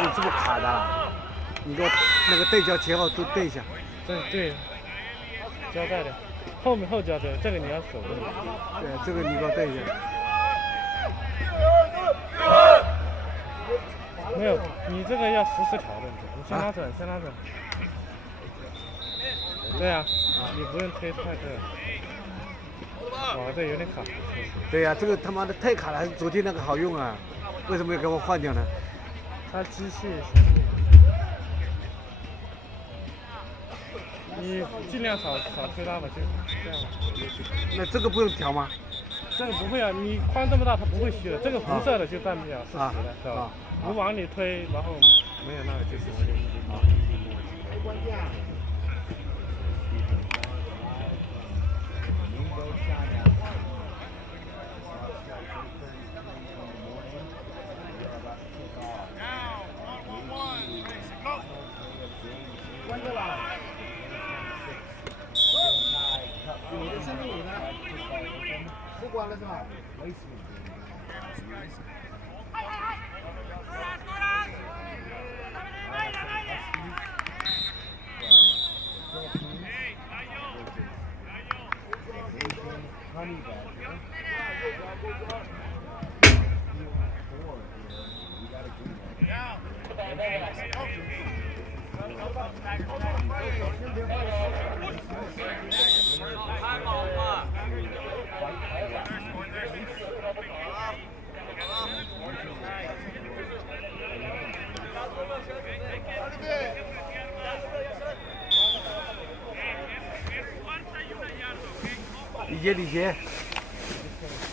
你这么卡的啦？你给我那个对焦前后都对一下。对，交代的，后交代，这个你要手动。对，这个你给我对一下。没有，你这个要实时调的，你先拉准，对啊，你不用推太对。哇，这有点卡。对呀，这个他妈的太卡了，还是昨天那个好用啊？为什么要给我换掉呢？它机器你尽量少推拉吧，就这样。那这个不用调吗？这个不会啊，你宽这么大，它不会虚的。这个红色的就代表是实的，是吧？你往里推，然后没有那个就是虚。关键。关键吧。你的生命里呢？不关了是吧？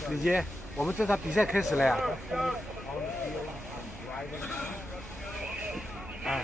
李杰，我们这场比赛开始了呀！啊。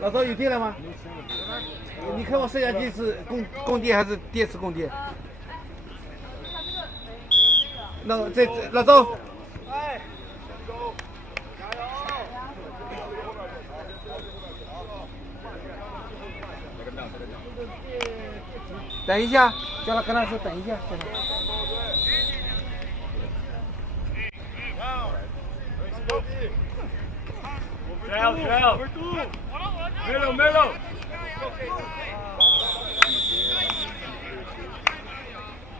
老周有电了吗？你看我摄像机是供电还是电池供电？那这老周。等一下，叫他跟他说等一下，叫他。Melo.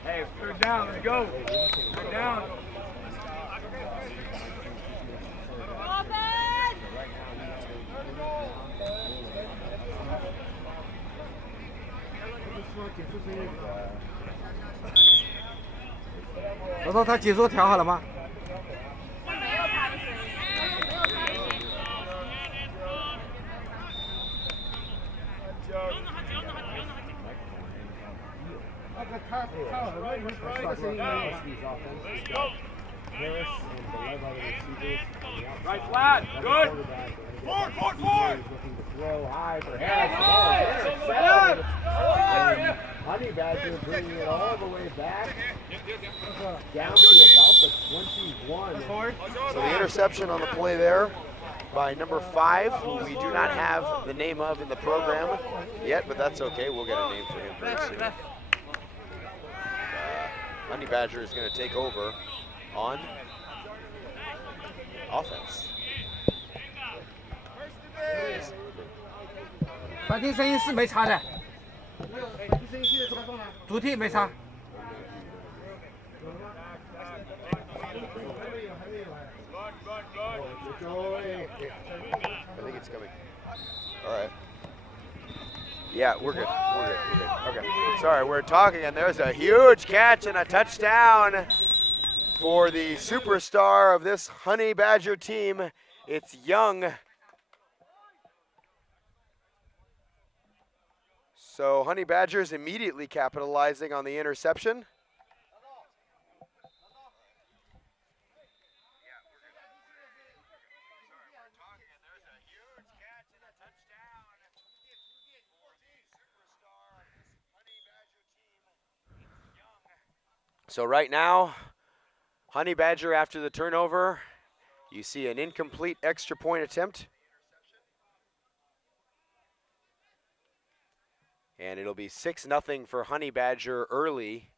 Hey, third down, let's go. Third down. Open. 老周，他解说调好了吗？Right flat, good. Forward. Throw high for Harris. Honey Badger bringing it all the way back down to about the 21. So the interception on the play there by number 5, who we do not have the name of in the program yet, but that's okay. We'll get a name for him very soon. Honey Badger is going to take over on offense. 反正声音是没差的，主题没差。I think it's coming. All right. Yeah, we're good. We're good. We're good. Okay. Sorry, we're talking, and there's a huge catch and a touchdown for the superstar of this Honey Badger team. It's Young. So Honey Badgers immediately capitalizing on the interception. So right now, Honey Badger after the turnover, you see an incomplete extra point attempt. And it'll be 6-0 for Honey Badger early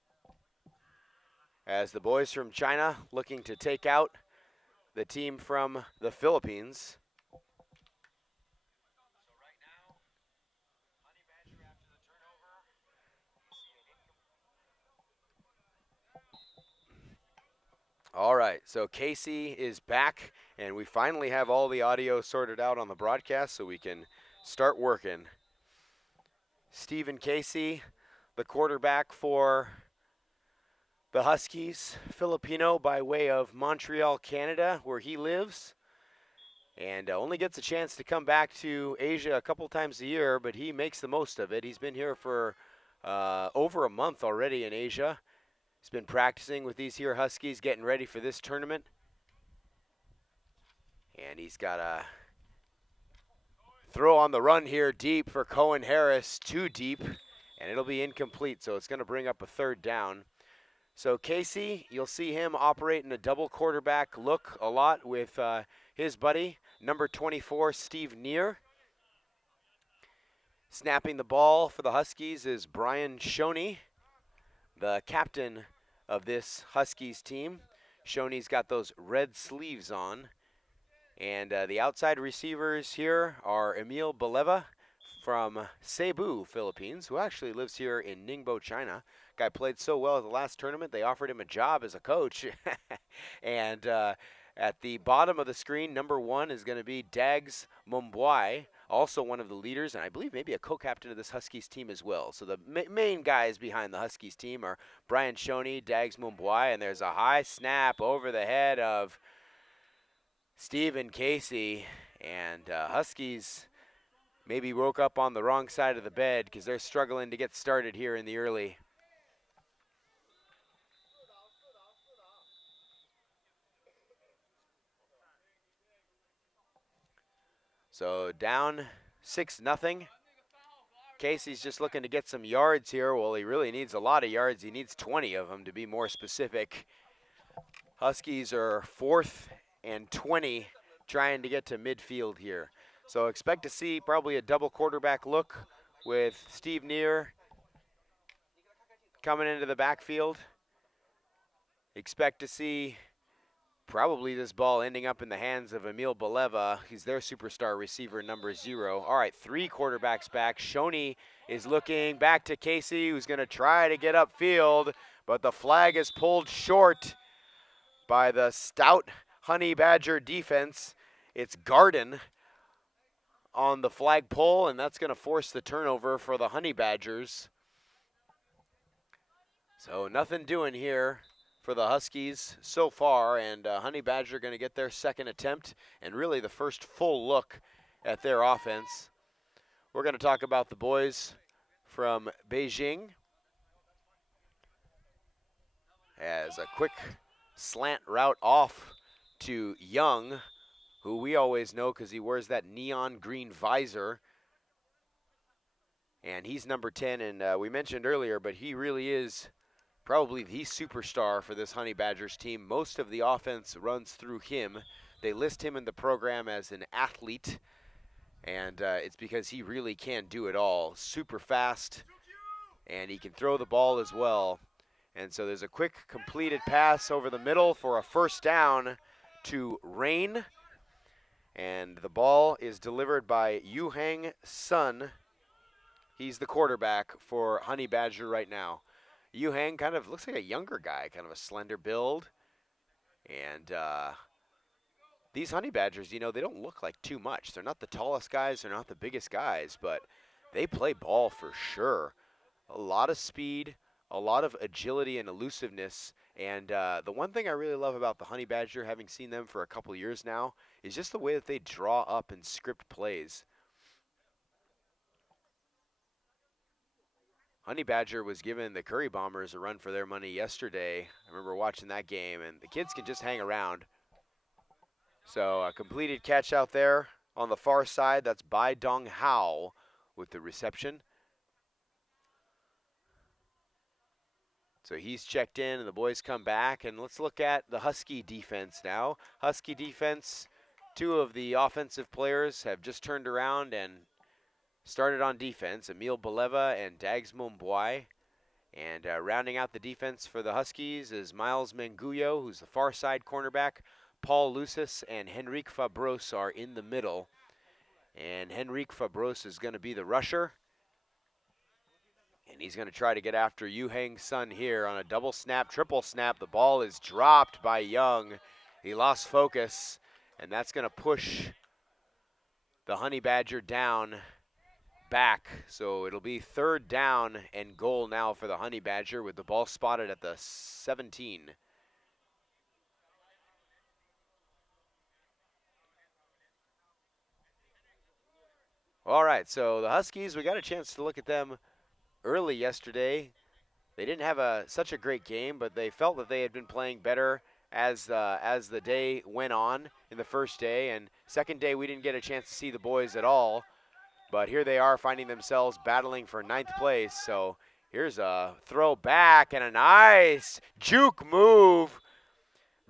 as the boys from China looking to take out the team from the Philippines. All right, so Casey is back, and we finally have all the audio sorted out on the broadcast so we can start working. Stephen Casey, the quarterback for the Huskies, Filipino by way of Montreal, Canada, where he lives, and only gets a chance to come back to Asia a couple times a year, but he makes the most of it. He's been here for over a month already in Asia. He's been practicing with these here Huskies, getting ready for this tournament. And he's got a throw on the run here deep for Cohen Harris, too deep, and it'll be incomplete, so it's going to bring up a third down. So Casey, you'll see him operate in a double quarterback look a lot with his buddy, number 24, Steve Neer. Snapping the ball for the Huskies is Brian Shoney, the captain of this Huskies team. Shoney's got those red sleeves on. And the outside receivers here are Emil Baleva from Cebu, Philippines, who actually lives here in Ningbo, China. Guy played so well at the last tournament, they offered him a job as a coach. And at the bottom of the screen, number 1 is going to be Dags Mumbuai, also one of the leaders, and I believe maybe a co-captain of this Huskies team as well. So the main guys behind the Huskies team are Brian Shoney, Dags Mumbuai, and there's a high snap over the head of Stephen Casey, and Huskies maybe woke up on the wrong side of the bed because they're struggling to get started here in the early. So down 6-0. Casey's just looking to get some yards here. Well, he really needs a lot of yards. He needs 20 of them to be more specific. Huskies are 4th and 20 trying to get to midfield here. So expect to see probably a double quarterback look with Steve Neer coming into the backfield. Expect to see probably this ball ending up in the hands of Emil Baleva. He's their superstar receiver, number 0. All right, 3 quarterbacks back. Shoney is looking back to Casey, who's going to try to get upfield, but the flag is pulled short by the stout Honey Badger defense. It's Garden on the flagpole, and that's going to force the turnover for the Honey Badgers. So nothing doing here for the Huskies so far, and Honey Badger going to get their second attempt and really the first full look at their offense. We're going to talk about the boys from Beijing as a quick slant route off to Young, who we always know because he wears that neon green visor. And he's number 10, and we mentioned earlier, but he really is probably the superstar for this Honey Badgers team. Most of the offense runs through him. They list him in the program as an athlete, and it's because he really can do it all. Super fast, and he can throw the ball as well. And so there's a quick completed pass over the middle for a first down to Rain. And the ball is delivered by Yuhang Sun. He's the quarterback for Honey Badger right now. Yuhang kind of looks like a younger guy, kind of a slender build. And these Honey Badgers, you know, they don't look like too much. They're not the tallest guys, they're not the biggest guys, but they play ball for sure. A lot of speed, a lot of agility and elusiveness. And the one thing I really love about the Honey Badger, having seen them for a couple years now, is just the way that they draw up and script plays. Honey Badger was giving the Curry Bombers a run for their money yesterday. I remember watching that game, and the kids can just hang around. So a completed catch out there on the far side. That's Bai Dong Hao with the reception. So he's checked in, and the boys come back. And let's look at the Husky defense now. Husky defense, two of the offensive players have just turned around and started on defense, Emil Beleva and Dags Momboy. And rounding out the defense for the Huskies is Miles Manguyo, who's the far side cornerback. Paul Lucis and Henrique Fabros are in the middle. And Henrique Fabros is going to be the rusher. And he's going to try to get after Yu Hang Sun here on a double snap, triple snap. The ball is dropped by Young. He lost focus, and that's going to push the Honey Badger down back. So it'll be 3rd down and goal now for the Honey Badger with the ball spotted at the 17. All right, so the Huskies, we got a chance to look at them early yesterday. They didn't have such a great game, but they felt that they had been playing better as the day went on in the first day. And second day, we didn't get a chance to see the boys at all. But here they are finding themselves battling for 9th place. So here's a throw back and a nice juke move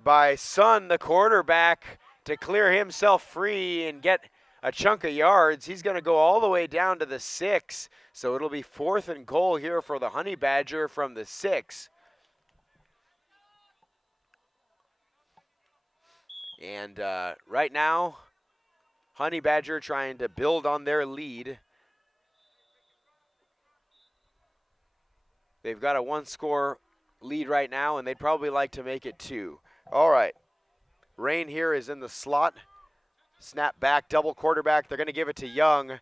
by Sun, the quarterback, to clear himself free and get a chunk of yards. He's going to go all the way down to the 6. So it'll be 4th and goal here for the Honey Badger from the 6. And right now, Honey Badger trying to build on their lead. They've got a 1-score lead right now, and they'd probably like to make it 2. All right. Rain here is in the slot. Snap back, double quarterback. They're going to give it to Young.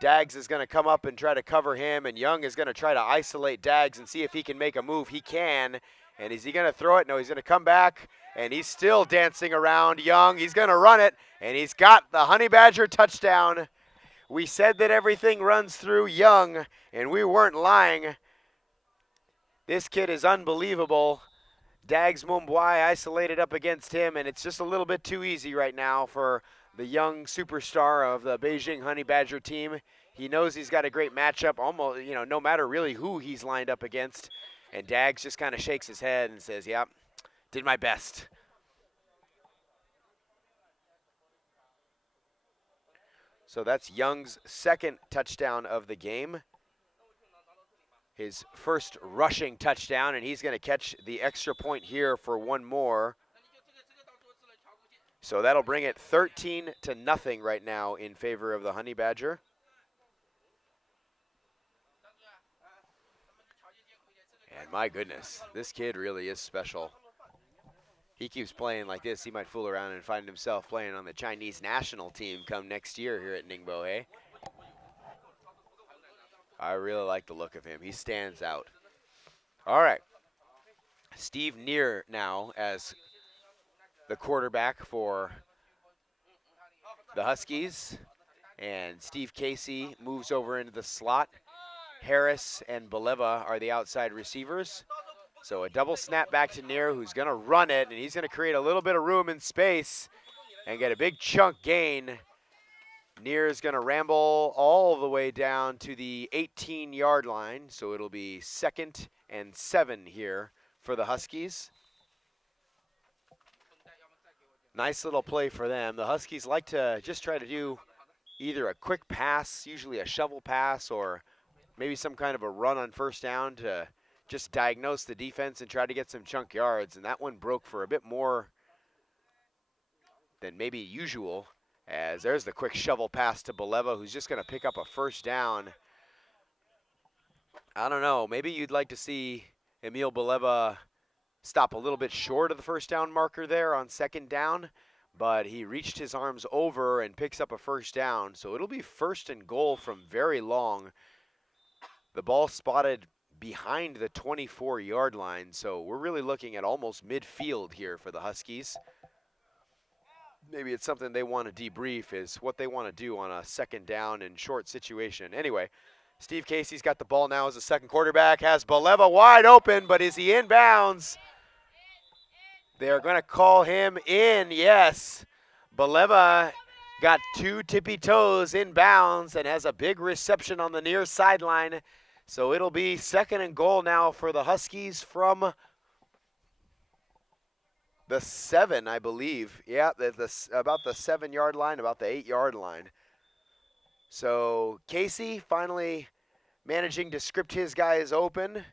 Dags is going to come up and try to cover him, and Young is going to try to isolate Dags and see if he can make a move. He can. And is he going to throw it? No, he's going to come back, and he's still dancing around Young. He's going to run it, and he's got the Honey Badger touchdown. We said that everything runs through Young, and we weren't lying. This kid is unbelievable. Dags Momboy isolated up against him, and it's just a little bit too easy right now for the young superstar of the Beijing Honey Badger team. He knows he's got a great matchup, almost, no matter really who he's lined up against. And Dags just kind of shakes his head and says, "Yep, did my best." So that's Young's 2nd touchdown of the game. His first rushing touchdown, and he's going to catch the extra point here for one more. So that'll bring it 13-0 right now in favor of the Honey Badger. And my goodness, this kid really is special. He keeps playing like this, he might fool around and find himself playing on the Chinese national team come next year here at Ningbo, eh? I really like the look of him. He stands out. All right. Steve Neer now as the quarterback for the Huskies. And Steve Casey moves over into the slot. Harris and Beleva are the outside receivers. So a double snap back to Neer, who's going to run it, and he's going to create a little bit of room and space and get a big chunk gain. Neer is going to ramble all the way down to the 18-yard line, so it'll be 2nd and 7 here for the Huskies. Nice little play for them. The Huskies like to just try to do either a quick pass, usually a shovel pass, or maybe some kind of a run on first down to just diagnose the defense and try to get some chunk yards. And that one broke for a bit more than maybe usual, as there's the quick shovel pass to Beleva, who's just going to pick up a first down. I don't know. Maybe you'd like to see Emil Beleva stop a little bit short of the first down marker there on 2nd down. but he reached his arms over and picks up a first down. So it'll be 1st and goal from very long. The ball spotted behind the 24-yard line, so we're really looking at almost midfield here for the Huskies. Maybe it's something they want to debrief, is what they want to do on a 2nd down and short situation. Anyway, Steve Casey's got the ball now as a second quarterback, has Baleva wide open, but is he in bounds? They're going to call him in, yes. Baleva got 2 tippy toes in bounds and has a big reception on the near sideline. So it'll be 2nd and goal now for the Huskies from the 7, I believe. Yeah, about the 7-yard line, about the 8-yard line. So Casey finally managing to script his guys open,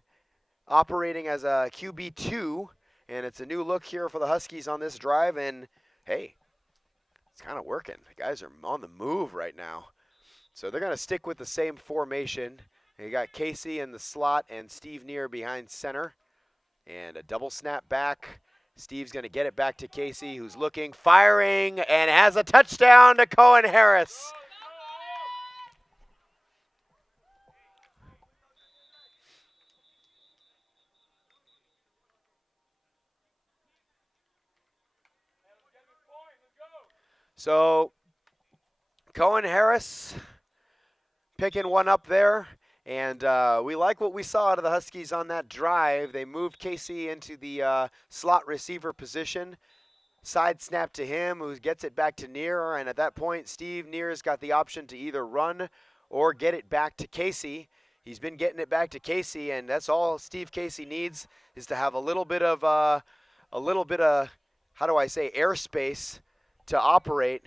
operating as a QB2. And it's a new look here for the Huskies on this drive, and hey, it's kind of working. The guys are on the move right now. So they're going to stick with the same formation. You got Casey in the slot and Steve Neer behind center. And a double snap back. Steve's going to get it back to Casey, who's looking, firing, and has a touchdown to Cohen Harris. So Cohen Harris picking one up there, and we like what we saw out of the Huskies on that drive. They moved Casey into the slot receiver position, side snap to him, who gets it back to Neer, and at that point, Steve Neer's got the option to either run or get it back to Casey. He's been getting it back to Casey, and that's all Steve Casey needs, is to have a little bit of, how do I say, airspace to operate,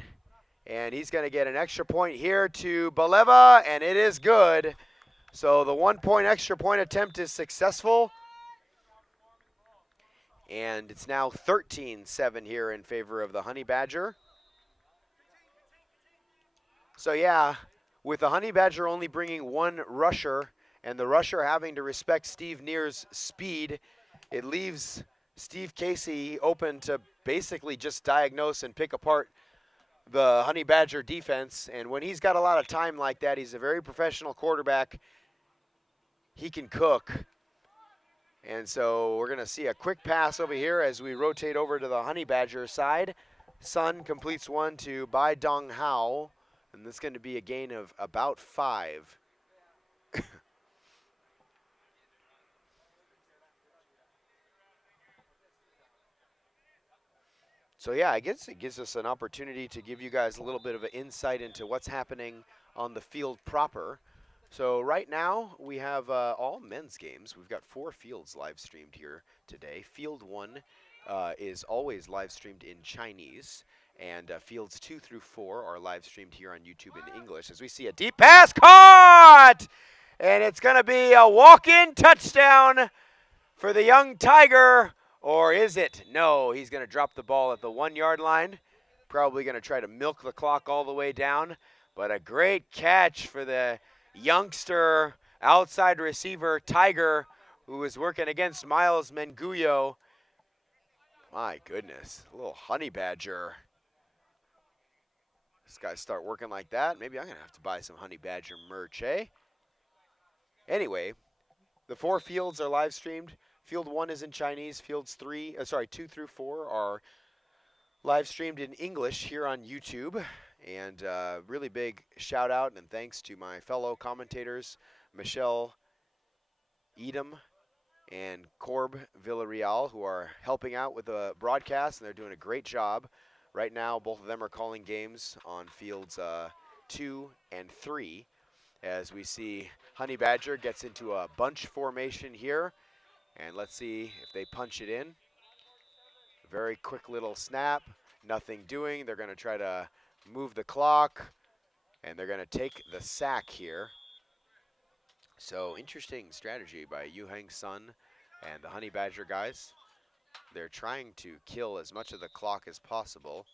and he's going to get an extra point here to Baleva, and it is good. So the 1-point extra point attempt is successful, and it's now 13-7 here in favor of the Honey Badger. So yeah, with the Honey Badger only bringing 1 rusher, and the rusher having to respect Steve Neer's speed, it leaves Steve Casey open to basically just diagnose and pick apart the Honey Badger defense. And when he's got a lot of time like that, he's a very professional quarterback. He can cook. And so we're going to see a quick pass over here as we rotate over to the Honey Badger side. Sun completes one to Bai Dong Hao, and this is going to be a gain of about 5. So yeah, I guess it gives us an opportunity to give you guys a little bit of an insight into what's happening on the field proper. So right now we have all men's games. We've got 4 fields live streamed here today. Field 1 is always live streamed in Chinese, and fields 2 through 4 are live streamed here on YouTube in English. As we see a deep pass caught, and it's going to be a walk-in touchdown for the young Tiger. Or is it? No, he's going to drop the ball at the 1-yard line. Probably going to try to milk the clock all the way down. But a great catch for the youngster outside receiver Tiger, who was working against Miles Menguyo. My goodness, a little Honey Badger. This guy start working like that. Maybe I'm going to have to buy some Honey Badger merch, eh? Anyway, the 4 fields are live streamed. Field 1 is in Chinese. Fields 2 through 4 are live streamed in English here on YouTube. And really big shout out and thanks to my fellow commentators, Michelle Edom and Corb Villarreal, who are helping out with the broadcast, and they're doing a great job. Right now, both of them are calling games on fields 2 and 3, as we see Honey Badger gets into a bunch formation here. And let's see if they punch it in. Very quick little snap, nothing doing. They're going to try to move the clock, and they're going to take the sack here. So interesting strategy by Yu Heng Sun and the Honey Badger guys. They're trying to kill as much of the clock as possible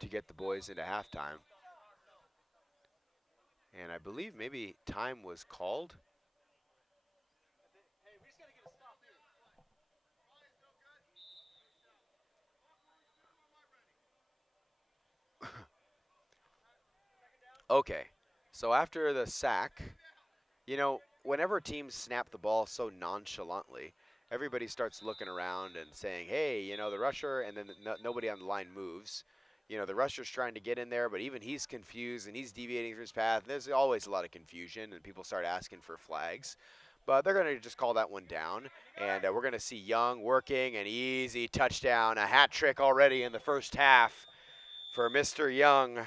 to get the boys into halftime. And I believe maybe time was called. Okay, so after the sack, you know, whenever teams snap the ball so nonchalantly, everybody starts looking around and saying, hey, you know, the rusher, and then nobody on the line moves. You know, the rusher's trying to get in there, but even he's confused and he's deviating from his path. There's always a lot of confusion, and people start asking for flags. But they're going to just call that one down, and we're going to see Young working an easy touchdown, a hat trick already in the first half for Mr. Young.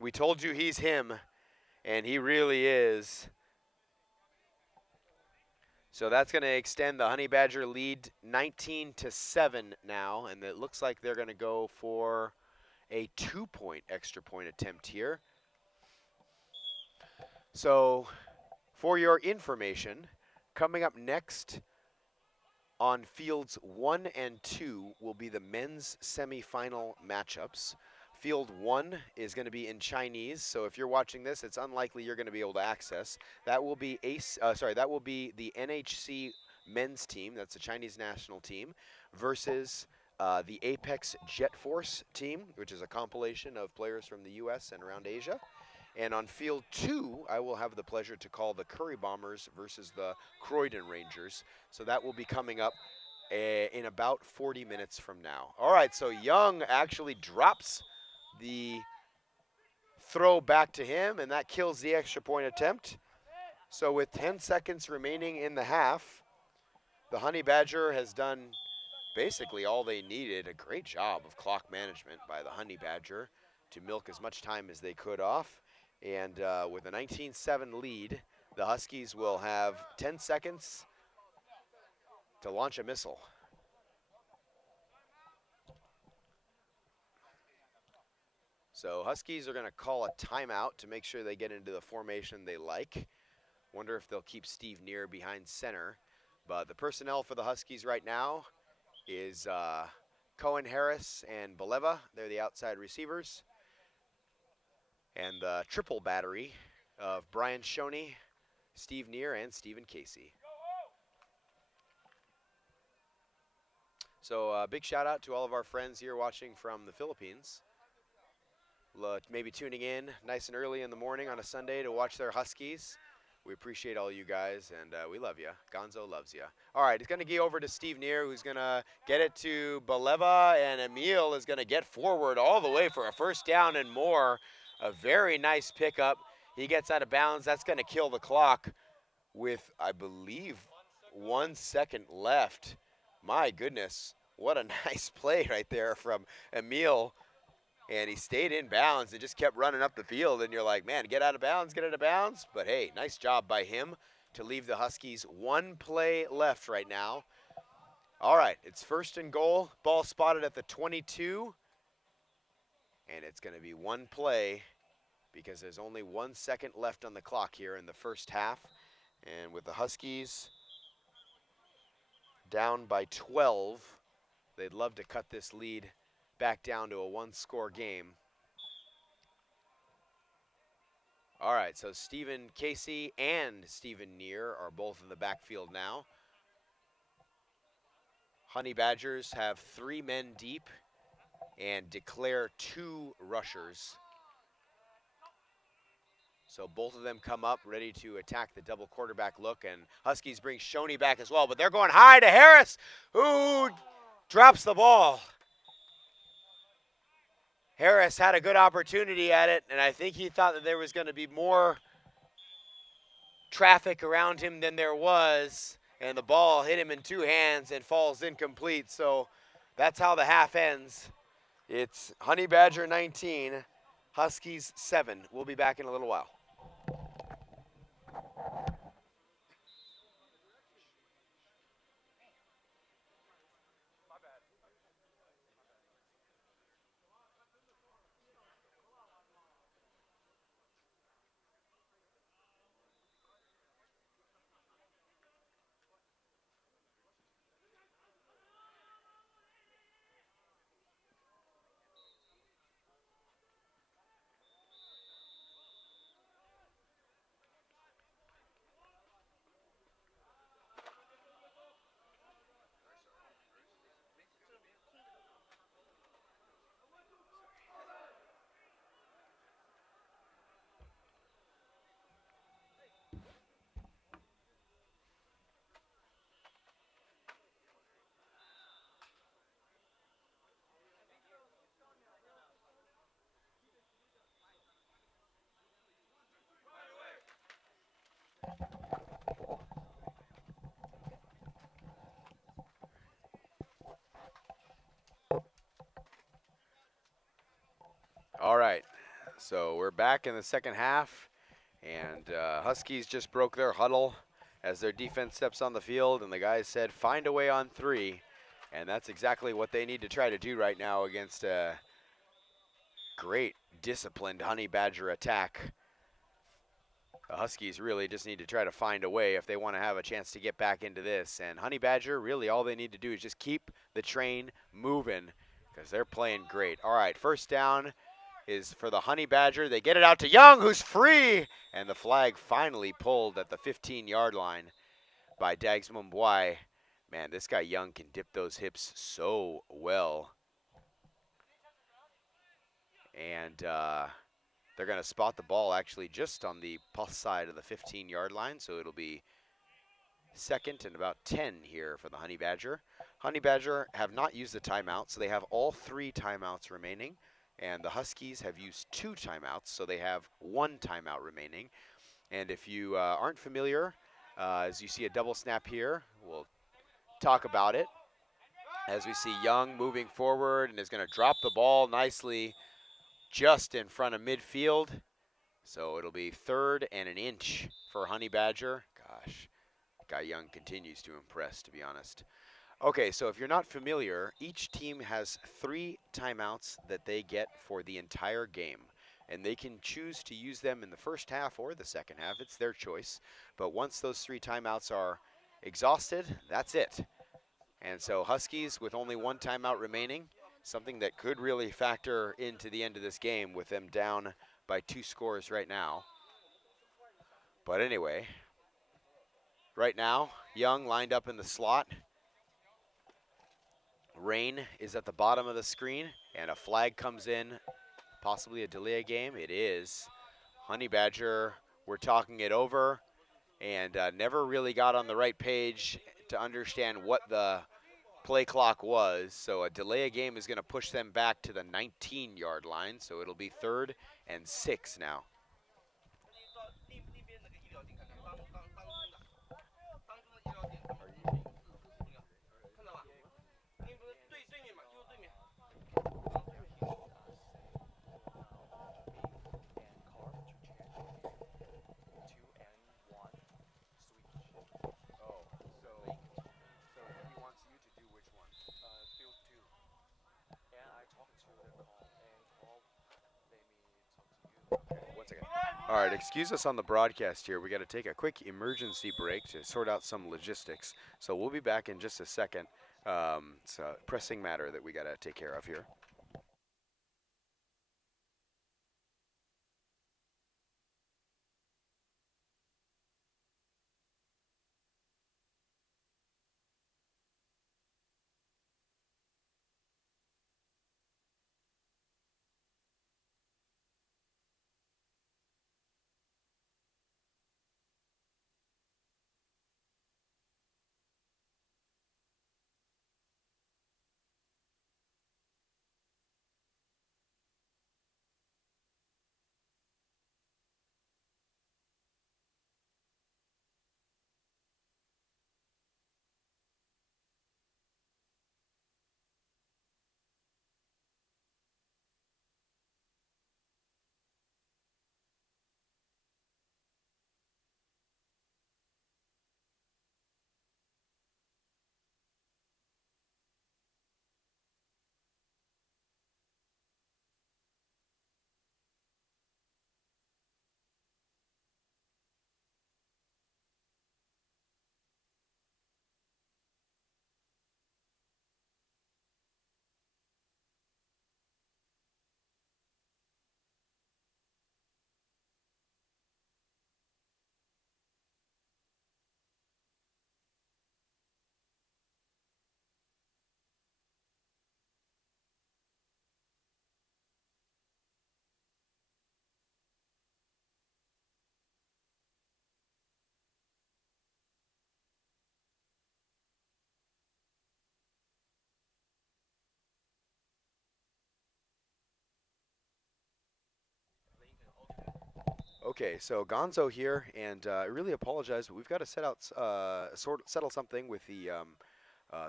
We told you he's him, and he really is. So that's going to extend the Honey Badger lead 19-7 now, and it looks like they're going to go for a 2-point extra point attempt here. So for your information, coming up next on fields 1 and 2 will be the men's semifinal matchups. Field 1 is going to be in Chinese, so if you're watching this, it's unlikely you're going to be able to access. That will be that will be the NHC men's team, that's the Chinese national team, versus the Apex Jet Force team, which is a compilation of players from the U.S. and around Asia. And on field 2, I will have the pleasure to call the Curry Bombers versus the Croydon Rangers. So that will be coming up in about 40 minutes from now. All right, so Young actually drops the throw back to him, and that kills the extra point attempt. So with 10 seconds remaining in the half, the Honey Badger has done basically all they needed. A great job of clock management by the Honey Badger to milk as much time as they could off. And with a 19-7 lead, the Huskies will have 10 seconds to launch a missile. So Huskies are going to call a timeout to make sure they get into the formation they like. Wonder if they'll keep Steve Neer behind center. But the personnel for the Huskies right now is Cohen Harris and Baleva. They're the outside receivers. And the triple battery of Brian Shoney, Steve Neer, and Stephen Casey. So big shout out to all of our friends here watching from the Philippines. Maybe tuning in nice and early in the morning on a Sunday to watch their Huskies. We appreciate all you guys, and we love you. Gonzo loves you. All right, it's going to get over to Steve Neer, who's going to get it to Baleva, and Emil is going to get forward all the way for a first down and more. A very nice pickup. He gets out of bounds. That's going to kill the clock with, I believe, 1 second left. My goodness, what a nice play right there from Emil. And he stayed in bounds and just kept running up the field. And you're like, man, get out of bounds, get out of bounds. But, hey, nice job by him to leave the Huskies 1 play left right now. All right, it's 1st and goal. Ball spotted at the 22. And it's going to be 1 play because there's only 1 second left on the clock here in the first half. And with the Huskies down by 12, they'd love to cut this lead back down to a 1-score game. All right, so Stephen Casey and Stephen Neer are both in the backfield now. Honey Badgers have 3 men deep and declare 2 rushers. So both of them come up ready to attack the double quarterback look, and Huskies bring Shoney back as well, but they're going high to Harris, who drops the ball. Harris had a good opportunity at it, and I think he thought that there was going to be more traffic around him than there was, and the ball hit him in 2 hands and falls incomplete. So that's how the half ends. It's Honey Badger 19, Huskies 7. We'll be back in a little while. So we're back in the second half, and Huskies just broke their huddle as their defense steps on the field, and the guys said, find a way on 3. And that's exactly what they need to try to do right now against a great disciplined Honey Badger attack. The Huskies really just need to try to find a way if they want to have a chance to get back into this. And Honey Badger, really all they need to do is just keep the train moving because they're playing great. All right, first down is for the Honey Badger. They get it out to Young, who's free. And the flag finally pulled at the 15-yard line by Dags Mumbai. Man, this guy Young can dip those hips so well. And they're going to spot the ball actually just on the plus side of the 15-yard line, so it'll be second and about 10 here for the Honey Badger. Honey Badger have not used the timeout, so they have all 3 timeouts remaining, and the Huskies have used 2 timeouts, so they have 1 timeout remaining. And if you aren't familiar, as you see a double snap here, we'll talk about it. As we see Young moving forward and is going to drop the ball nicely just in front of midfield. So it'll be 3rd and an inch for Honey Badger. Gosh, Guy Young continues to impress, to be honest. Okay, so if you're not familiar, each team has 3 timeouts that they get for the entire game. And they can choose to use them in the first half or the second half. It's their choice. But once those 3 timeouts are exhausted, that's it. And so Huskies with only 1 timeout remaining, something that could really factor into the end of this game with them down by 2 scores right now. But anyway, right now, Young lined up in the slot. Rain is at the bottom of the screen, and a flag comes in, possibly a delay game. It is. Honey Badger, we're talking it over, and never really got on the right page to understand what the play clock was. So a delay game is going to push them back to the 19-yard line, so it'll be 3rd and 6 now. All right, excuse us on the broadcast here. We got to take a quick emergency break to sort out some logistics. So we'll be back in just a second. It's a pressing matter that we got to take care of here. Okay, so Gonzo here, and I really apologize, but we've got to set out settle something with the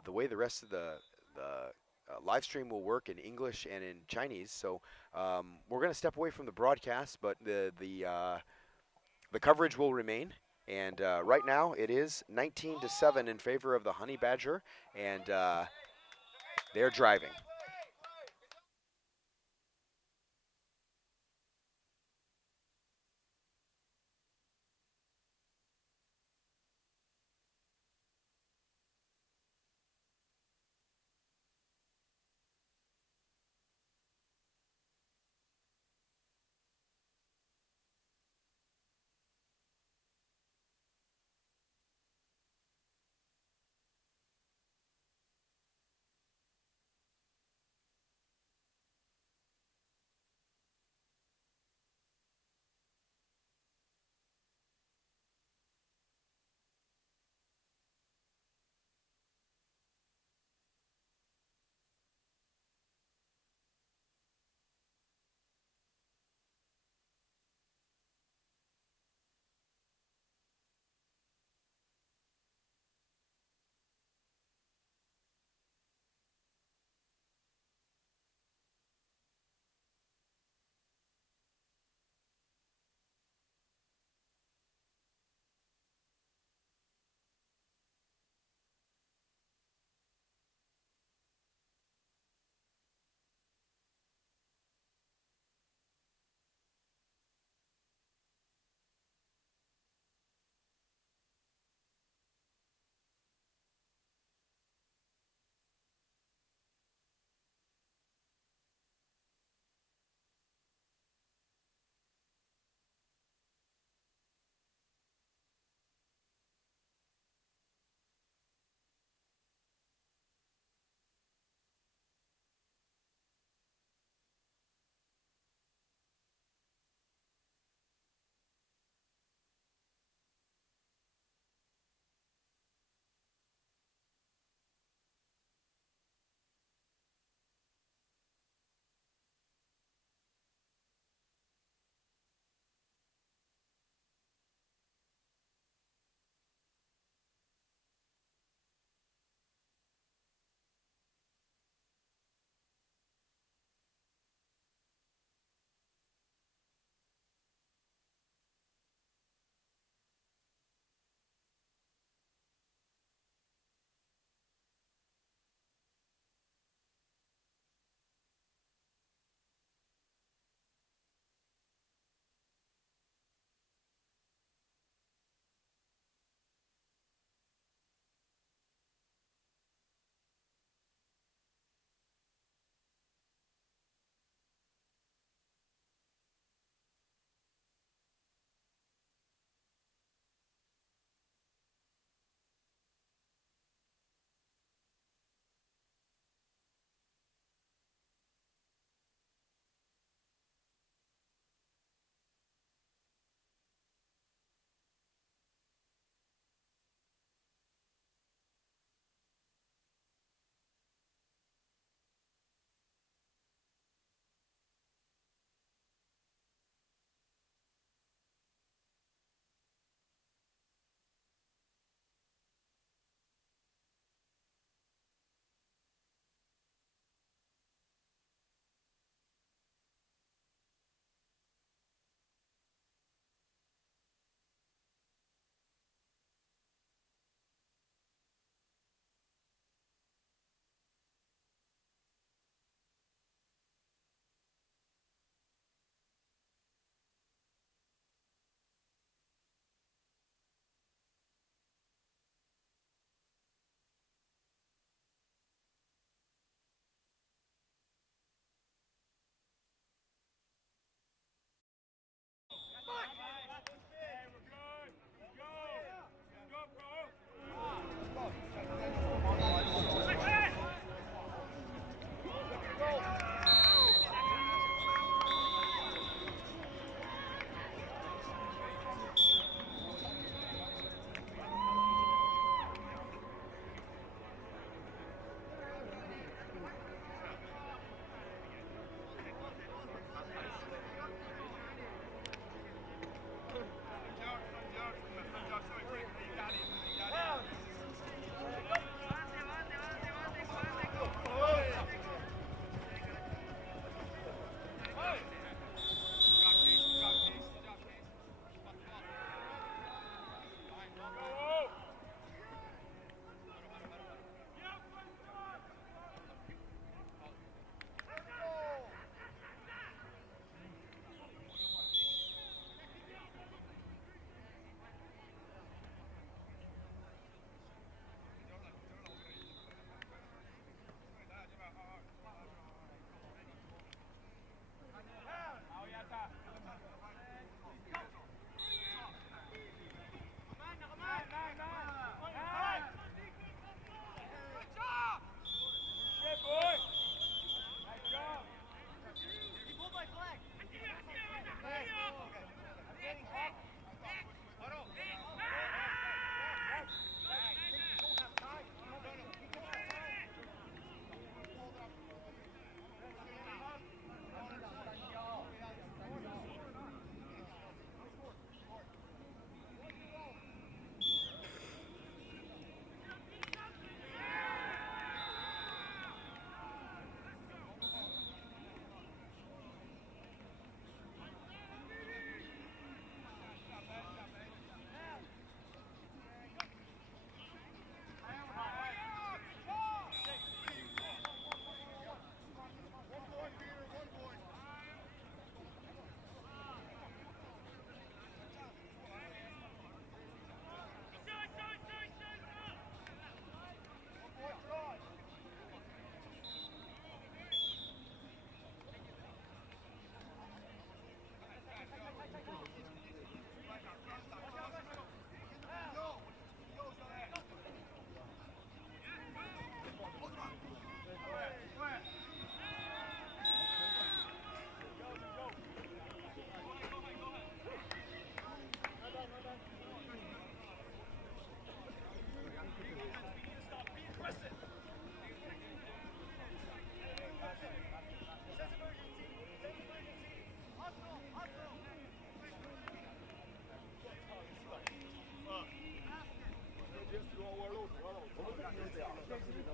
way the rest of the live stream will work in English and in Chinese. So we're going to step away from the broadcast, but the coverage will remain. And right now it is 19-7 in favor of the Honey Badger, and they're driving.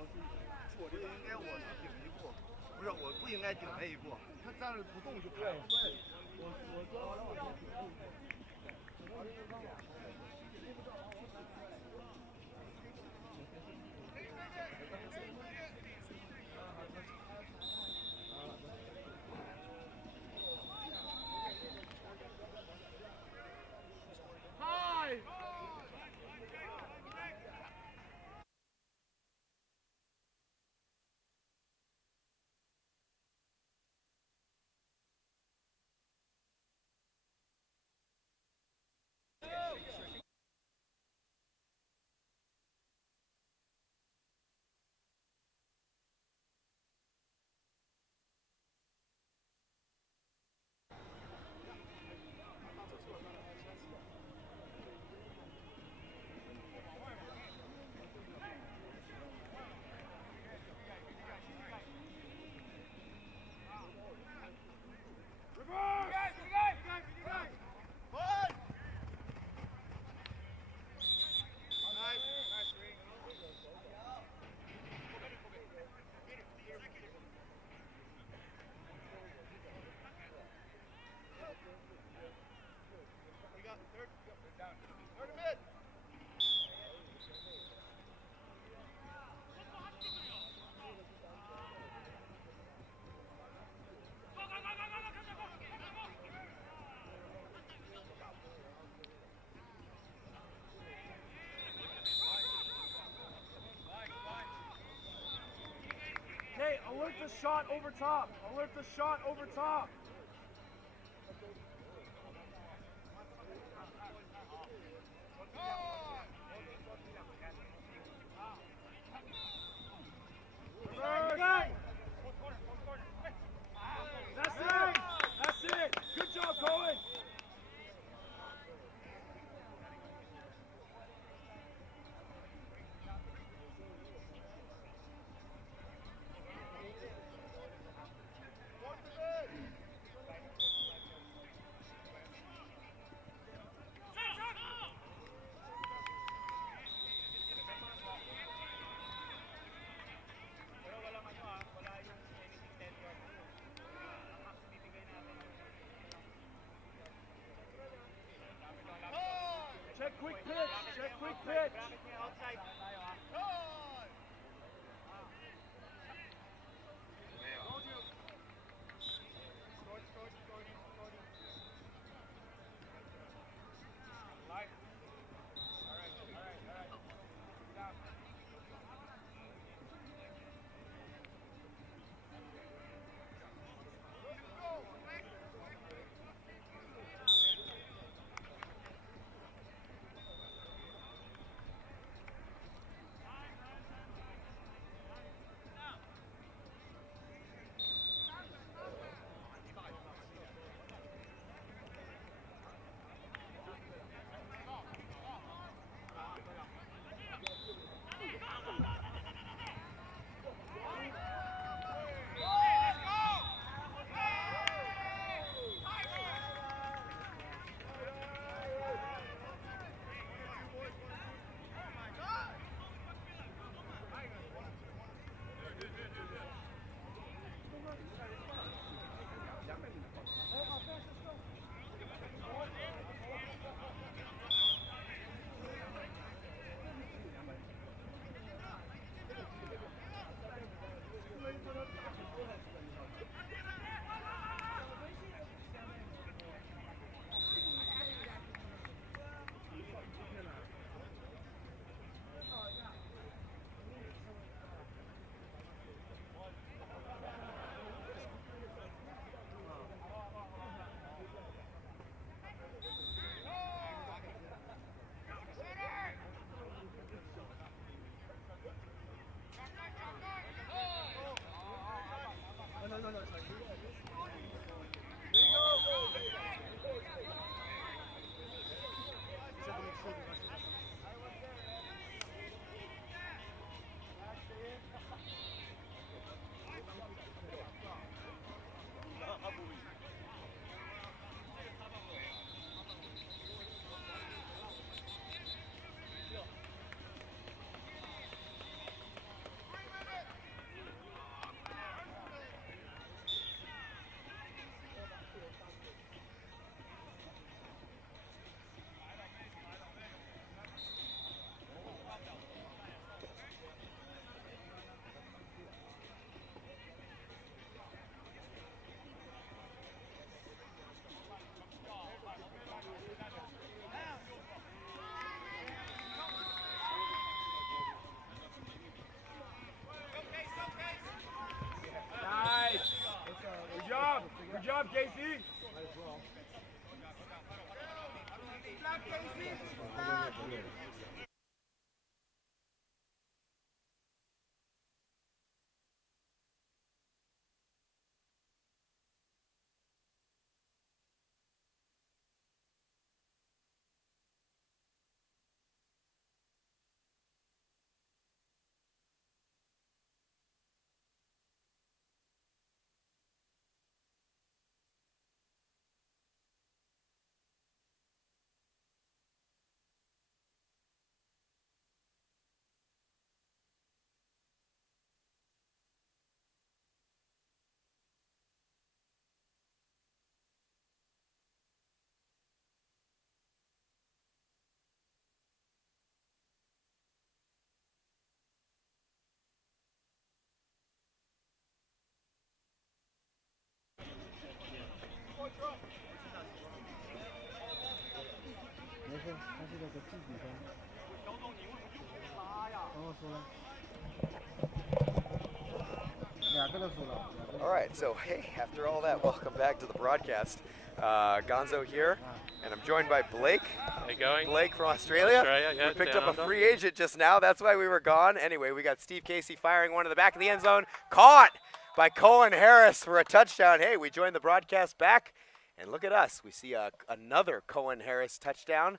不应该我去顶一步，不是我不应该顶那一步，他站着不动就开了。对，我抓完了往前顶。Hey, alert the shot over top. Alert the shot over top. That's it. That's it. Good job, Cohen. Check quick pitch. Check quick pitch. 没事，他是在个自己上。然后说呢？两个都输了。 All right, so hey, after all that, welcome back to the broadcast. Gonzo here, and I'm joined by Blake. How you going? Blake from Australia. Yeah, We picked down up a under. free agent just now. That's why we were gone. Anyway, we got Steve Casey firing one in the back of the end zone. Caught by Colin Harris for a touchdown. Hey, we joined the broadcast back, and look at us. We see another Colin Harris touchdown.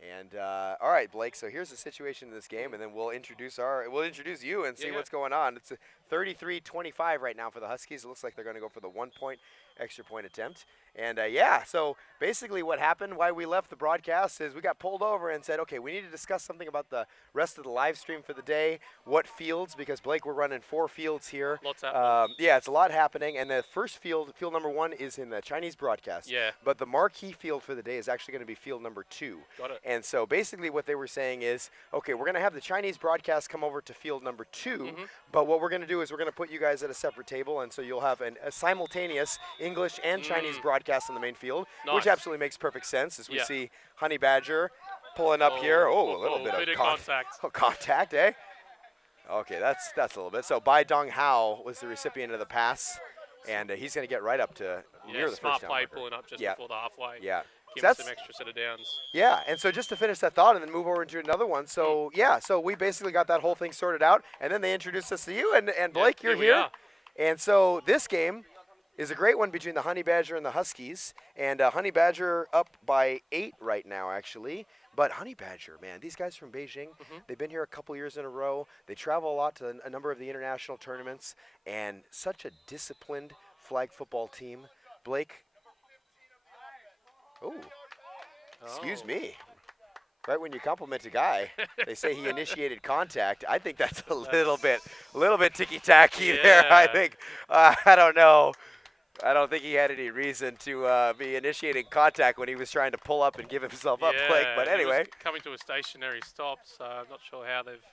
And all right, Blake. So here's the situation in this game, and then we'll introduce you and see what's going on. It's a 33-25 right now for the Huskies. It looks like they're going to go for the 1-point extra point attempt. And yeah, so basically what happened, why we left the broadcast, is we got pulled over and said, okay, we need to discuss something about the rest of the live stream for the day. What fields? Because Blake, we're running 4 fields here. Lots happening. Yeah, it's a lot happening. And the first field number 1, is in the Chinese broadcast. Yeah. But the marquee field for the day is actually going to be field number 2. Got it. And so basically what they were saying is, okay, we're going to have the Chinese broadcast come over to field number 2, but what we're going to do is we're going to put you guys at a separate table, and so you'll have a simultaneous English and Chinese broadcast on the main field, which absolutely makes perfect sense as we see Honey Badger pulling up here. Oh, a little bit of contact. Contact, eh? Okay, that's a little bit. So Bai Dong Hao was the recipient of the pass, and he's going to get right up to near the smart first down play marker. pulling up just before the halfway. Yeah. Give So him some extra set of downs. Yeah, and so just to finish that thought and then move over into another one. So yeah, so we basically got that whole thing sorted out, and then they introduced us to you, and Blake, you're here. And so this game is a great one between the Honey Badger and the Huskies, and Honey Badger up by 8 right now, actually. But Honey Badger, man, these guys from Beijing, they've been here a couple years in a row. They travel a lot to a number of the international tournaments, and such a disciplined flag football team. Blake. Oh, excuse me. Right when you compliment a guy, they say he initiated contact. I think that's a little bit ticky-tacky there. I think, I don't know. I don't think he had any reason to be initiating contact when he was trying to pull up and give himself up, Blake. But anyway. He was coming to a stationary stop, so I'm not sure how they've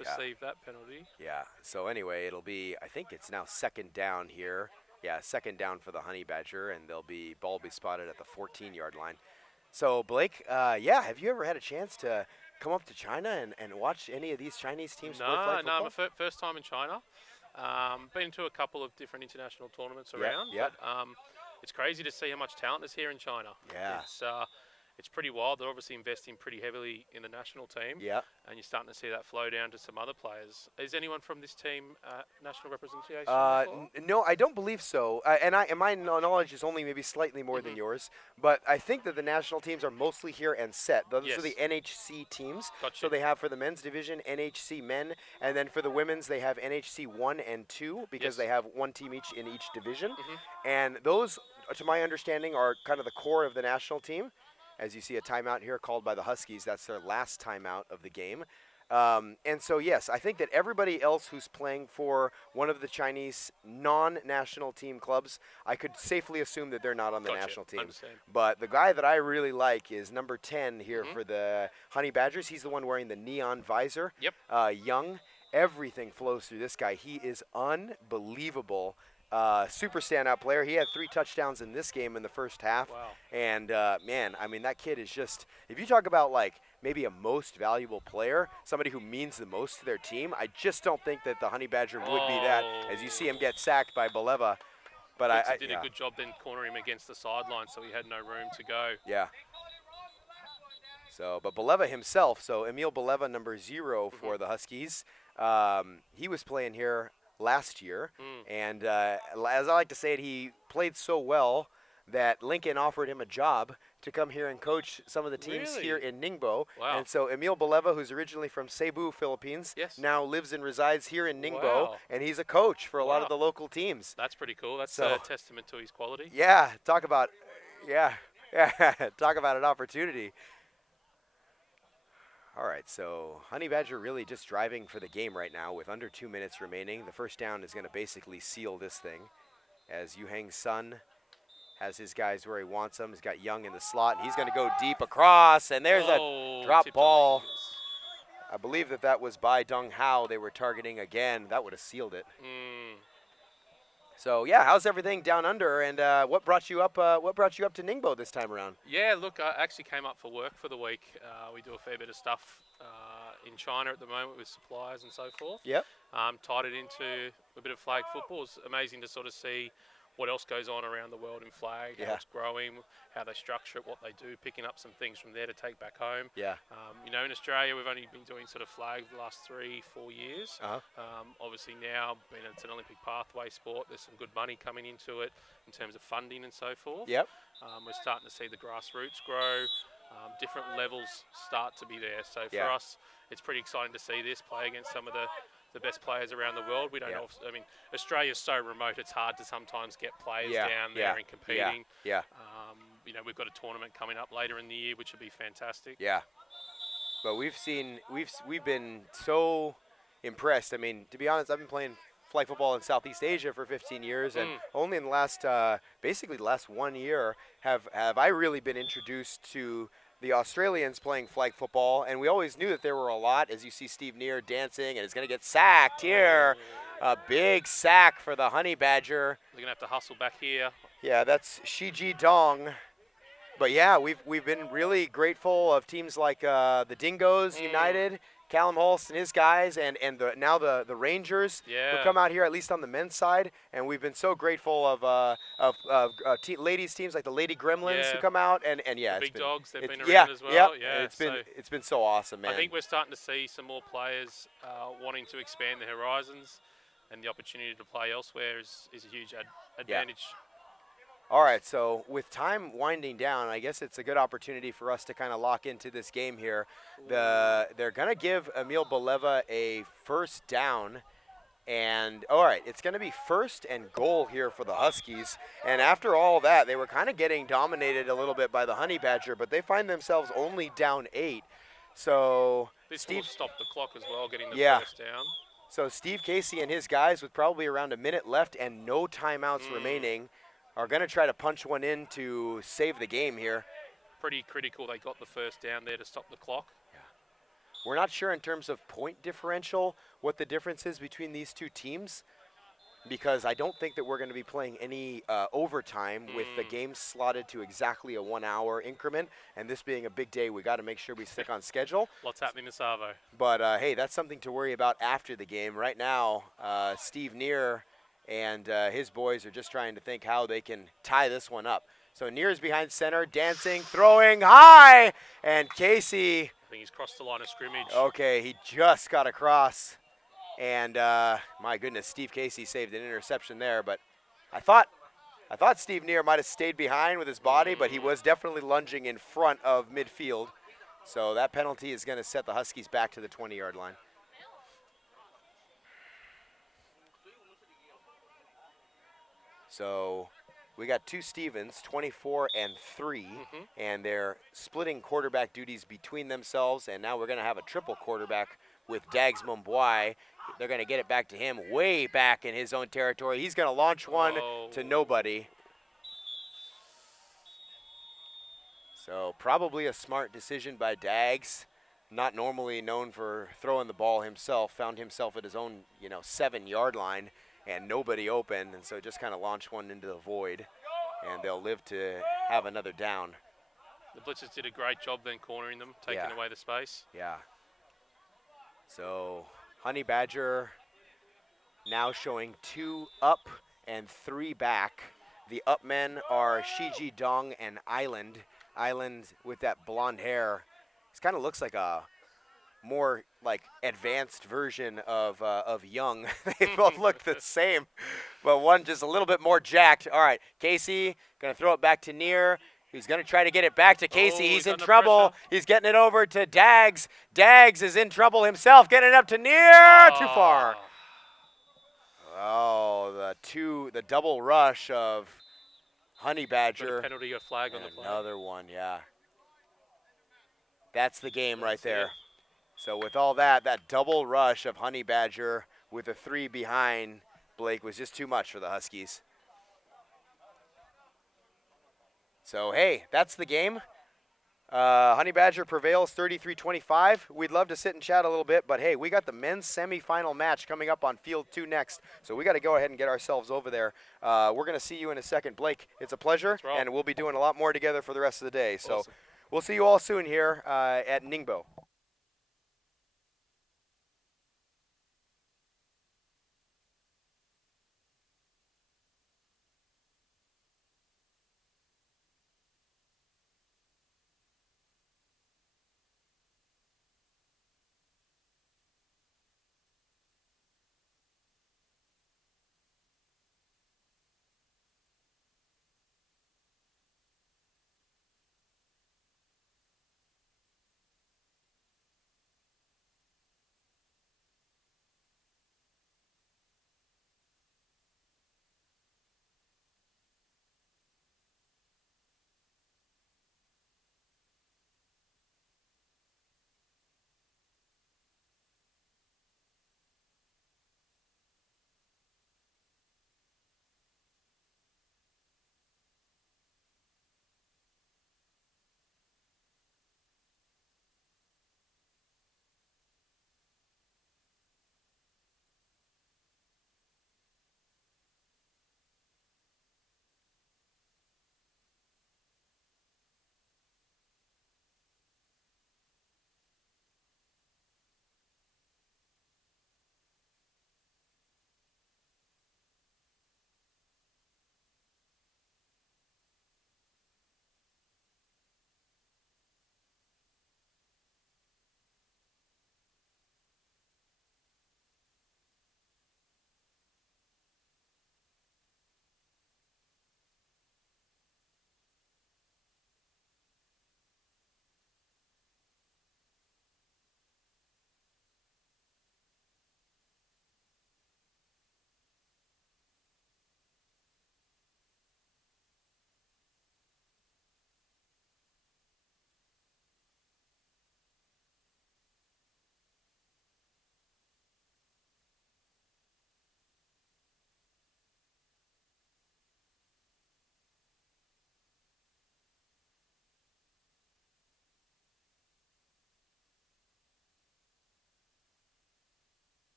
received that penalty. Yeah, so anyway, it'll be, I think it's now 2nd down here. Yeah, 2nd down for the Honey Badger, and ball will be spotted at the 14-yard line. So, Blake, yeah, have you ever had a chance to come up to China and watch any of these Chinese teams play flag football? No, my first time in China. Been to a couple of different international tournaments around. But, it's crazy to see how much talent is here in China. Yeah. It's pretty wild. They're obviously investing pretty heavily in the national team. Yeah. And you're starting to see that flow down to some other players. Is anyone from this team national representation? No, I don't believe so. And my knowledge is only maybe slightly more than yours. But I think that the national teams are mostly here and set. Those are the NHC teams. Gotcha. So they have for the men's division NHC men, and then for the women's they have NHC 1 and 2 because they have one team each in each division. And those, to my understanding, are kind of the core of the national team. As you see a timeout here called by the Huskies, that's their last timeout of the game. And so, yes, I think that everybody else who's playing for one of the Chinese non-national team clubs, I could safely assume that they're not on the national team. Understand. But the guy that I really like is number 10 here for the Honey Badgers. He's the one wearing the neon visor. Yep. Young. Everything flows through this guy. He is unbelievable. Super standout player. He had 3 touchdowns in this game in the first half. Wow. And, man, I mean, that kid is just, if you talk about, like, maybe a most valuable player, somebody who means the most to their team, I just don't think that the Honey Badger would be that, as you see him get sacked by Baleva. But I did a good job then cornering him against the sideline, so he had no room to go. Yeah. So, but Boleva himself, so Emil Boleva, number 0 for the Huskies. He was playing here last year, and as I like to say it, he played so well that Lincoln offered him a job to come here and coach some of the teams here in Ningbo. Wow. And so Emil Boleva, who's originally from Cebu, Philippines, now lives and resides here in Ningbo, and he's a coach for a lot of the local teams. That's pretty cool. That's a testament to his quality. Yeah, talk about an opportunity. All right, so Honey Badger really just driving for the game right now with under 2 minutes remaining. The first down is going to basically seal this thing as Yuheng Sun has his guys where he wants them. He's got Young in the slot, and he's going to go deep across, and there's a drop ball. I believe that was by Dong Hao they were targeting again. That would have sealed it. So yeah, how's everything down under, and what brought you up? What brought you up to Ningbo this time around? Yeah, look, I actually came up for work for the week. We do a fair bit of stuff in China at the moment with suppliers and so forth. Yep. Tied it into a bit of flag football. It's amazing to sort of see what else goes on around the world in flag, how it's growing, how they structure it, what they do, picking up some things from there to take back home. Yeah. You know, in Australia, we've only been doing sort of flag the last 3-4 years. Obviously now, being it's an Olympic pathway sport, there's some good money coming into it in terms of funding and so forth. Yep. We're starting to see the grassroots grow. Different levels start to be there. So for us, it's pretty exciting to see this play against some of the best players around the world. We don't know. I mean, Australia's so remote, it's hard to sometimes get players down there and competing. You know, we've got a tournament coming up later in the year, which would be fantastic. Yeah. But we've been so impressed. I mean, to be honest, I've been playing flag football in Southeast Asia for 15 years, and only in the last, basically the last 1 year, have I really been introduced to the Australians playing flag football, and we always knew that there were a lot, as you see Steve Neer dancing, and is going to get sacked here. A big sack for the Honey Badger. They're going to have to hustle back here. Yeah, that's Shiji Dong. But yeah, we've been really grateful of teams like the Dingoes United, Callum Holst and his guys, and now the Rangers who come out here, at least on the men's side, and we've been so grateful of ladies teams like the Lady Gremlins who come out, and yeah, the it's big been, dogs they've been around as well. Yeah, it's been so awesome, man. I think we're starting to see some more players wanting to expand their horizons, and the opportunity to play elsewhere is a huge advantage. All right, so with time winding down, I guess it's a good opportunity for us to kind of lock into this game here. They're going to give Emil Boleva a first down, and all right, it's going to be 1st and goal here for the Huskies. And after all that, they were kind of getting dominated a little bit by the Honey Badger, but they find themselves only down 8. So this Steve will stop the clock as well, getting the first down. So Steve Casey and his guys, with probably around a minute left and no timeouts remaining, are going to try to punch one in to save the game here. Pretty critical they got the first down there to stop the clock. Yeah. We're not sure in terms of point differential what the difference is between these two teams, because I don't think that we're going to be playing any overtime with the game slotted to exactly a 1 hour increment, and this being a big day, we got to make sure we stick on schedule. Lots happening to Savo. But hey, that's something to worry about after the game. Right now, Steve Neer and his boys are just trying to think how they can tie this one up. So Neer's behind center, dancing, throwing high, and Casey. I think he's crossed the line of scrimmage. Okay, he just got across, and my goodness, Steve Casey saved an interception there. But I thought Steve Neer might have stayed behind with his body, but he was definitely lunging in front of midfield. So that penalty is going to set the Huskies back to the 20-yard line. So we got two Stevens, 24 and 3, and they're splitting quarterback duties between themselves, and now we're going to have a triple quarterback with Dags Mumbuai. They're going to get it back to him way back in his own territory. He's going to launch one to nobody. So probably a smart decision by Dags, not normally known for throwing the ball himself, found himself at his own 7-yard line. And nobody open, and so just kind of launch one into the void, and they'll live to have another down. The blitzers did a great job then cornering them, taking away the space. Yeah. So Honey Badger now showing 2 up and 3 back. The up men are Shiji Dong and Island. Island with that blonde hair He kind of looks like a more like advanced version of Young. They both look the same, but one just a little bit more jacked. All right, Casey gonna throw it back to Near. He's gonna try to get it back to Casey. He's in trouble. He's getting it over to Dags. Dags is in trouble himself, getting it up to Near. Too far. Oh, the double rush of Honey Badger. Penalty or flag on the play. Another one, yeah. That's the game right there. So with all that double rush of Honey Badger with a 3 behind Blake was just too much for the Huskies. So, hey, that's the game. Honey Badger prevails 33-25. We'd love to sit and chat a little bit, but hey, we got the men's semifinal match coming up on Field 2 next, so we got to go ahead and get ourselves over there. We're going to see you in a second. Blake, it's a pleasure, and we'll be doing a lot more together for the rest of the day. So we'll see you all soon here at NINGBO.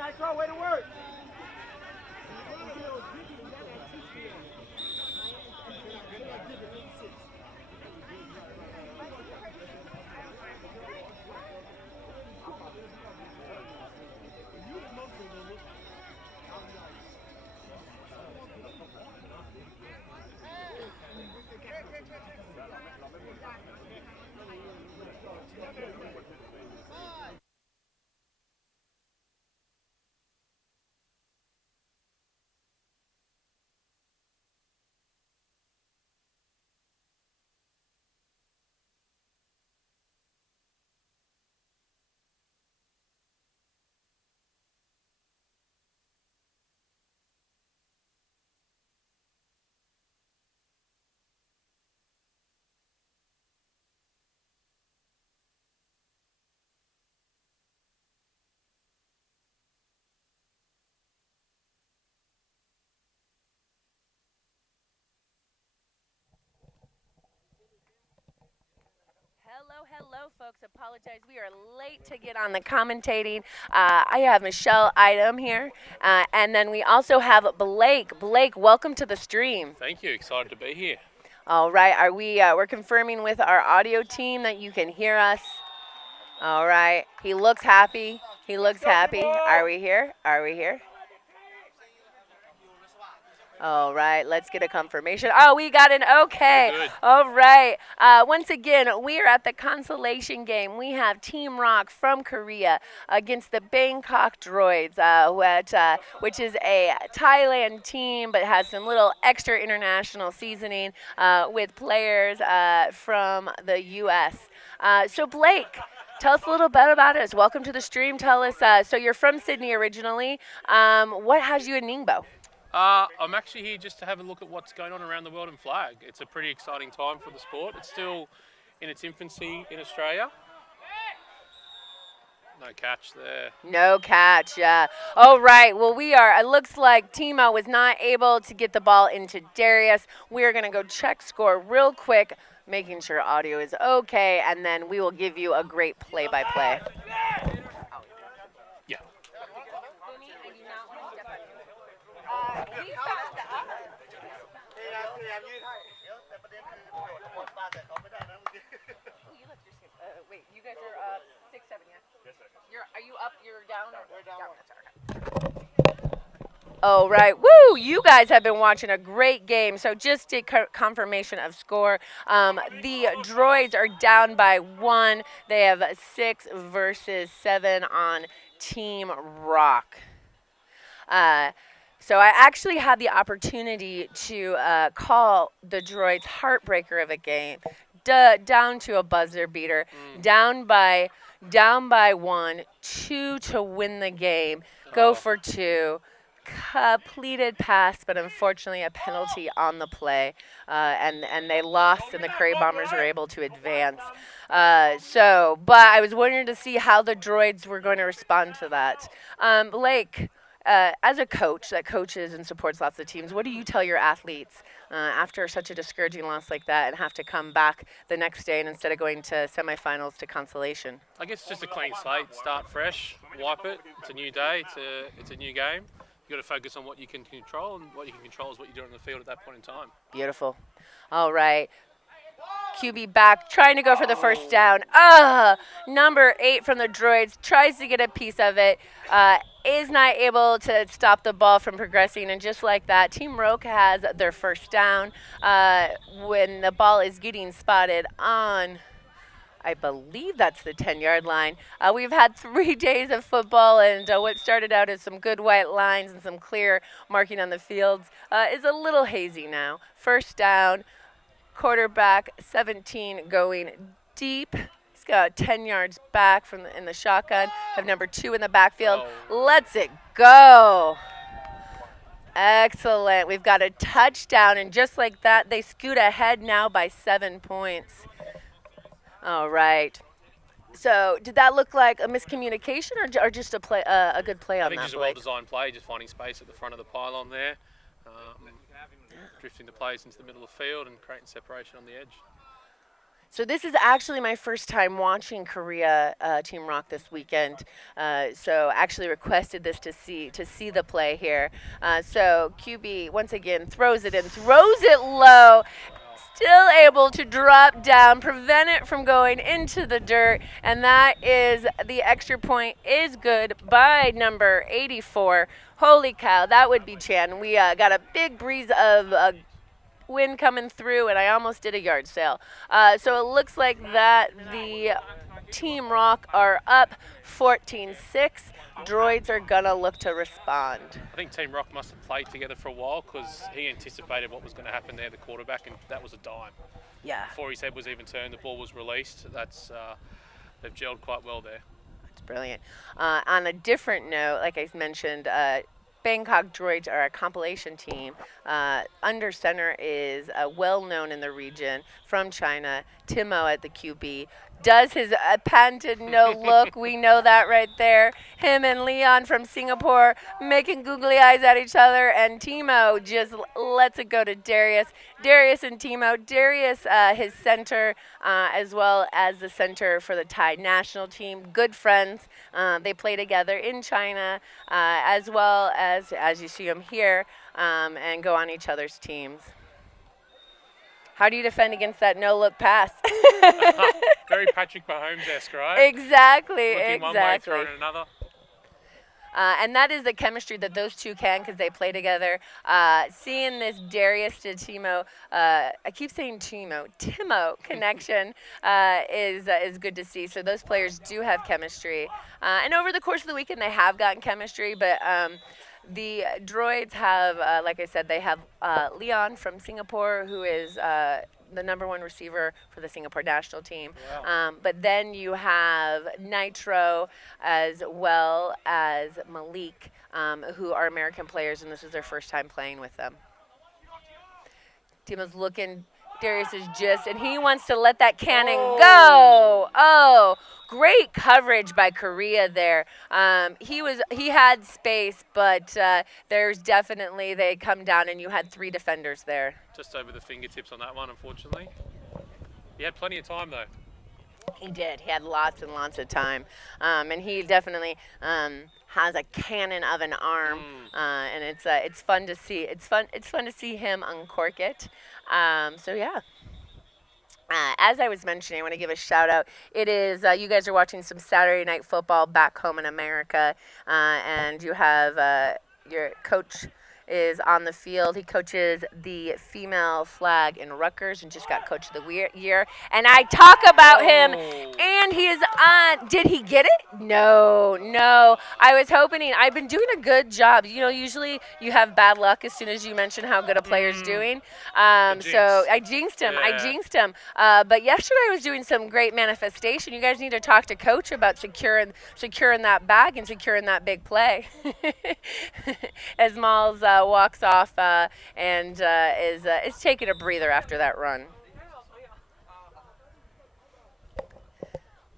Nice throw, way to work. Hello, folks. Apologize. We are late to get on the commentating. I have Michelle Idom here, and then we also have Blake. Blake, welcome to the stream. Thank you. Excited to be here. All right. Are we? We're confirming with our audio team that you can hear us. All right. He looks happy. He looks happy. Are we here? Are we here? All right, let's get a confirmation. Oh, we got an okay. Good. All right. Once again, we are at the consolation game. We have Team Rock from Korea against the Bangkok Droids, which is a Thailand team but has some little extra international seasoning with players from the U.S. So, Blake, tell us a little bit about us. Welcome to the stream. Tell us, so you're from Sydney originally. What has you in Ningbo? I'm actually here just to have a look at what's going on around the world in flag. It's a pretty exciting time for the sport. It's still in its infancy in Australia. No catch there. No catch, yeah. All right, well, it looks like Timo was not able to get the ball into Darius. We're going to go check score real quick, making sure audio is okay, and then we will give you a great play-by-play. Yeah. Wait, you guys are 6-7, yeah? Yes, sir. Are you up? You're down? We're down. That's okay. All right. Woo! You guys have been watching a great game. So just a confirmation of score. The Droids are down by 1. They have 6 versus 7 on Team Rock. So I actually had the opportunity to call the Droids' heartbreaker of a game, down to a buzzer beater, down by 1, 2 to win the game, go for 2, completed pass, but unfortunately a penalty on the play, and they lost, and the Cray Bombers were able to advance. But I was wondering to see how the Droids were going to respond to that. Blake, as a coach that coaches and supports lots of teams, what do you tell your athletes after such a discouraging loss like that and have to come back the next day and instead of going to semifinals to consolation? I guess just a clean slate, start fresh, wipe it. It's a new day, it's a new game. You've got to focus on what you can control, and what you can control is what you do on the field at that point in time. Beautiful. All right. QB back, trying to go for the first down. Number 8 from the Droids tries to get a piece of it, is not able to stop the ball from progressing, and just like that, Team Roke has their first down when the ball is getting spotted on, I believe that's the 10-yard line. We've had 3 days of football, and what started out as some good white lines and some clear marking on the fields is a little hazy now. First down. Quarterback 17 going deep. He's got 10 yards back in the shotgun. Have number 2 in the backfield. Let's it go. Excellent. We've got a touchdown, and just like that, they scoot ahead now by 7 points. All right. So did that look like a miscommunication or just a good play on that? I think just a well-designed play, just finding space at the front of the pylon there. Drifting the plays into the middle of the field and creating separation on the edge. So this is actually my first time watching Korea Team Rock this weekend. So actually requested this to see the play here. So QB once again throws it in, throws it low. Still able to drop down, prevent it from going into the dirt, and that is the extra point is good by number 84. Holy cow, that would be Chan. We got a big breeze of wind coming through, and I almost did a yard sale. So it looks like that the Team Rock are up 14-6. Droids are gonna look to respond. I think Team Rock must have played together for a while because he anticipated what was going to happen there, the quarterback, and that was a dime. Yeah. Before his head was even turned, the ball was released. They've gelled quite well there. That's brilliant. On a different note, like I mentioned, Bangkok Droids are a compilation team. Under center is well known in the region from China, Timo at the QB. Does his patented no look. We know that right there. Him and Leon from Singapore making googly eyes at each other, and Timo just lets it go to Darius. Darius and Timo. Darius, his center, as well as the center for the Thai national team. Good friends. They play together in China, as well as you see them here, and go on each other's teams. How do you defend against that no-look pass? Very Patrick Mahomes-esque, right? Exactly, Looking one way, throwing another. And that is the chemistry that those two can because they play together. Seeing this Darius to Timo, I keep saying Timo connection is good to see. So those players do have chemistry. And over the course of the weekend, they have gotten chemistry, but the Droids have, like I said, they have Leon from Singapore, who is the #1 receiver for the Singapore national team. Wow. But then you have Nitro as well as Malik, who are American players, and this is their first time playing with them. Timo's looking. Darius is just, and he wants to let that cannon go. Oh, great coverage by Korea there. He had space, but there's definitely, they come down and you had 3 defenders there. Just over the fingertips on that one, unfortunately. He had plenty of time though. He did. He had lots and lots of time, and he definitely has a cannon of an arm, and it's fun to see. It's fun to see him uncork it. So yeah. As I was mentioning, I want to give a shout out. It is you guys are watching some Saturday Night Football back home in America, and you have your coach is on the field. He coaches the female flag in Rutgers and just got Coach of the Year. And I talk about him, and he is on. Did he get it? No. I was hoping. I've been doing a good job. You know, usually you have bad luck as soon as you mention how good a player's doing. So I jinxed him. Yeah. But yesterday I was doing some great manifestation. You guys need to talk to Coach about securing that bag and securing that big play. As Malls walks off and is taking a breather after that run.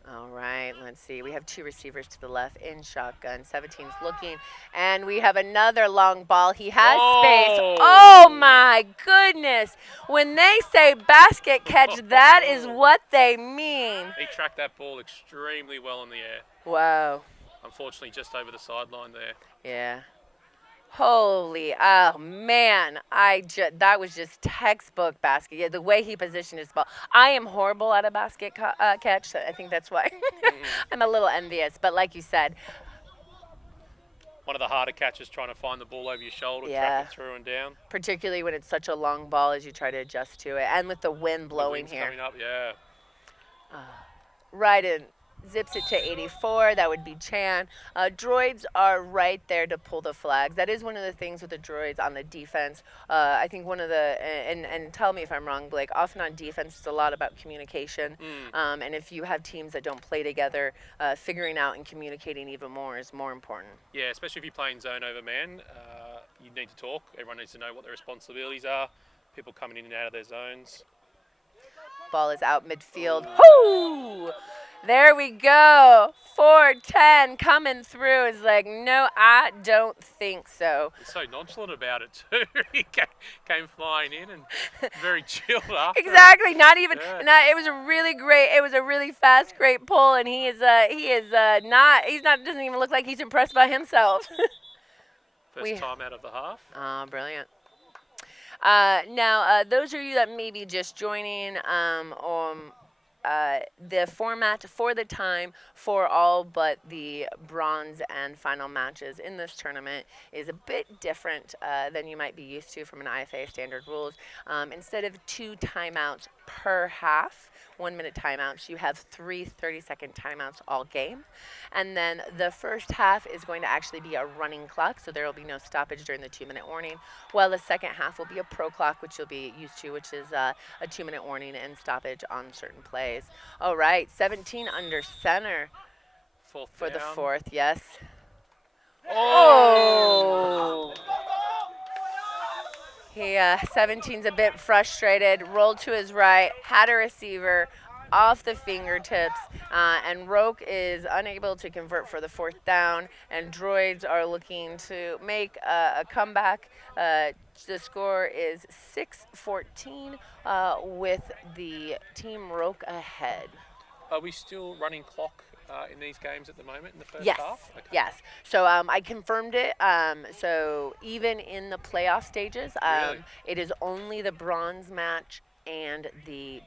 All right, let's see. We have 2 receivers to the left in shotgun. 17's looking, and we have another long ball. He has space. Oh, my goodness. When they say basket catch, that is what they mean. He tracked that ball extremely well in the air. Wow. Unfortunately, just over the sideline there. Yeah. Holy, oh man, that was just textbook basket. Yeah, the way he positioned his ball. I am horrible at a basket catch. So I think that's why I'm a little envious. But like you said, one of the harder catches, trying to find the ball over your shoulder, track it through and down. Particularly when it's such a long ball as you try to adjust to it, and with the wind blowing here. Coming up, yeah. Right in. Zips it to 84. That would be Chan. Droids are right there to pull the flags. That is one of the things with the Droids on the defense. I think one of the, and tell me if I'm wrong, Blake, often on defense it's a lot about communication. And if you have teams that don't play together, figuring out and communicating even more is more important. Yeah, especially if you're playing zone over man, you need to talk. Everyone needs to know what their responsibilities are. People coming in and out of their zones. Ball is out midfield. Whoo! There we go. 4-10 coming through is like, no, I don't think so. He's so nonchalant about it too. He came flying in and very chilled after. Exactly. Not even. Yeah. Not. It was a really great. It was a really fast, great pull, and he is. Not. He's not. Doesn't even look like he's impressed by himself. First time out of the half. Oh, brilliant. Now, those of you that may be just joining, the format for the time for all but the bronze and final matches in this tournament is a bit different than you might be used to from an IFA standard rules. Instead of 2 timeouts per half, 1-minute timeouts, you have 3 30-second timeouts all game. And then the first half is going to actually be a running clock, so there will be no stoppage during the 2-minute warning, while the second half will be a pro clock, which you'll be used to, which is a 2-minute warning and stoppage on certain plays. All right, 17 under center Fourth for down. the fourth, yes. Oh! He 17's a bit frustrated, rolled to his right, had a receiver off the fingertips, and Roke is unable to convert for the 4th down, and Droids are looking to make a comeback. The score is 6-14 with the Team Roke ahead. Are we still running clock in these games at the moment in the first Yes, half? Okay. yes. So I confirmed it. So even in the playoff stages, Really? it is only the bronze match and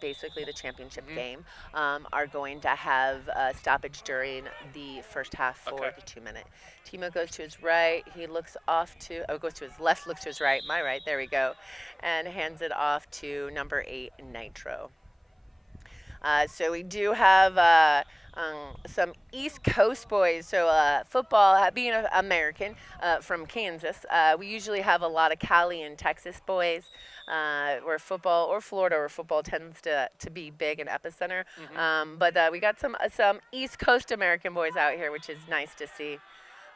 basically the championship game are going to have stoppage during the first half for the 2-minute. Timo goes to his right. He looks off to, goes to his left, looks to his right, my right, there we go, and hands it off to number 8, Nitro. So we do have some East Coast boys. So football, being an American from Kansas, we usually have a lot of Cali and Texas boys, where football, or Florida, where football tends to be big and epicenter. But we got some East Coast American boys out here, which is nice to see.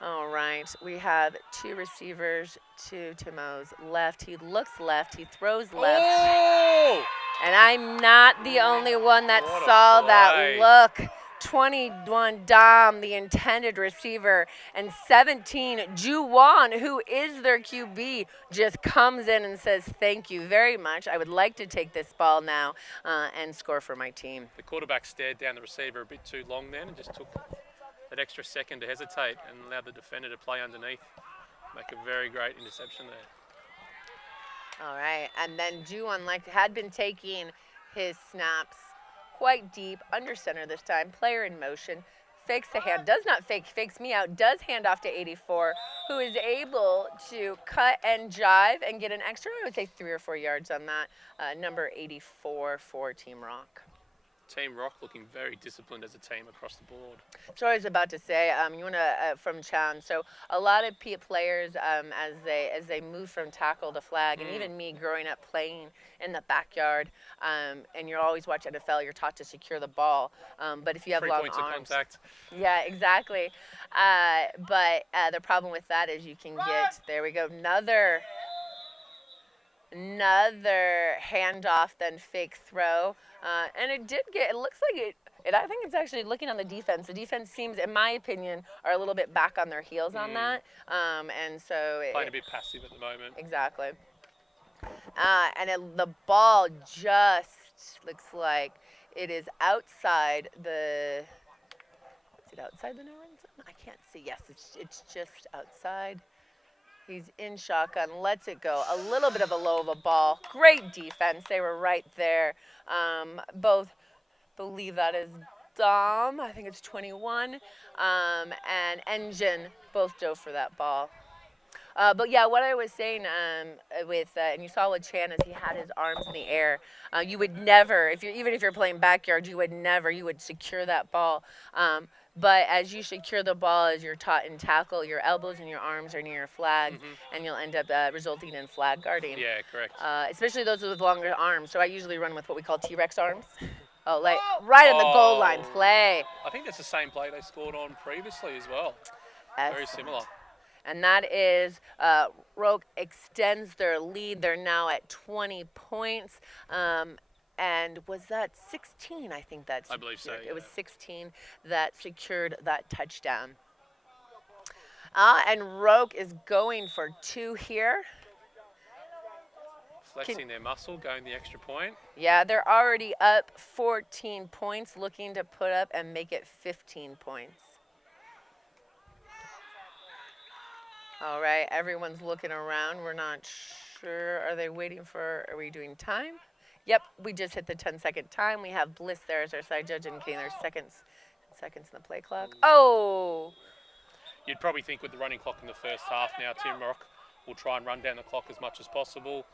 All right, we have 2 receivers to Timo's left. He looks left, he throws left. Oh! And I'm not the only one that What a saw that play. look. 21 Dom, the intended receiver, and 17 Juwan, who is their QB, just comes in and says, thank you very much. I would like to take this ball now and score for my team. The quarterback stared down the receiver a bit too long then and just took that extra second to hesitate and allowed the defender to play underneath. Make a very great interception there. All right, and then Juwan had been taking his snaps quite deep, under center this time, player in motion, fakes the hand, does not fake, fakes me out, does hand off to 84, who is able to cut and jive and get an extra, I would say 3 or 4 yards on that, number 84 for Team Rock. Team Rock looking very disciplined as a team across the board. So I was about to say, you want to from Chan. So a lot of players, as they move from tackle to flag, and even me growing up playing in the backyard, and you're always watch NFL, you're taught to secure the ball. But if you have 3 long points arms, of contact. yeah, exactly. But the problem with that is you can get, there we go, another handoff, then fake throw. And it looks like I think it's actually looking on the defense. The defense seems, in my opinion, are a little bit back on their heels on that. And so Playing a bit passive at the moment. Exactly. And the ball just looks like it is outside the, is it outside the no run zone? I can't see. Yes, it's just outside. He's in shotgun, lets it go. A little bit of a low of a ball. Great defense. They were right there. Both believe that is Dom. I think it's 21. And Engine both dove for that ball. But yeah, what I was saying and you saw with Chan as he had his arms in the air, you would never, even if you're playing backyard, you would secure that ball. But as you secure the ball, as you're taught in tackle, your elbows and your arms are near your flag, and you'll end up resulting in flag guarding. Yeah, correct. Especially those with longer arms. So I usually run with what we call T-Rex arms. Oh, like right on the goal line play. I think that's the same play they scored on previously as well. Excellent. Very similar. And that is Rogue extends their lead. They're now at 20 points. And was that 16? I think that's. I believe so, It was yeah. 16 that secured that touchdown. And Roke is going for 2 here. Flexing their muscle, going the extra point. Yeah, they're already up 14 points, looking to put up and make it 15 points. All right, everyone's looking around. We're not sure. Are they waiting for, are we doing time? Yep, we just hit the 10-second time. We have Bliss there as our side judge indicating there's seconds in the play clock. Oh! You'd probably think with the running clock in the first half now, Team Rock will try and run down the clock as much as possible.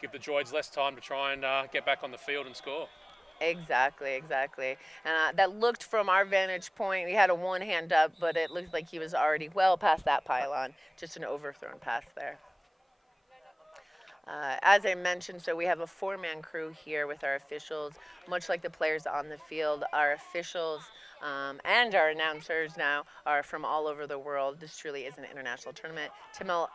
Give the Droids less time to try and get back on the field and score. Exactly. And that looked from our vantage point. We had a one hand up, but it looked like he was already well past that pylon. Just an overthrown pass there. As I mentioned, so we have a 4-man crew here with our officials. Much like the players on the field, our officials and our announcers now are from all over the world. This truly is an international tournament. Timel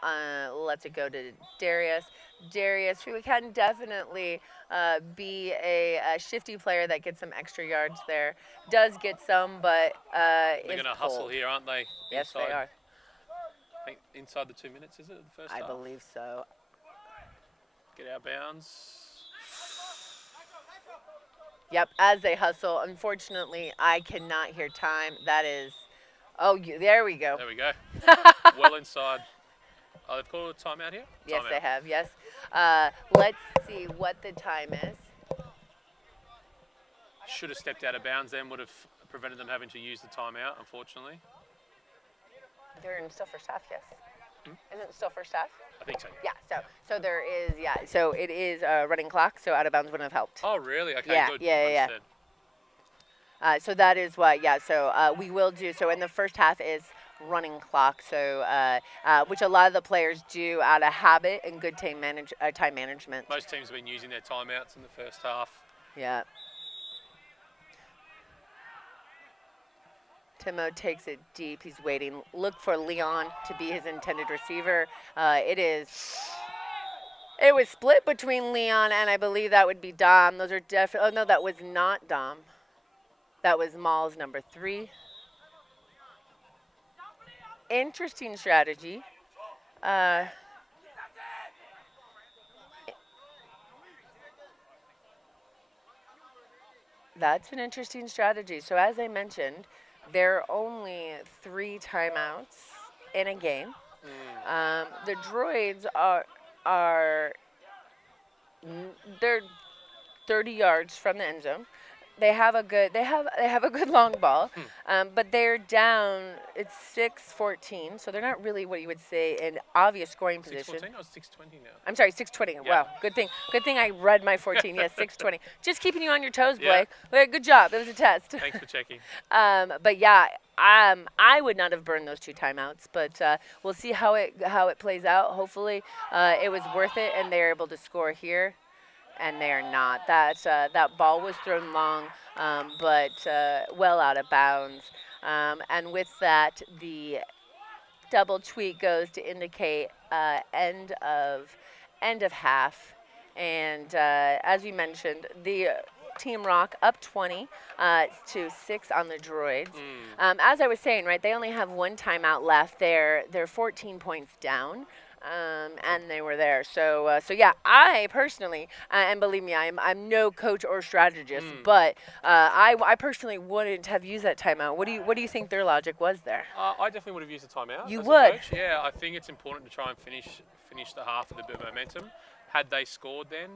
lets it go to Darius. Darius, who can definitely be a shifty player that gets some extra yards there. Does get some, but they're going to hustle here, aren't they? Yes, they are. I think inside the 2 minutes, is it, the first half? I believe so. Get out of bounds. Yep, as they hustle. Unfortunately, I cannot hear time. That is, there we go. There we go. Well inside. Oh, they've called a timeout here? Yes, Timeout. they have, yes. Let's see what the time is. Should have stepped out of bounds then, would have prevented them having to use the timeout, unfortunately. They're in still first half, yes. Isn't it still first half? I think so. Yeah, so there is, so it is a running clock, so out of bounds wouldn't have helped. Oh, really? Okay, yeah, good. Yeah. So that is what, so we will do, so in the first half is running clock, so which a lot of the players do out of habit and good time management. Most teams have been using their timeouts in the first half. Yeah. Timo takes it deep. He's waiting. Look for Leon to be his intended receiver. It was split between Leon and I believe that would be Dom. Those are definitely. Oh no, that was not Dom. That was Maul's number 3. Interesting strategy. That's an interesting strategy. So as I mentioned, there are only 3 timeouts in a game. The Droids they're 30 yards from the end zone. They have a good long ball, but they're down. It's 6-14, so they're not really what you would say an obvious scoring position. 6-14 or 6-20 now? I'm sorry, 6-20. Yeah. Wow, good thing I read my 14. Yes, 6-20. Just keeping you on your toes, Blake. Yeah. Good job. It was a test. Thanks for checking. But yeah, I would not have burned those 2 timeouts, but we'll see how it plays out. Hopefully, it was worth it, and they're able to score here. And they are not. That ball was thrown long, but well out of bounds. And with that, the double tweet goes to indicate end of half. And as we mentioned, the Team Rock up 20 to 6 on the Droids. As I was saying, right, they only have 1 timeout left. They're 14 points down. And they were there. So yeah, I personally, and believe me, I'm no coach or strategist, but I personally wouldn't have used that timeout. What do you think their logic was there? I definitely would have used a timeout. You as would? A coach. Yeah, I think it's important to try and finish the half with a bit of momentum. Had they scored then,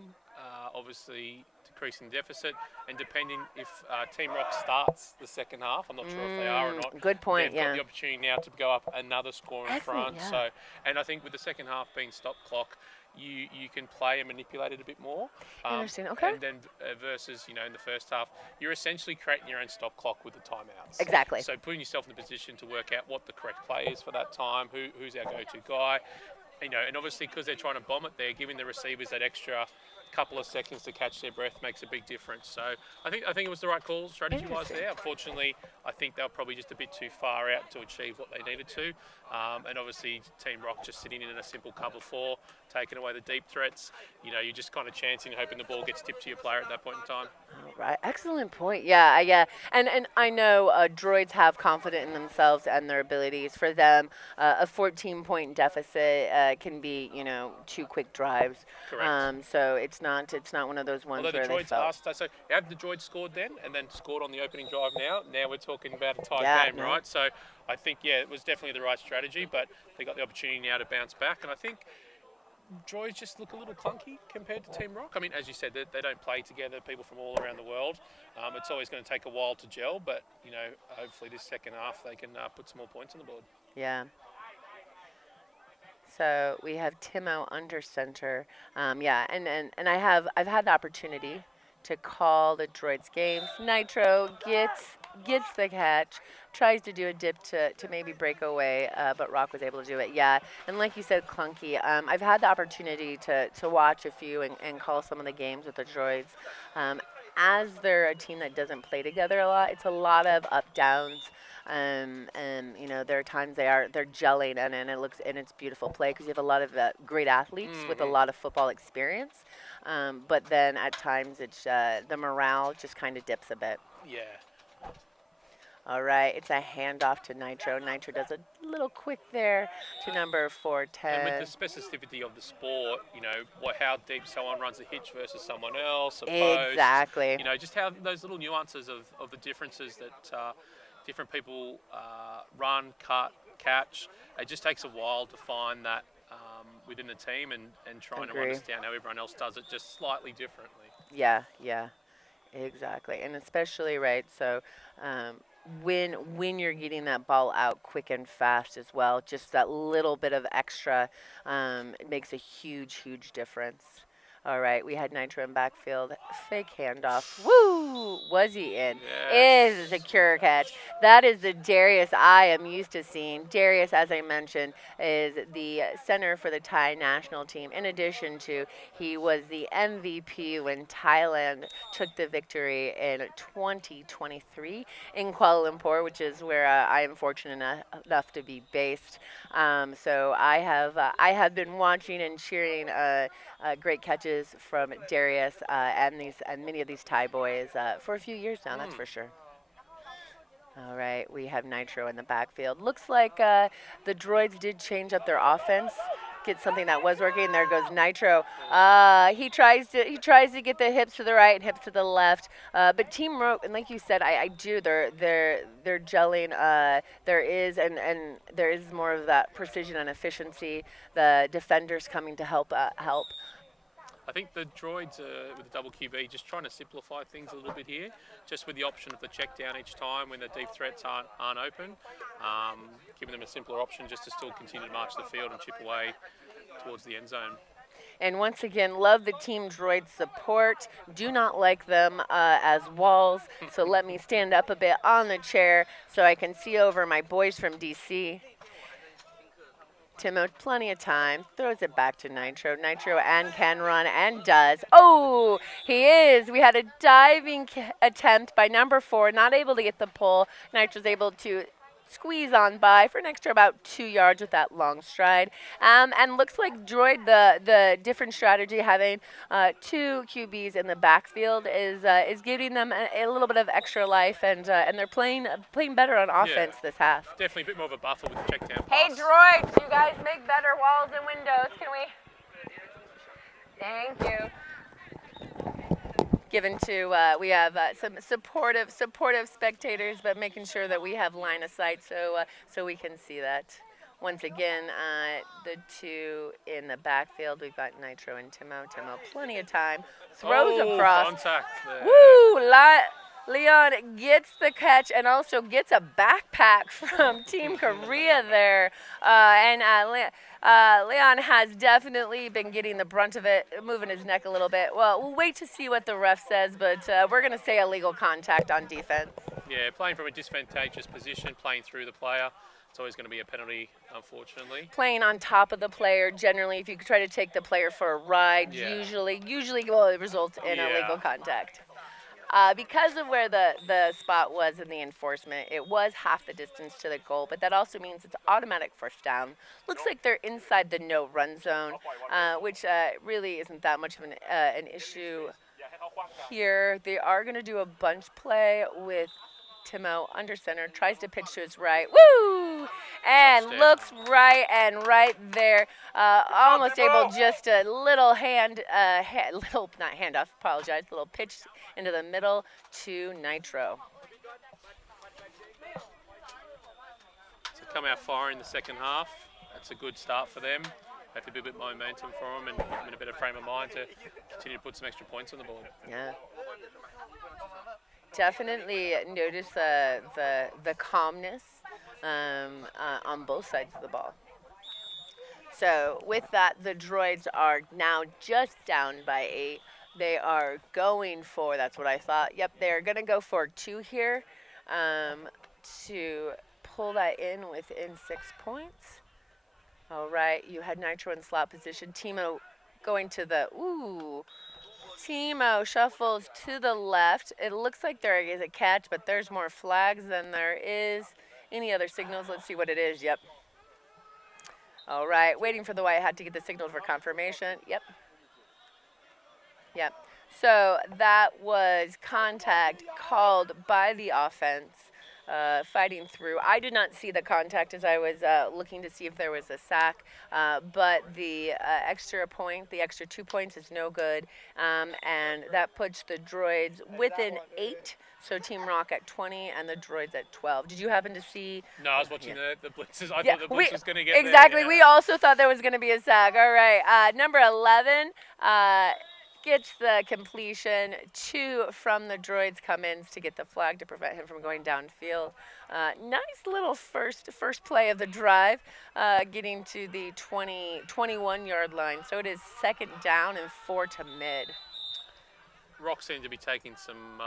obviously decreasing the deficit, and depending if Team Rock starts the second half, I'm not sure if they are or not. Good point, They've got the opportunity now to go up another score in front. Yeah. So, and I think with the second half being stop clock, you can play and manipulate it a bit more. Interesting, okay. And then versus, in the first half, you're essentially creating your own stop clock with the timeouts. Exactly. So putting yourself in a position to work out what the correct play is for that time, who's our go-to guy. And obviously because they're trying to bomb it, they're giving the receivers that extra couple of seconds to catch their breath makes a big difference. So I think it was the right call strategy-wise there. Unfortunately, I think they were probably just a bit too far out to achieve what they needed to. And obviously, Team Rock just sitting in a simple cover 4, taking away the deep threats. You know, you're just kind of chancing, hoping the ball gets tipped to your player at that point in time. Right, excellent point. Yeah. And I know droids have confidence in themselves and their abilities. For them, a 14-point deficit can be, you know, 2 quick drives. Correct. So it's not one of those ones. Although where the droids they felt. asked, so had the droids scored then, and then scored on the opening drive now we're talking about a tight game, no. right? So I think, it was definitely the right strategy, but they got the opportunity now to bounce back, and I think droids just look a little clunky compared to Team Rock. I mean, as you said, they don't play together, people from all around the world. It's always going to take a while to gel, but, you know, hopefully this second half they can put some more points on the board. Yeah. So we have Timo under center. And I've had the opportunity to call the droids games. Nitro gets the catch, tries to do a dip to maybe break away, but Rock was able to do it. Yeah, and like you said, clunky. I've had the opportunity to watch a few and call some of the games with the droids. As they're a team that doesn't play together a lot, it's a lot of up downs. And you know, there are times they're gelling, and it's beautiful play because you have a lot of great athletes with a lot of football experience. But then at times it's the morale just kind of dips a bit. Yeah. All right, it's a handoff to Nitro. Nitro does a little quick there to number 410. And with the specificity of the sport, you know, how deep someone runs a hitch versus someone else, a post. Exactly. You know, just how those little nuances of the differences that different people run, cut, catch. It just takes a while to find that within the team and trying to understand how everyone else does it just slightly differently. Yeah, exactly. And especially, right, so when you're getting that ball out quick and fast as well, just that little bit of extra it makes a huge difference. All right, we had Nitro in backfield. Fake handoff. Woo! Was he in? Yes. Is a secure catch. That is the Darius I am used to seeing. Darius, as I mentioned, is the center for the Thai national team. In addition to, he was the MVP when Thailand took the victory in 2023 in Kuala Lumpur, which is where I am fortunate enough to be based. So I have been watching and cheering great catches from Darius and many of these Thai boys for a few years now, that's for sure. All right, we have Nitro in the backfield. Looks like the droids did change up their offense, get something that was working. There goes Nitro. He tries to get the hips to the right and hips to the left. But Team Rogue, and like you said, they're gelling. There is more of that precision and efficiency. The defenders coming to help. I think the droids with the double QB just trying to simplify things a little bit here, just with the option of the check down each time when the deep threats aren't open, giving them a simpler option just to still continue to march the field and chip away towards the end zone. And once again, love the Team Droid support. Do not like them as walls, so let me stand up a bit on the chair so I can see over my boys from DC. Timo, plenty of time, throws it back to Nitro. Nitro and can run and does. Oh, he is. We had a diving attempt by number 4, not able to get the pull. Nitro's able to squeeze on by for an extra about 2 yards with that long stride. And looks like Droid, the different strategy, having 2 QBs in the backfield is giving them a little bit of extra life, and they're playing better on offense this half. Definitely a bit more of a buffer with the check down pass. Hey Droid, you guys make better walls and windows. Can we? Thank you. Given to, we have some supportive spectators, but making sure that we have line of sight so we can see that. Once again, the 2 in the backfield, we've got Nitro and Timo. Timo, plenty of time, throws across. Contact there. Woo! Leon gets the catch and also gets a backpack from Team Korea there. Leon has definitely been getting the brunt of it, moving his neck a little bit. Well, we'll wait to see what the ref says, but we're going to say illegal contact on defense. Yeah, playing from a disadvantageous position, playing through the player. it's always going to be a penalty, unfortunately. Playing on top of the player, generally, if you try to take the player for a ride, usually well, it results in illegal contact. Because of where the spot was in the enforcement, it was half the distance to the goal, but that also means it's automatic first down. Looks like they're inside the no-run zone, which really isn't that much of an issue here. They are going to do a bunch play with Timo under center, tries to pitch to his right. Woo! And looks right and right there. Almost able, just a little not handoff, apologize, little pitch into the middle to Nitro. So come out firing the second half. That's a good start for them. Have to be a bit more momentum for them and put them in a better frame of mind to continue to put some extra points on the board. Yeah. Definitely notice the calmness on both sides of the ball. So with that, the Droids are now just down by 8. They are going for, that's what I thought. Yep, they're going to go for 2 here to pull that in within 6 points. All right, you had Nitro in slot position. Timo going to the, Timo shuffles to the left. It looks like there is a catch, but there's more flags than there is any other signals. Let's see what it is. Yep. All right, waiting for the white hat to get the signal for confirmation. Yep. Yep. So that was contact called by the offense, fighting through. I did not see the contact as I was looking to see if there was a sack, but the extra point, the extra 2 points is no good, and that puts the Droids within 8. So Team Rock at 20 and the Droids at 12. Did you happen to see? No, I was watching the blitzes. I thought the blitz was going to get exactly. there. We also thought there was going to be a sack. All right. Number 11 gets the completion. 2 from the Droids come in to get the flag to prevent him from going downfield. Nice little first play of the drive, getting to the 21-yard line. So it is 2nd down and 4 to mid. Rock seem to be taking some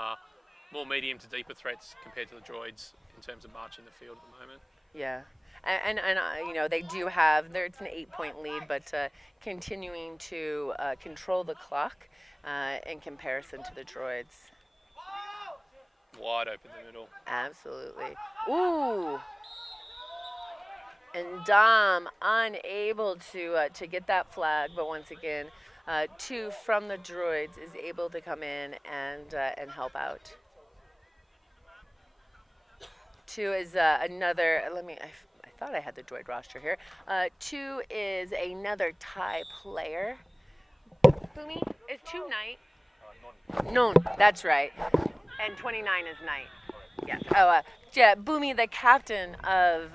more medium to deeper threats compared to the Droids in terms of marching the field at the moment. Yeah, and you know, they do have, it's an 8-point lead, but continuing to control the clock in comparison to the Droids. Wide open the middle. Absolutely. Ooh. And Dom unable to get that flag, but once again, 2 from the Droids is able to come in and help out. 2 is another, I thought I had the Droid roster here. 2 is another Thai player. Boomy, is 2 Knight? No, that's right. And 29 is Knight. Yes. Oh, yeah, Boomy, the captain of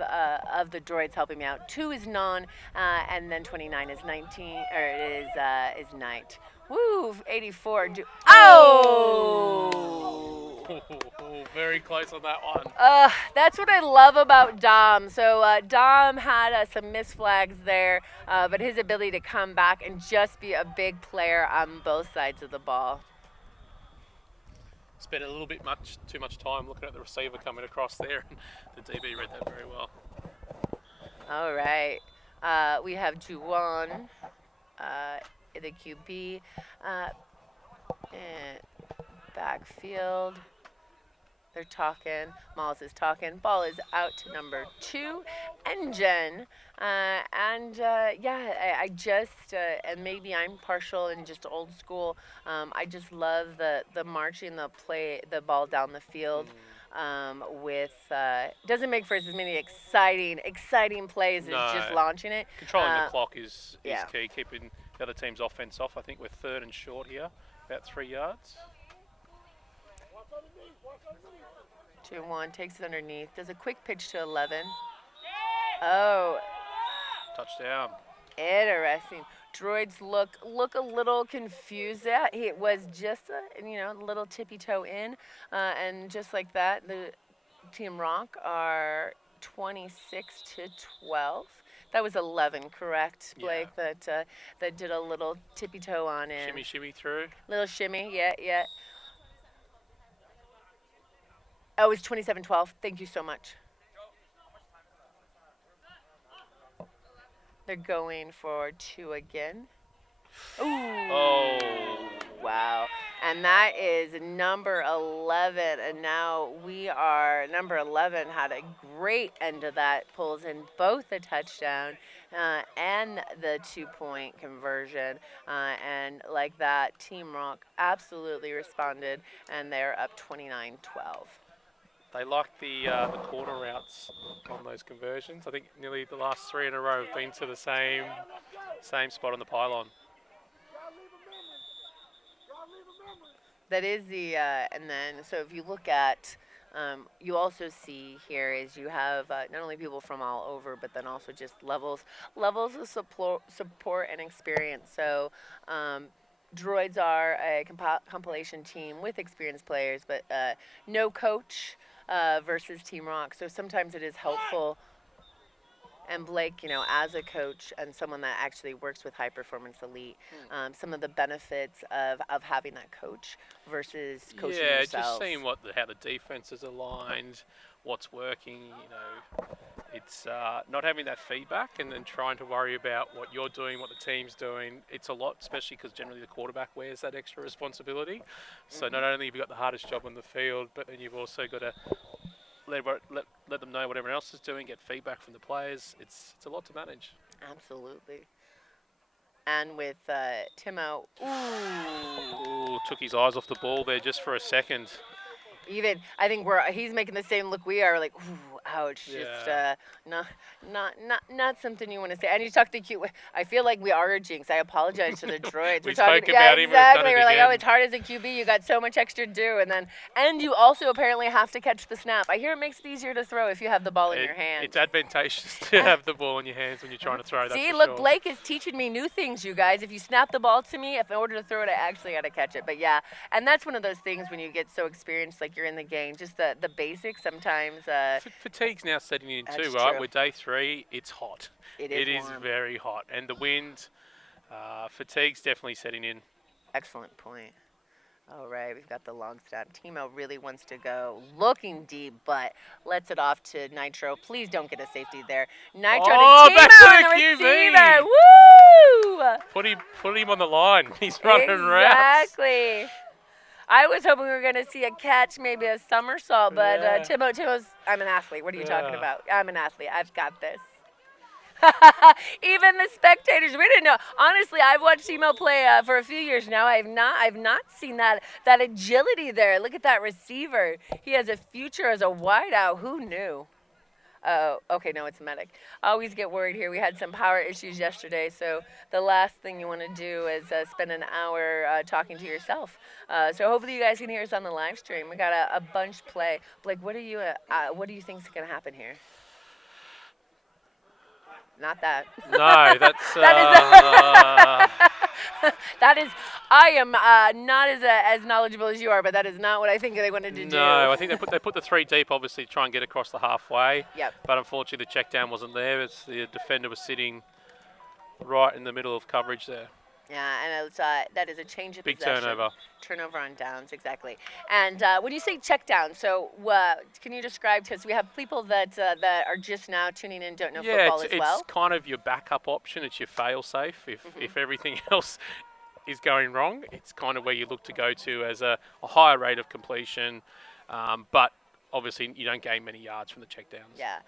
the Droids, helping me out. 2 is Non, and then 29 is 19, or it is Knight. Woo, 84. Very close on that one. That's what I love about Dom. So Dom had some missed flags there, but his ability to come back and just be a big player on both sides of the ball. Spent a little bit too much time looking at the receiver coming across there, and the DB read that very well. All right. We have Juwan, the QB, and backfield. They're talking. Miles is talking. Ball is out to number 2, Engine. I just, and maybe I'm partial and just old school, I just love the marching, the ball down the field. Doesn't make for as many exciting plays as just launching it. Controlling the clock is key, keeping the other team's offense off. I think we're 3rd and short here, about 3 yards. 2-1, takes it underneath, does a quick pitch to 11. Oh. Touchdown. Interesting. Droids look a little confused. It was just a little tippy toe in, and just like that, the Team Rock are 26-12. That was 11, correct, Blake? Yeah. That did a little tippy toe on in. Shimmy through. Little shimmy, yeah. Oh, it was 27-12. Thank you so much. They're going for 2 again. Ooh. Oh. Wow. And that is number 11. And now we are, number 11 had a great end of that, pulls in both the touchdown and the 2-point conversion. And like that, Team Rock absolutely responded, and they're up 29-12. They like the corner routes on those conversions. I think nearly the last 3 in a row have been to the same spot on the pylon. That is the, and then, so if you look at, you also see here is you have not only people from all over, but then also just levels of support and experience. So Droids are a compilation team with experienced players, but no coach versus Team Rock. So sometimes it is helpful. And Blake, you know, as a coach and someone that actually works with High Performance Elite, some of the benefits of having that coach versus coaching yourself. Yeah, just seeing how the defense is aligned, what's working. You know, it's not having that feedback and then trying to worry about what you're doing, what the team's doing. It's a lot, especially because generally the quarterback wears that extra responsibility. So not only have you got the hardest job on the field, but then you've also got to let them know what everyone else is doing, get feedback from the players. It's a lot to manage. Absolutely. And with Timo, ooh, took his eyes off the ball there just for a second. Even I think he's making the same look we are, like, ooh, ouch, yeah. Just not something you want to say. And you talk the cute way. I feel like we are a jinx. I apologize to the Droids. we spoke about him. Exactly. We're like, oh, it's hard as a QB. You got so much extra to do, and you also apparently have to catch the snap. I hear it makes it easier to throw if you have the ball in your hand. It's advantageous to have the ball in your hands when you're trying to throw. See, look, Blake is teaching me new things, you guys. If you snap the ball to me, in order to throw it, I actually got to catch it. But yeah, and that's one of those things when you get so experienced, like you're in the game, just the basics sometimes. Fatigue's now setting in too, That's right? true. With day 3, it's hot. It is warm. very hot. And the wind, fatigue's definitely setting in. Excellent point. All right, we've got the long snap. Timo really wants to go looking deep, but lets it off to Nitro. Please don't get a safety there. Nitro to Timo on the receiver. Woo! Put him on the line. He's running routes. Exactly. I was hoping we were going to see a catch, maybe a somersault, but Timo's, I'm an athlete. What are you talking about? I'm an athlete. I've got this. Even the spectators, we didn't know. Honestly, I've watched Timo play for a few years now. I've not seen that agility there. Look at that receiver. He has a future as a wideout. Who knew? Okay, no, it's medic. I always get worried here. We had some power issues yesterday, so the last thing you want to do is spend an hour talking to yourself. So hopefully you guys can hear us on the live stream. We got a bunch play. Blake, what do you think is going to happen here? Not that. No, that's. That is. I am not as knowledgeable as you are, but that is not what I think they wanted to do. No, I think they put the 3 deep, obviously, to try and get across the halfway. Yep. But unfortunately, the check down wasn't there. The defender was sitting right in the middle of coverage there. Yeah, and it's, that is a change of big possession. Turnover on downs, exactly. And when you say check down, so can you describe, because we have people that are just now tuning in, don't know football as well. Yeah, it's kind of your backup option. It's your fail-safe. If everything else is going wrong, it's kind of where you look to go to as a higher rate of completion. But obviously, you don't gain many yards from the check downs. Yeah.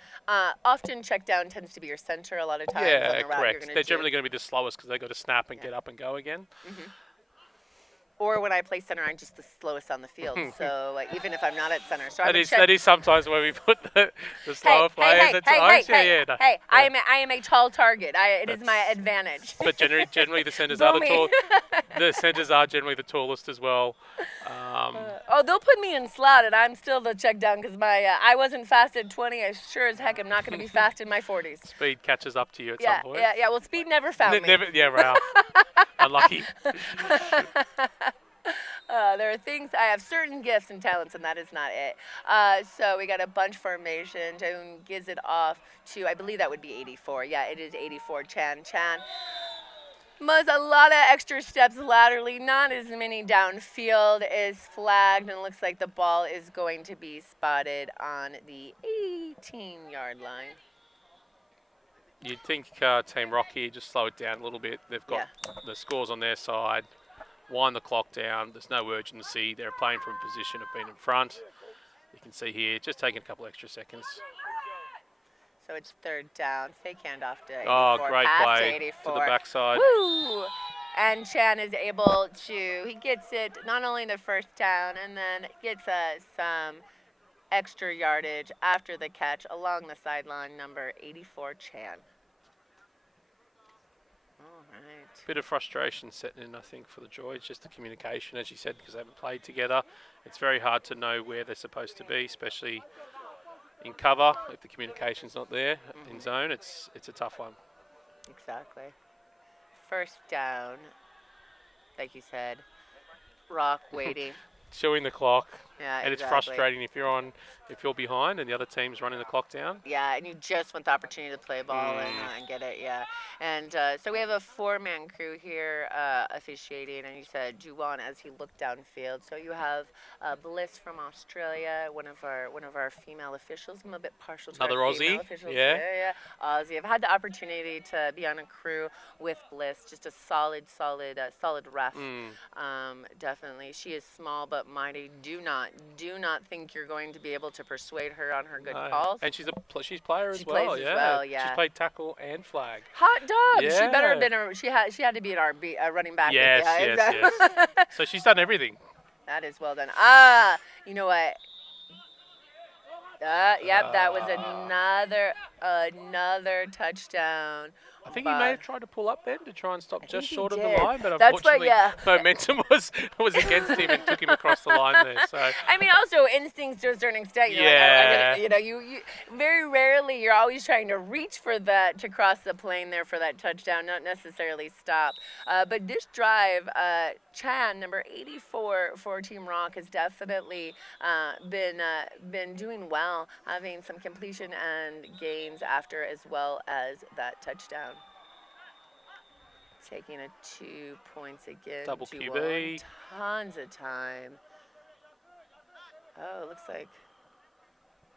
Often check down tends to be your center a lot of times. Yeah, on the route correct. They're generally going to be the slowest because they've got to snap and get up and go again. Mm-hmm. Or when I play center, I'm just the slowest on the field. So even if I'm not at center, so that is sometimes where we put the slower players at times. I am a tall target. It is my advantage. But generally the centers are the tall. The centers are generally the tallest as well. They'll put me in slot, and I'm still the check down because I wasn't fast at 20. I sure as heck am not going to be fast in my 40s. Speed catches up to you at some point. Yeah. Well, speed never found me. Never. Yeah, wow. Unlucky. There are things, I have certain gifts and talents, and that is not it. So we got a bunch formation. Joan gives it off to, I believe that would be 84. Yeah, it is 84. Chan. Muzz, a lot of extra steps laterally, not as many downfield, is flagged, and it looks like the ball is going to be spotted on the 18-yard line. You'd think Team Rocky just slow it down a little bit. They've got the scores on their side. Wind the clock down. There's no urgency. They're playing from a position of being in front. You can see here, just taking a couple extra seconds. So it's 3rd down. Fake handoff to 84. Oh, great pass play to 84. to the backside. Woo! And Chan is able to, he gets it not only the 1st down, and then gets some extra yardage after the catch along the sideline, number 84, Chan. All right. Bit of frustration setting in, I think, for the Droids, just the communication, as you said, because they haven't played together. It's very hard to know where they're supposed to be, especially in cover. If the communication's not there in zone, it's a tough one. Exactly. 1st down, like you said, Rock waiting. Chewing the clock. Yeah, and it's frustrating if you're behind and the other team's running the clock down. Yeah, and you just want the opportunity to play ball and get it, And so we have a 4-man crew here officiating, and you said Juwan as he looked downfield. So you have Bliss from Australia, one of our female officials. I'm a bit partial to another our Aussie. female officials. Yeah, Aussie. I've had the opportunity to be on a crew with Bliss, just a solid ref. Definitely, she is small but mighty. Do not think you're going to be able to persuade her on her good calls. And she's player as well. Plays as well, yeah. She's played tackle and flag. Hot dog. Yeah. She better have been she had to be an RB, a running back. Yes. So she's done everything. That is well done. You know what? Yep, that was another touchdown. I think he may have tried to pull up then to try and stop just short of the line, but That's unfortunately momentum was against him and took him across the line there. So I mean, also instincts to a certain extent. You're like, you very rarely you're always trying to reach for that to cross the plane there for that touchdown, not necessarily stop. But this drive, Chan, number 84 for Team Rock, has definitely been doing well, having some completion and gains after, as well as that touchdown. Taking a 2 points again. Double QB. Tons of time. Oh, it looks like.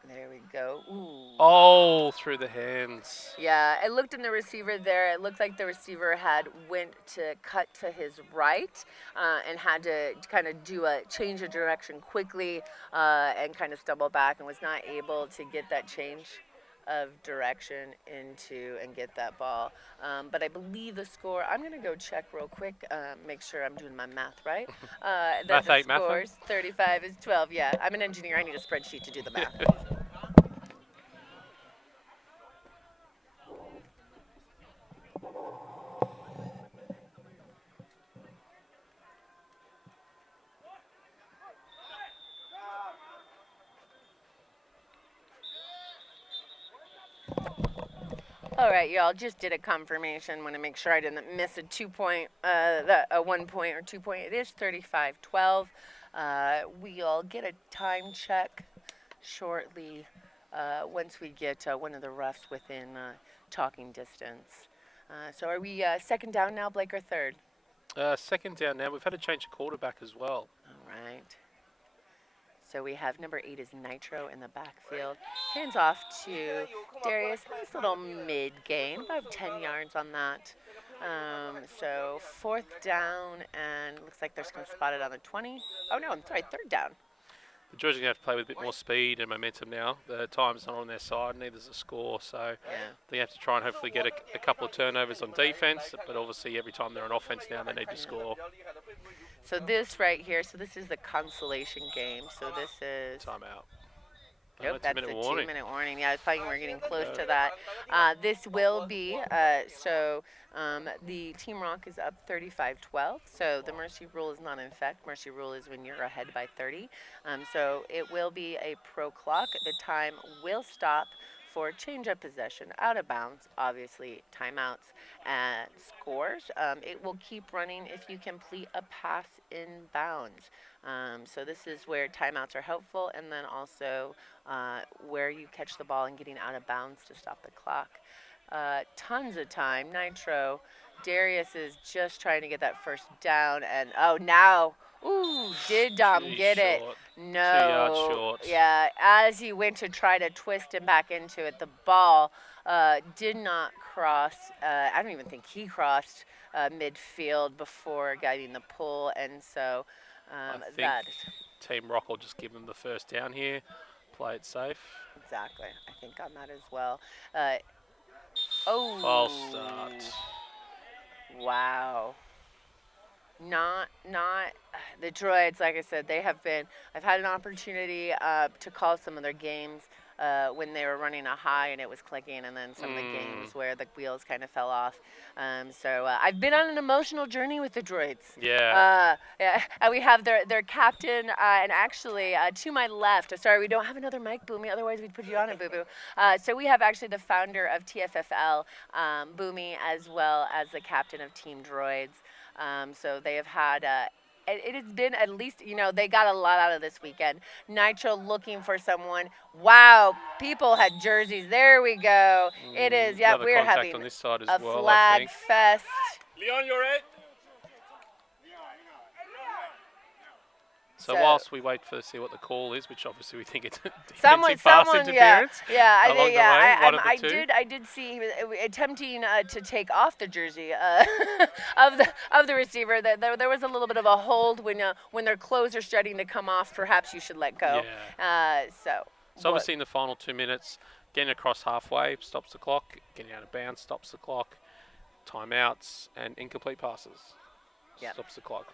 There we go. Ooh. Oh, through the hands. Yeah, it looked in the receiver there. It looked like the receiver had went to cut to his right and had to kind of do a change of direction quickly and kind of stumble back and was not able to get that change of direction into and get that ball. But I believe the score, I'm going to go check real quick, make sure I'm doing my math right. That the score's 35-12. Yeah, I'm an engineer. I need a spreadsheet to do the math. All right, y'all, just did a confirmation. Want to make sure I didn't miss a 1 point or 2 point. It is 35-12. We'll get a time check shortly once we get one of the refs within talking distance. So are we 2nd down now, Blake, or 3rd? 2nd down now. We've had to change a quarterback as well. All right. So we have number 8 is Nitro in the backfield. Hands off to Darius. Nice little mid gain, about 10 yards on that. So 4th down, and looks like they're just going to spot it on the 20. Oh, no, I'm sorry, 3rd down. The Georgians are going to have to play with a bit more speed and momentum now. The time's not on their side, neither's the score. So they have to try and hopefully get a couple of turnovers on defense. But obviously every time they're on offense now, they need to score. So this right here, so this is the consolation game. So this is... Timeout. Yep, that's a 2-minute warning. Yeah, I was thinking we're getting close to that. This will be, the Team Rock is up 35-12. So the mercy rule is not in effect. Mercy rule is when you're ahead by 30. So it will be a pro clock. The time will stop for change of possession, out of bounds, obviously timeouts and scores. It will keep running if you complete a pass in bounds. So this is where timeouts are helpful, and then also where you catch the ball and getting out of bounds to stop the clock. Tons of time. Nitro, Darius is just trying to get that 1st down, and oh, now, Ooh, did Dom Too get it? short. No. 2 yards short. Yeah, as he went to try to twist him back into it, the ball did not cross. I don't even think he crossed midfield before getting the pull, and so I think that Team Rock will just give them the first down here. Play it safe. exactly. I think on that as well. Oh. False start. Wow. Not the Droids, like I said, they have been. I've had an opportunity to call some of their games when they were running a high and it was clicking, and then some of the games where the wheels kind of fell off. So I've been on an emotional journey with the Droids. Yeah. Yeah, and we have their captain, and actually to my left. Sorry, we don't have another mic, Boomy. Otherwise, we'd put you on it, Boo Boo. So we have actually the founder of TFFL, Boomy, as well as the captain of Team Droids. So they have had, it has been at least, they got a lot out of this weekend. Nitro looking for someone. Wow, people had jerseys. There we go. It is, yeah, Another we're contact having on this side as a well, I flag think. fest. Leon, you're it. So whilst we wait to see what the call is, which obviously we think it's Someone, pass interference. yeah, I along think, the way, one of the I two. did see he was attempting to take off the jersey of the receiver. That there was a little bit of a hold when their clothes are starting to come off. Perhaps you should let go. Yeah. So Obviously in the final 2 minutes, getting across halfway stops the clock. Getting out of bounds stops the clock. Timeouts and incomplete passes stops the clock.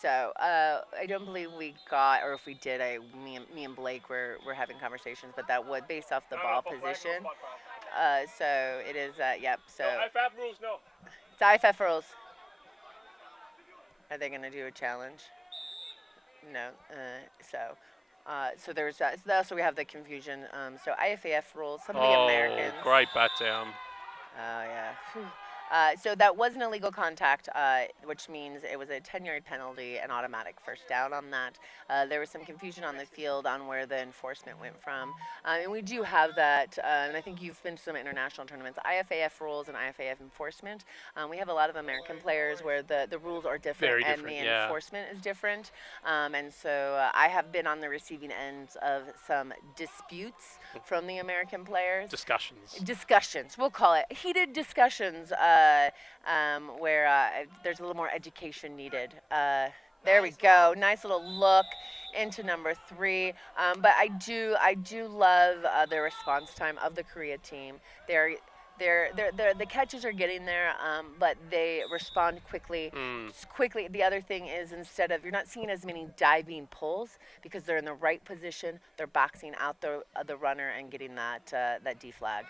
So I don't believe we got, or if we did, me and Blake were having conversations, but that would based off the ball position. So it is, yep. So IFAF rules, no. it's IFF rules. Are they going to do a challenge? No. So there's also we have the confusion. So IFAF rules. Some of the Americans. Oh, great bat down. Oh yeah. So that was an illegal contact, which means it was a 10-yard penalty, an automatic first down on that. There was some confusion on the field on where the enforcement went from. And we do have that, and I think you've been to some international tournaments, IFAF rules and IFAF enforcement. We have a lot of American players where the rules are different, and the enforcement is different. And so I have been on the receiving ends of some disputes from the American players. Discussions, we'll call it. Heated discussions where there's a little more education needed. There we go. Nice little look into number 3. But I do love the response time of the Korea team. The catches are getting there, but they respond quickly. Quickly. The other thing is, instead of, you're not seeing as many diving pulls because they're in the right position. They're boxing out the runner and getting that D flag.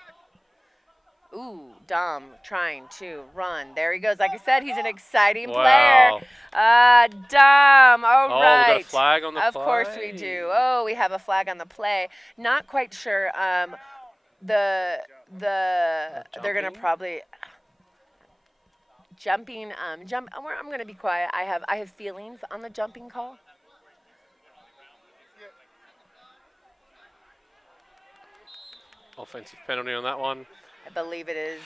Ooh, Dom trying to run. There he goes. Like I said, he's an exciting player. Dom, all right. We got a flag on the play. Of course we do. Oh, we have a flag on the play. Not quite sure. They're gonna probably jumping. I'm gonna be quiet. I have feelings on the jumping call. Offensive penalty on that one. I believe it is.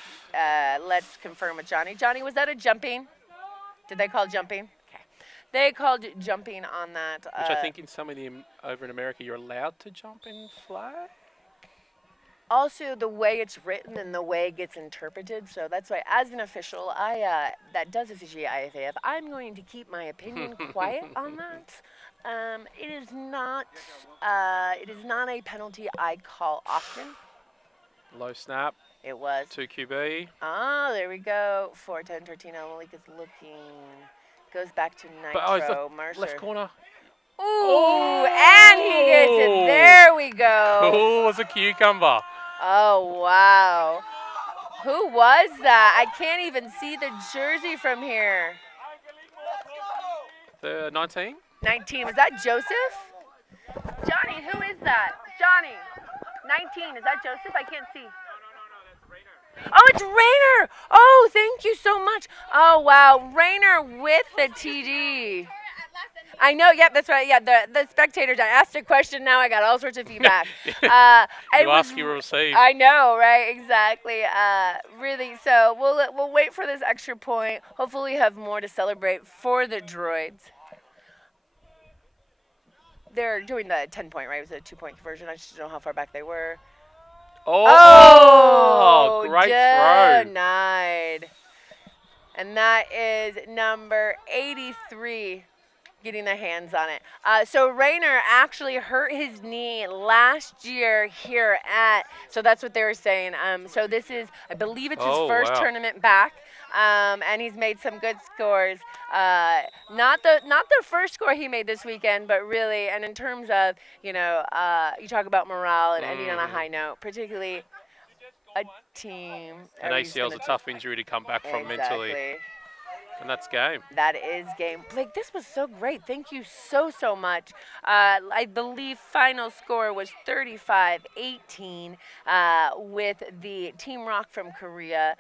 Let's confirm with Johnny. Johnny, was that a jumping? Did they call jumping? Okay. They called jumping on that. Which I think in some of the over in America you're allowed to jump in flag. Also, the way it's written and the way it gets interpreted. So that's why, as an official, that does officiate IFAF, I'm going to keep my opinion quiet on that. It is not a penalty I call often. Low snap. It was. 2 QB. Oh, there we go. 4-10, Tortino. Malik is looking. Goes back to Nitro. Mercer. Left corner. Ooh, and he gets it. There we go. Cool as a cucumber. Oh, wow. Who was that? I can't even see the jersey from here. The 19? 19. Was that Joseph? Johnny, who is that? Johnny. 19. Is that Joseph? I can't see. Oh, it's Rainer. Oh, thank you so much. Oh, wow. Rainer with the TD. I know. Yep, that's right. Yeah, the spectators. I asked a question. Now I got all sorts of feedback. You ask, you receive. I know, right? Exactly. Really. So we'll wait for this extra point. Hopefully, we have more to celebrate for the Droids. they're doing the 10-point, right? It was a 2-point conversion. I just don't know how far back they were. Oh, great throw. Denied. And that is number 83 getting their hands on it. So Rayner actually hurt his knee last year here at, so that's what they were saying. So this is, I believe it's his first tournament back. And he's made some good scores. Not the first score he made this weekend, but really, and in terms of, you talk about morale and ending on a high note, particularly a team. An ACL is a tough injury to come back from mentally. And that's game. That is game. Blake, this was so great. Thank you so much. I believe final score was 35-18 with the Team Rock from Korea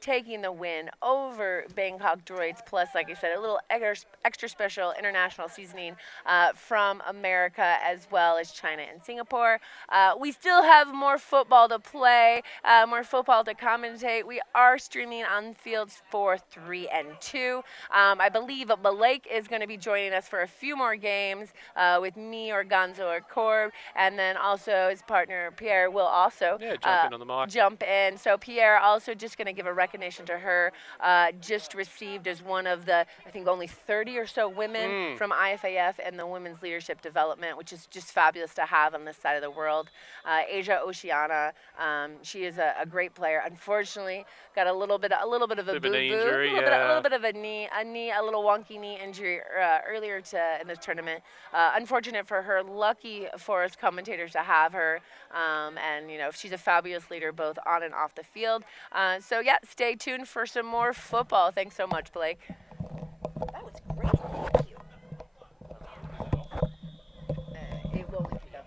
taking the win over Bangkok Droids, plus, like I said, a little extra special international seasoning from America as well as China and Singapore. We still have more football to play, more football to commentate. We are streaming on Fields 4, 3, and 2. I believe Blake is going to be joining us for a few more games with me or Gonzo or Corb, and then also his partner Pierre will also jump in on the mic. Jump in. So Pierre also just going to give a recognition to her, just received as one of the, I think, only 30 or so women from IFAF and the Women's Leadership Development, which is just fabulous to have on this side of the world. Asia Oceana, she is a great player. Unfortunately, got a little bit of a boo-boo, a little bit of a little wonky knee injury earlier in this tournament. Unfortunate for her, lucky for us commentators to have her, and she's a fabulous leader both on and off the field. So yeah, stay tuned for some more football. Thanks so much, Blake. That was great. Thank you. It will lift it up.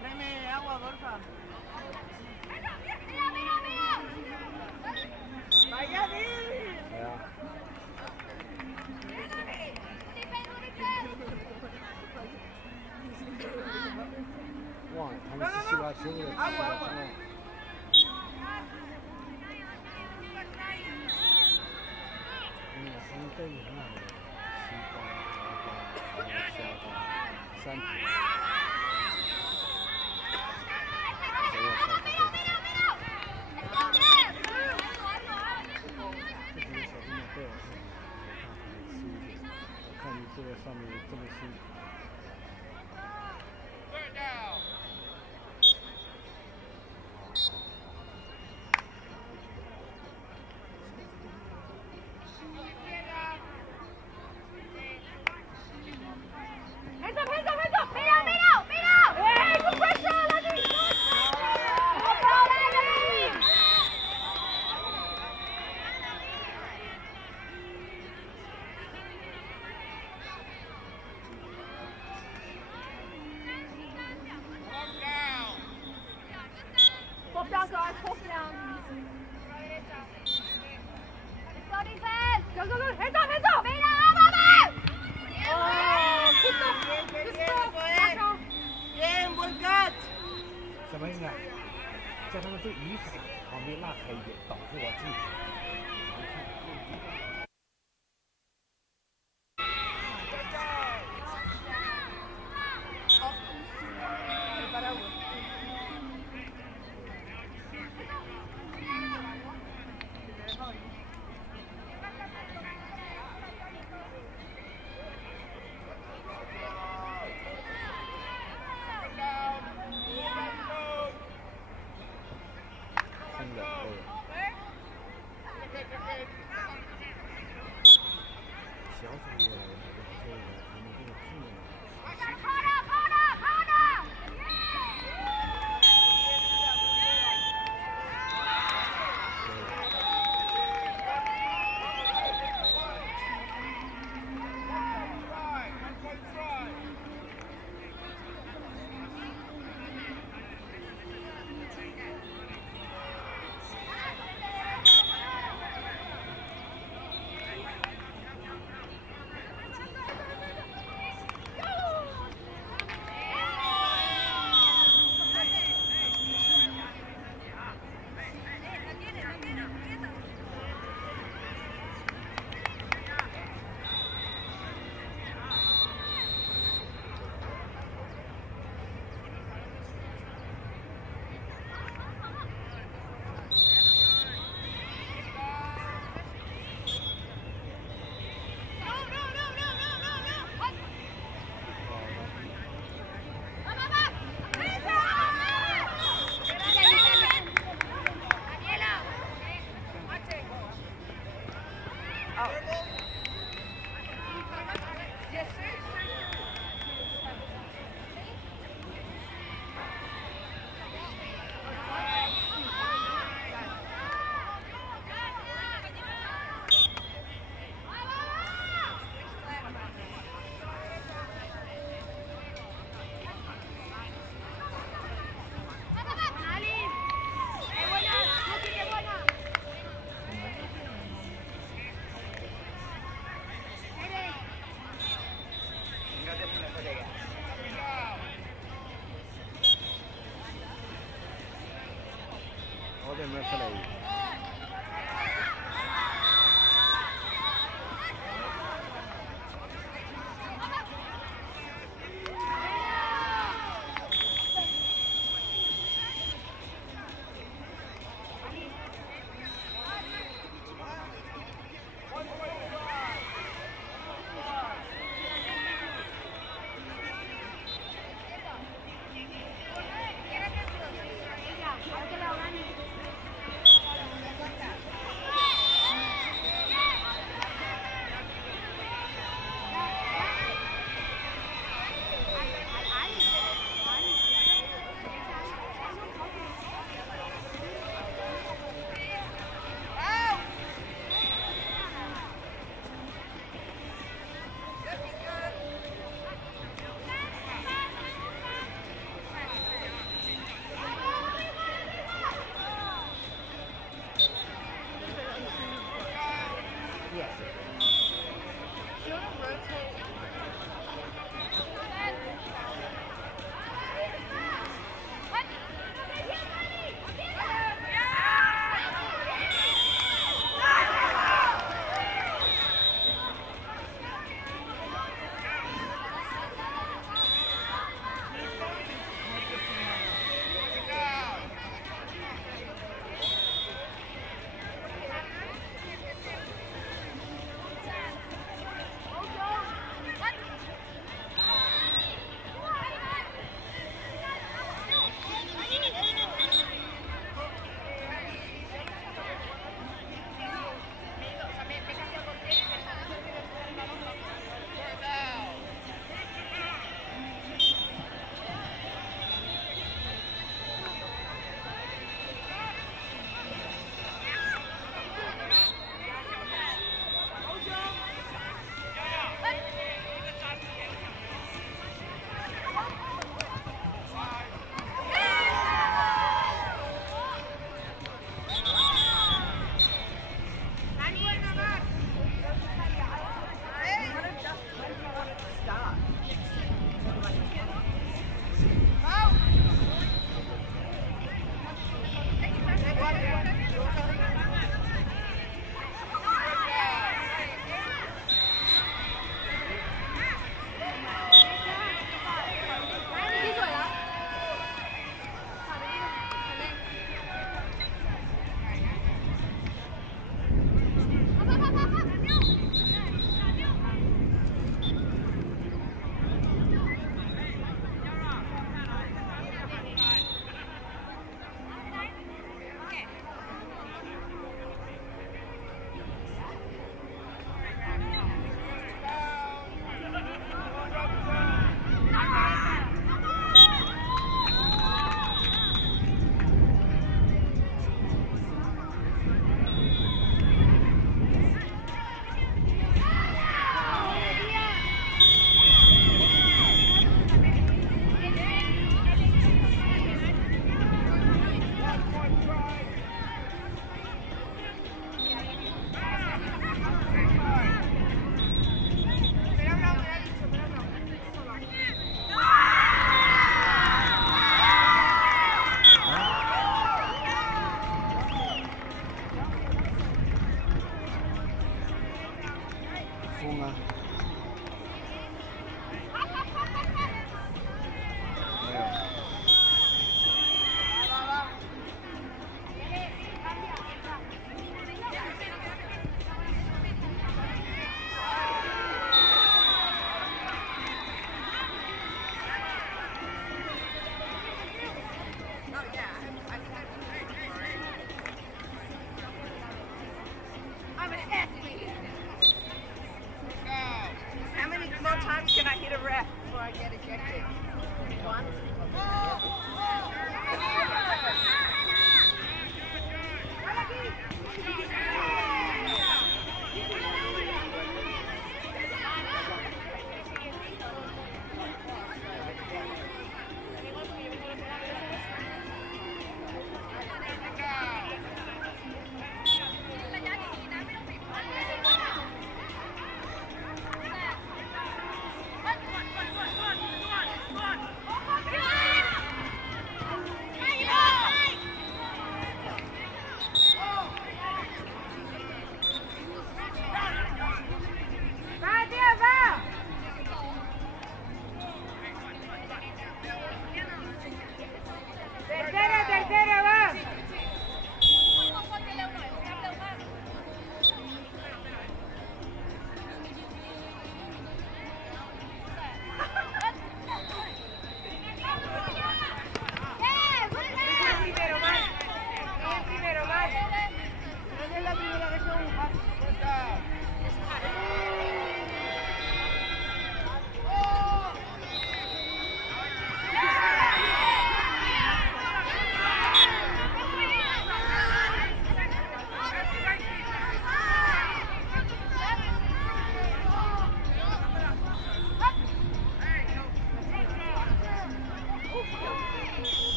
Tráeme agua, porfa. ¡Vaya bien! 哇，他们是西瓜球的，agua, agua. 他们都有那个西瓜、桃花、香瓜、山竹。谁要上这个？这几个小朋友都有，我看你坐在上面这么辛苦。 什么应该叫他们这雨伞旁边拉开一点，导致我进。没出来。风啊。没有。I'm an athlete. How many more times can I hit a ref before I get ejected? One.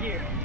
here.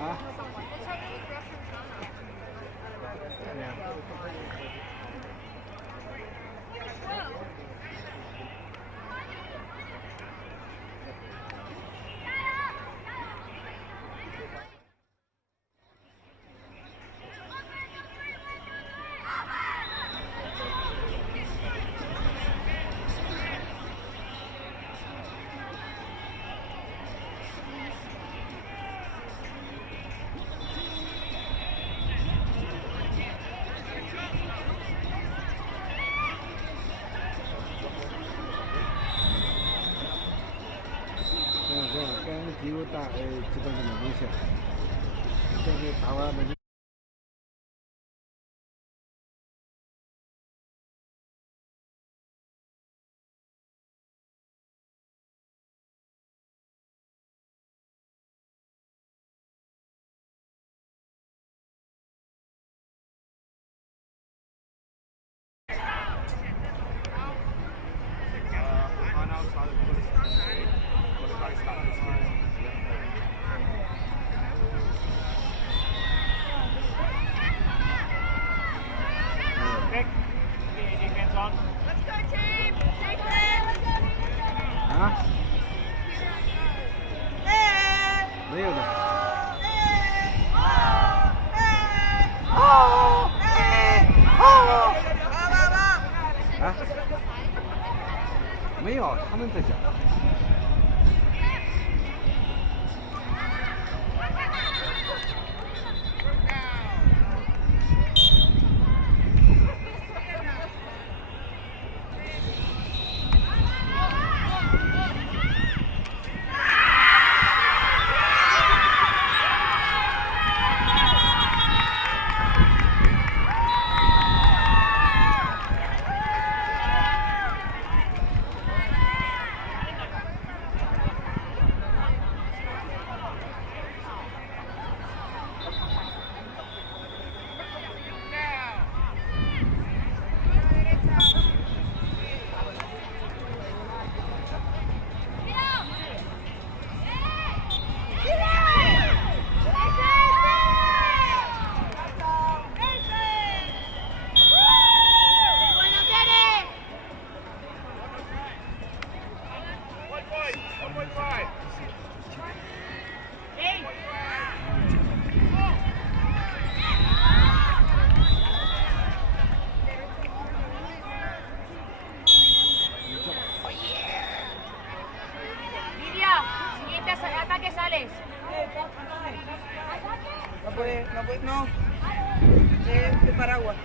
啊？跟比如打基本上没东西，这个打完没。啊？没有的。啊？没有，他们在讲。No. De paraguas.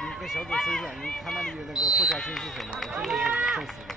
你跟小组说一下，你看那里有那个付小心是什么？我真的是中暑了。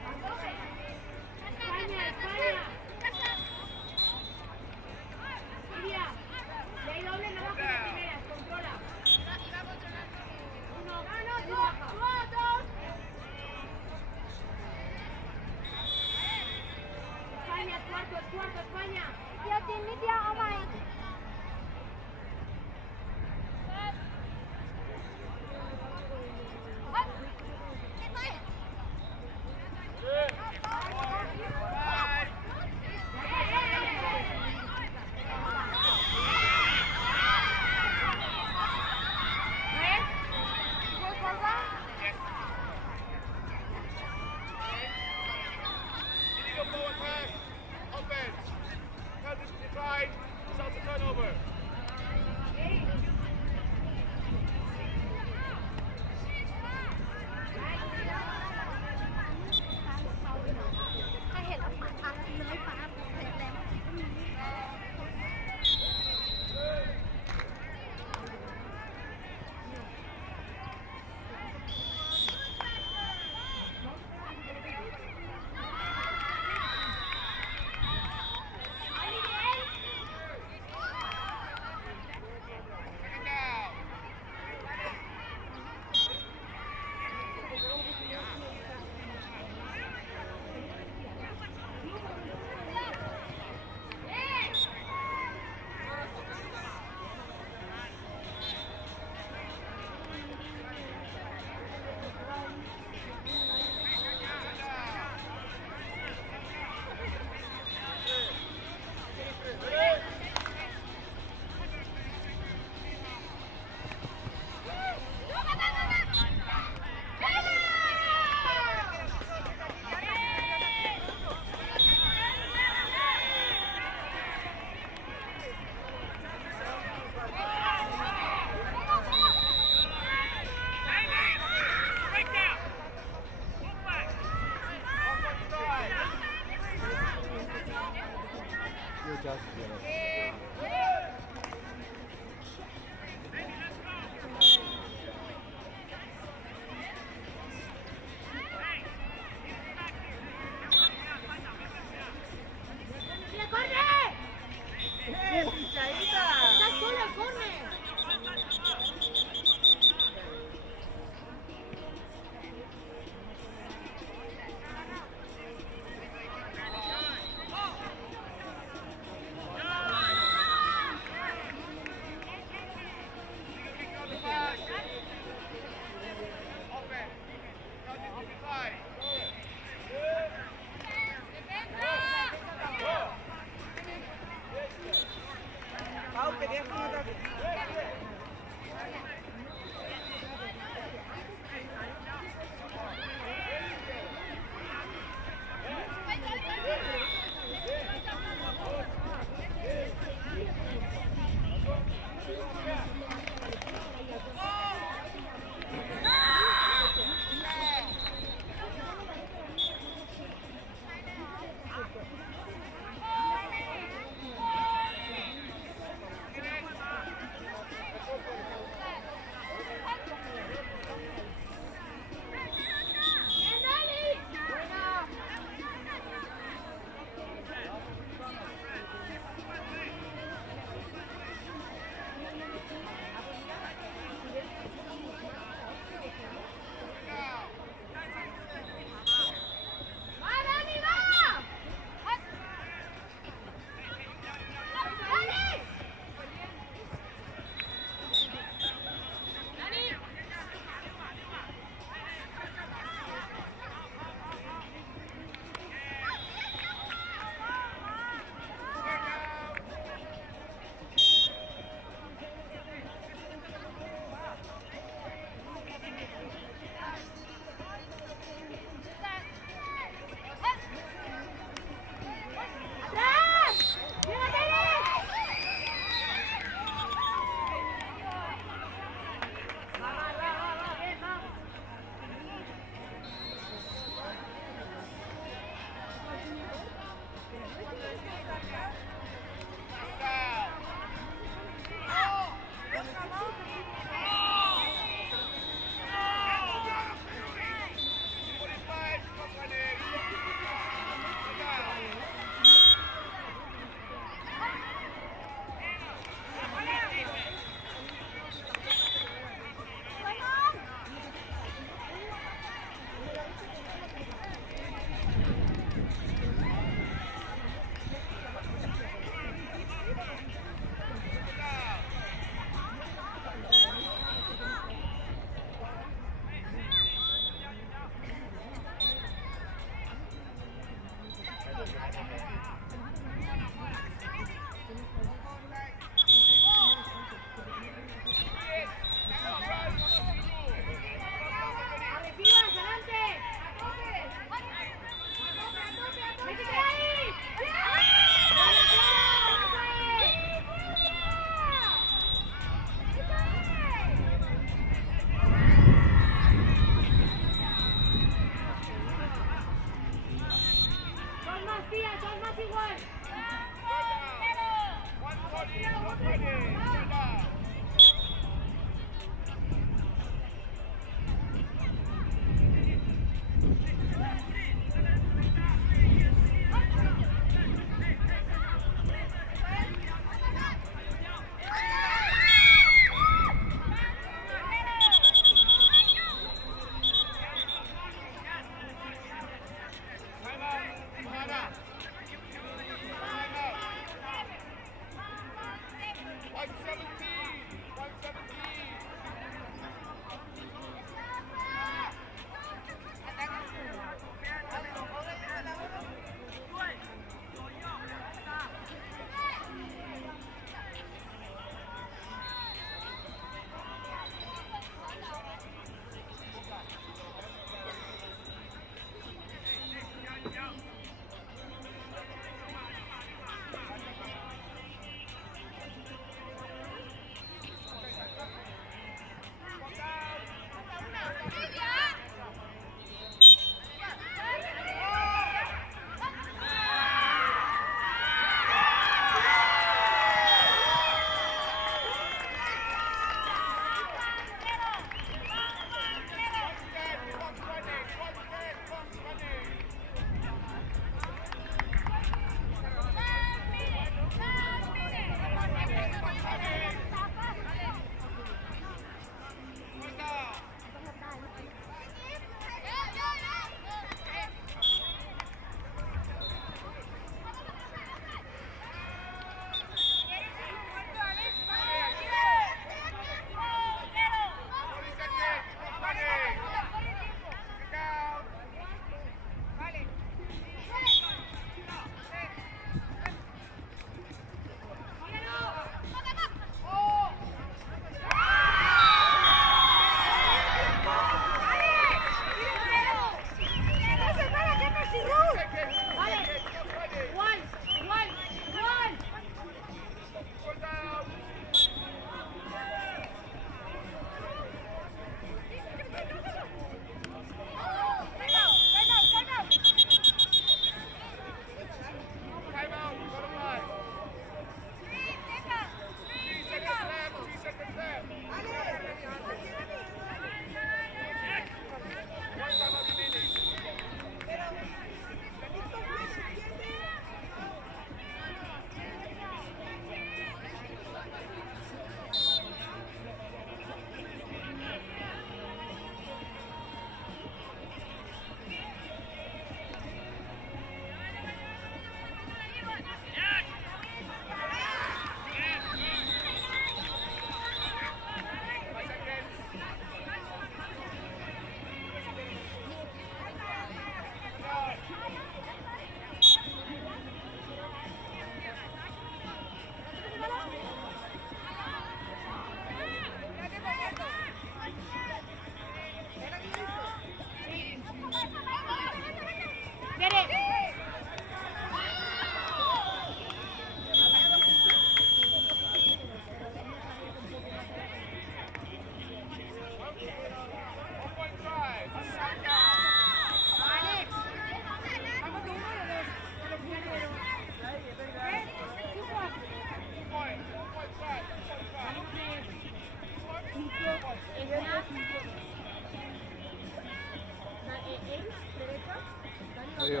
哎呦，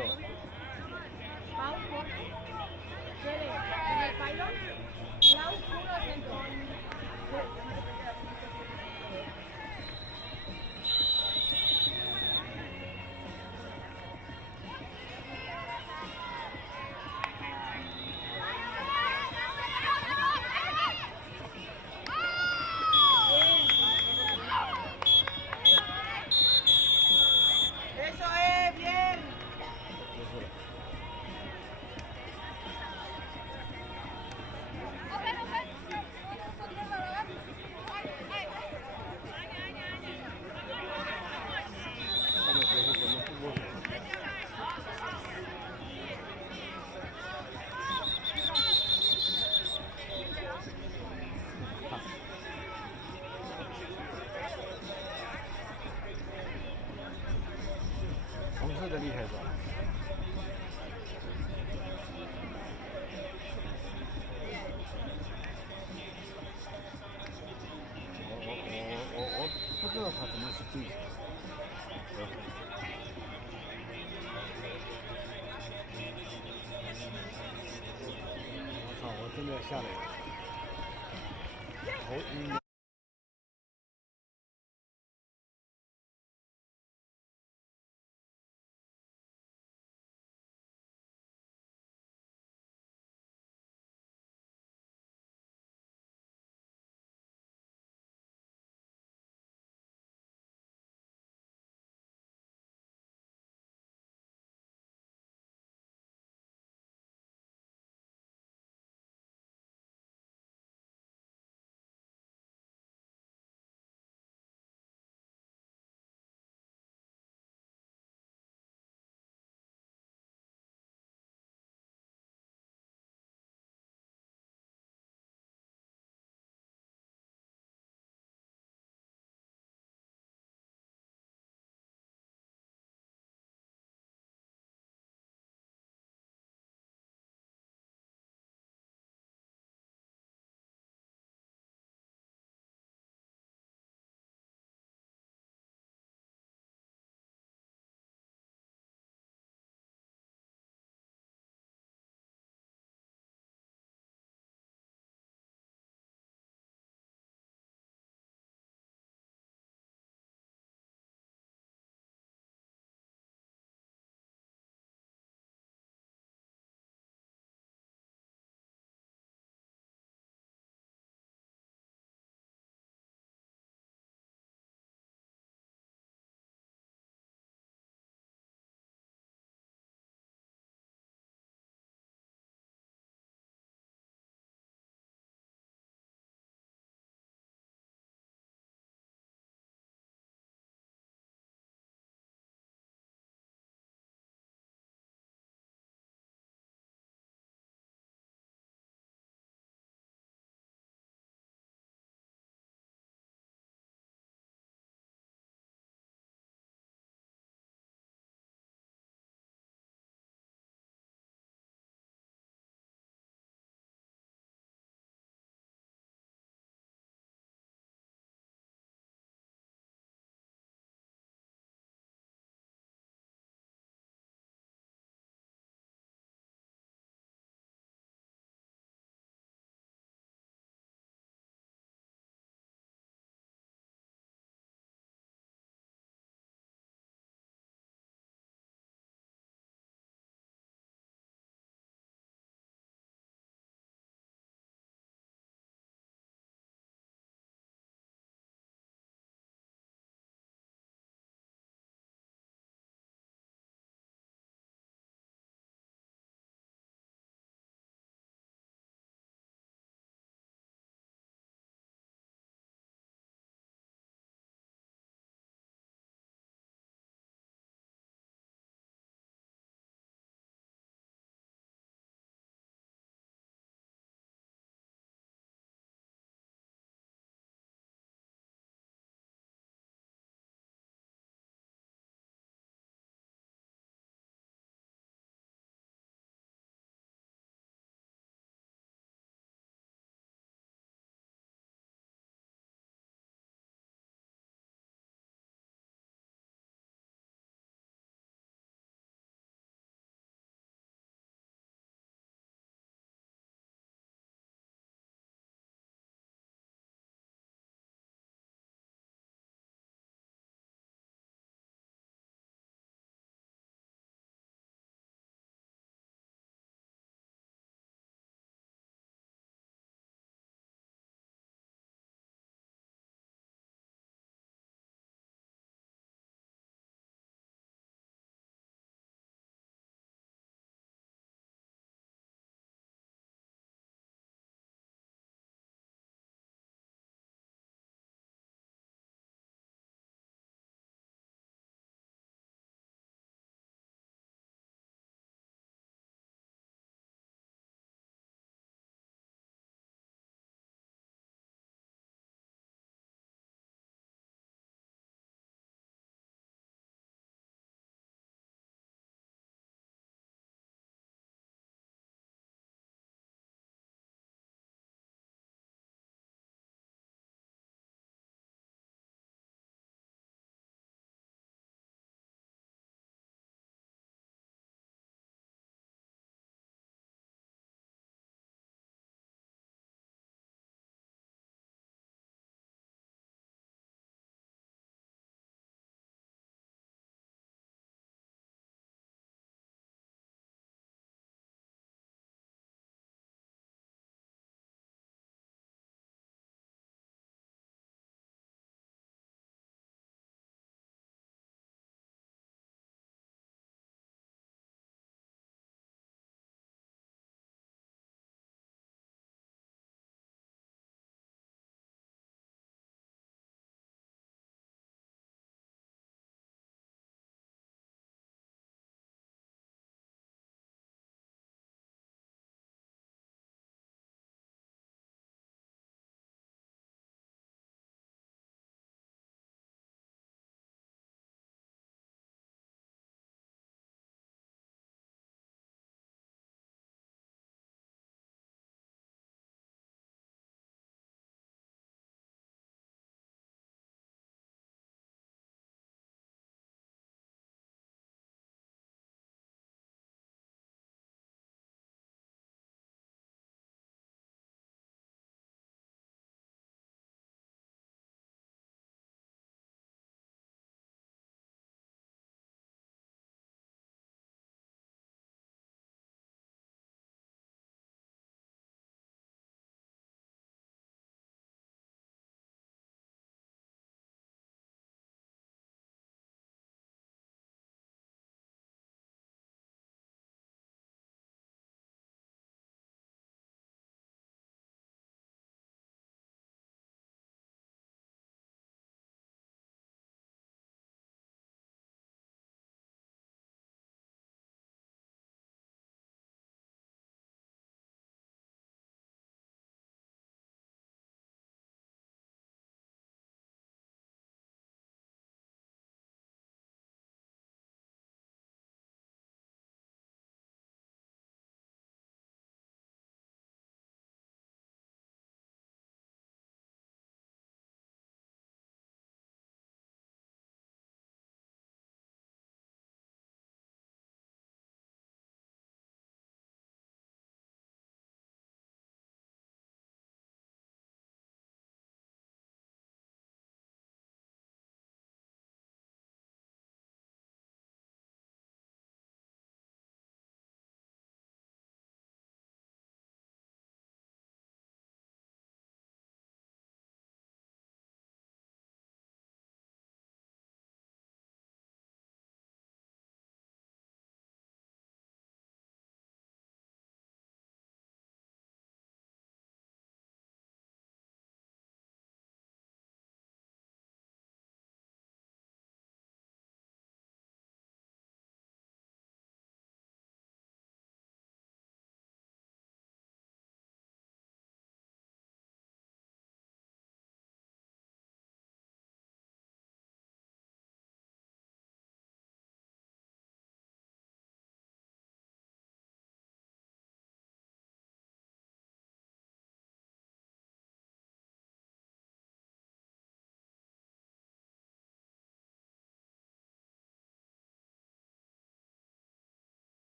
红色的厉害是吧？我不知道他怎么是进球。我操！我真的要下来了。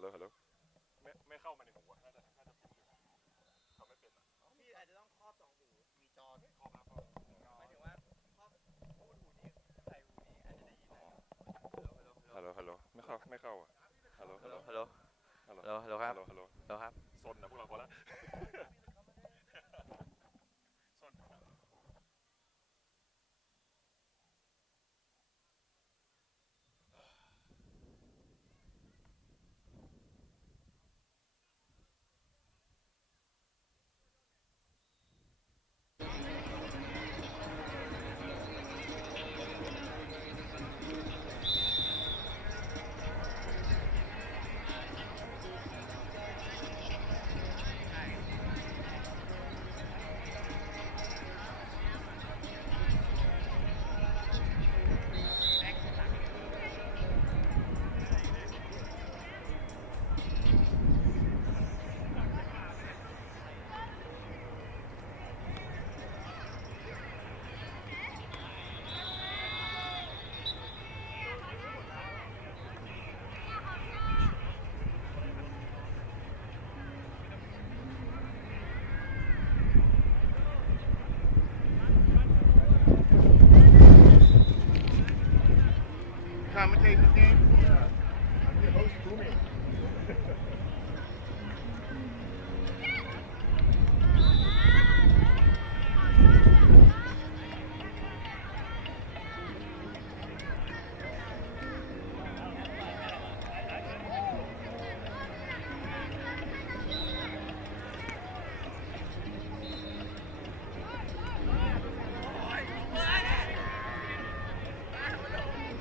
ฮัลโหลฮัลโหล ไม่เข้ามาในหัวน่าจะทำไม่เป็นพี่อาจจะต้องครอบ2 หูมีจอครอบหมายถึงว่าครอบพูดหูนี้ใส่หูนี้อาจจะได้ยินไหม ฮัลโหลฮัลโหลไม่เข้าอ่ะฮัลโหลฮัลโหล ฮัลโหล ฮัลโหล ฮัลโหลครับ ฮัลโหลฮัลโหล ฮัลโหลครับ ซนนะพวกเราพอละซน Commentate this game? Yeah. I'm your host, Boomy.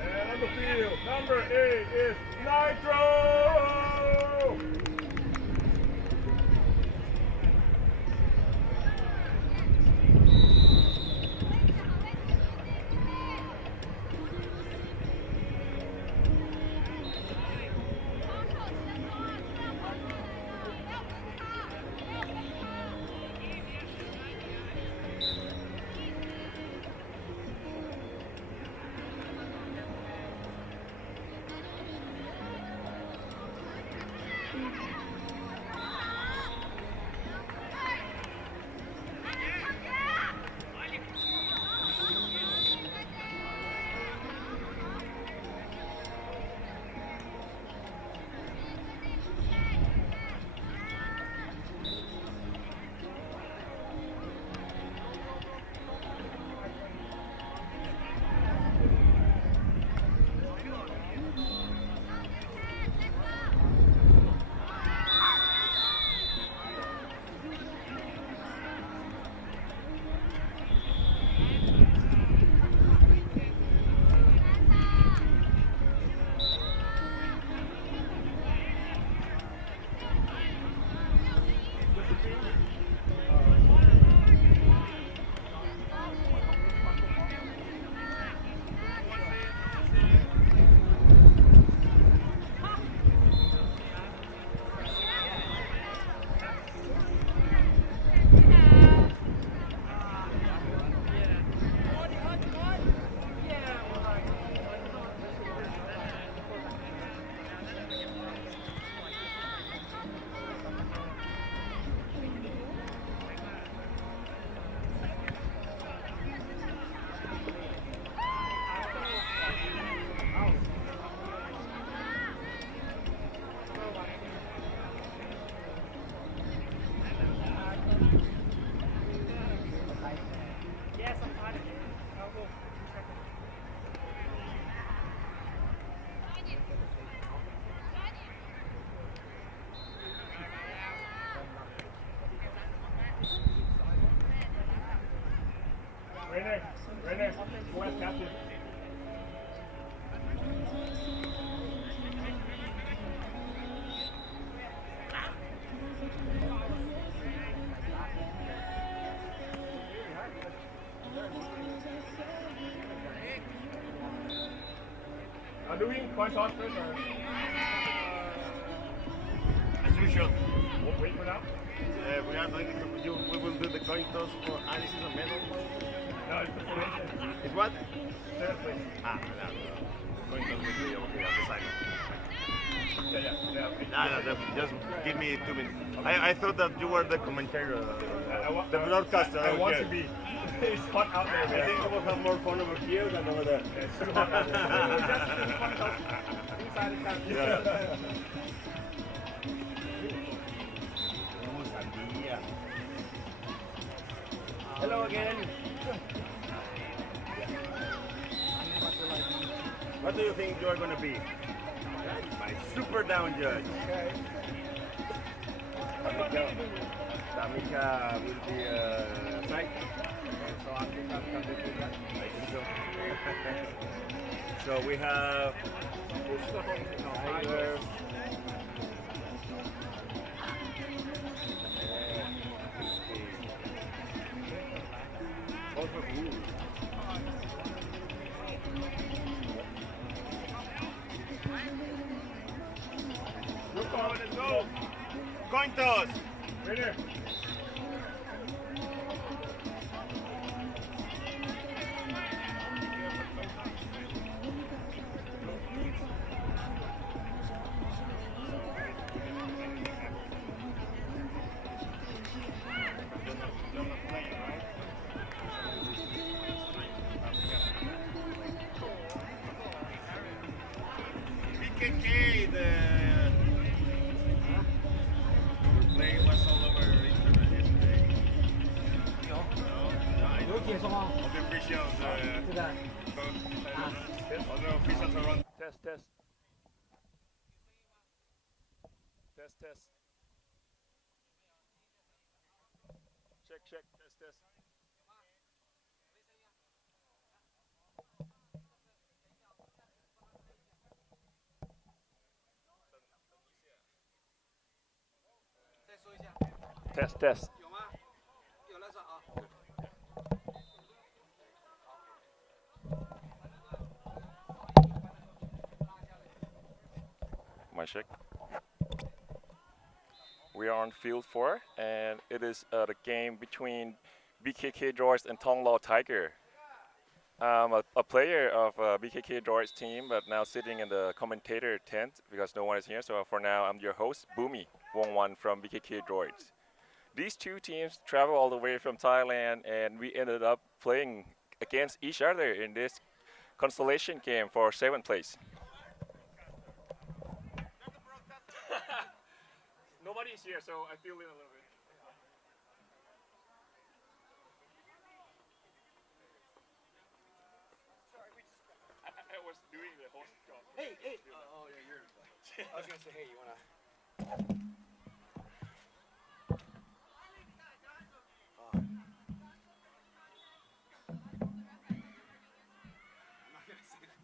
And on the field, number 8 is Nitro! Renner, go as captain. Doing coin toss first or? As usual. We'll wait for that. We are going to we will do the coin toss for Alice and medal. No, it's the formation. It's what? Third place. No. Coin toss will be over here on the side. No, just give me 2 minutes. I thought that you were the commentator, the broadcaster. I want to be. It's hot out there, man. I think you will have more fun over here than over there. It's too hot out there. Inside the country. Yeah. Hello again. What do you think you are going to be? My super down judge. Okay. Tamika will be side. So I think I'm going to do that. I think so. So we have Tiger. Also blue. Let's go. Coin toss. Winner. BKK, the play was all over internet yesterday. No, I don't. All the officials, all the officials around. Test, test. Test, test. Check, check, test, test. Test, test. My check. We are on field 4, and it is the game between BKK Droids and Tonglao Tiger. I'm a player of BKK Droids team, but now sitting in the commentator tent because no one is here. So for now, I'm your host, Boomy Wongwan from BKK Droids. These two teams travel all the way from Thailand, and we ended up playing against each other in this constellation game for 7th place. Nobody's here, so I feel it a little bit. I was doing the host job. Hey, hey. Oh, yeah, you're. I was gonna say, hey, you wanna? I'm not gonna say that.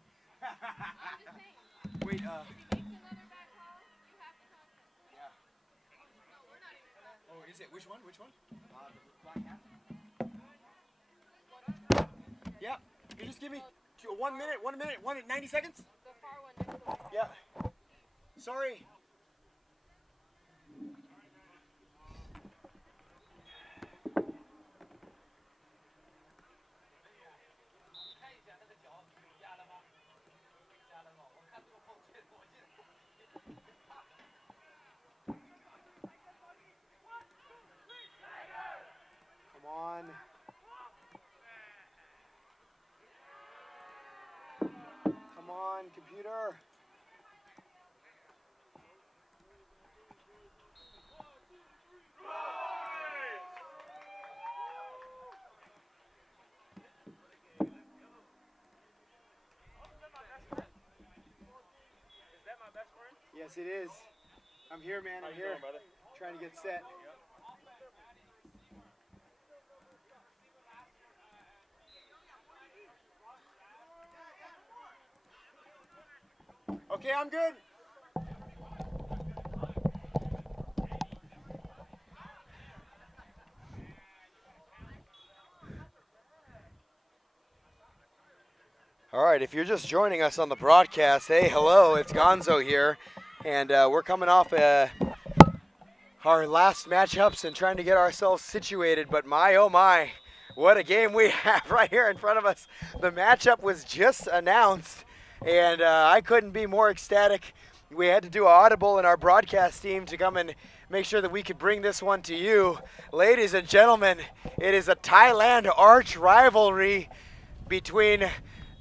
Wait, yeah. Oh, is it? Which one? Which one? The black hat. Yeah. Can you just give me 1 minute, 90 seconds? The far one. Yeah. Sorry. Come on. Come on, computer. Yes, it is. I'm here, man. I'm here. Trying to get set. Okay, I'm good. All right, if you're just joining us on the broadcast, hey, hello, it's Gonzo here, and we're coming off our last matchups and trying to get ourselves situated, but my, oh my, what a game we have right here in front of us. The matchup was just announced, and I couldn't be more ecstatic we had to do an audible in our broadcast team to come and make sure that we could bring this one to you. Ladies and gentlemen, it is a Thailand arch rivalry between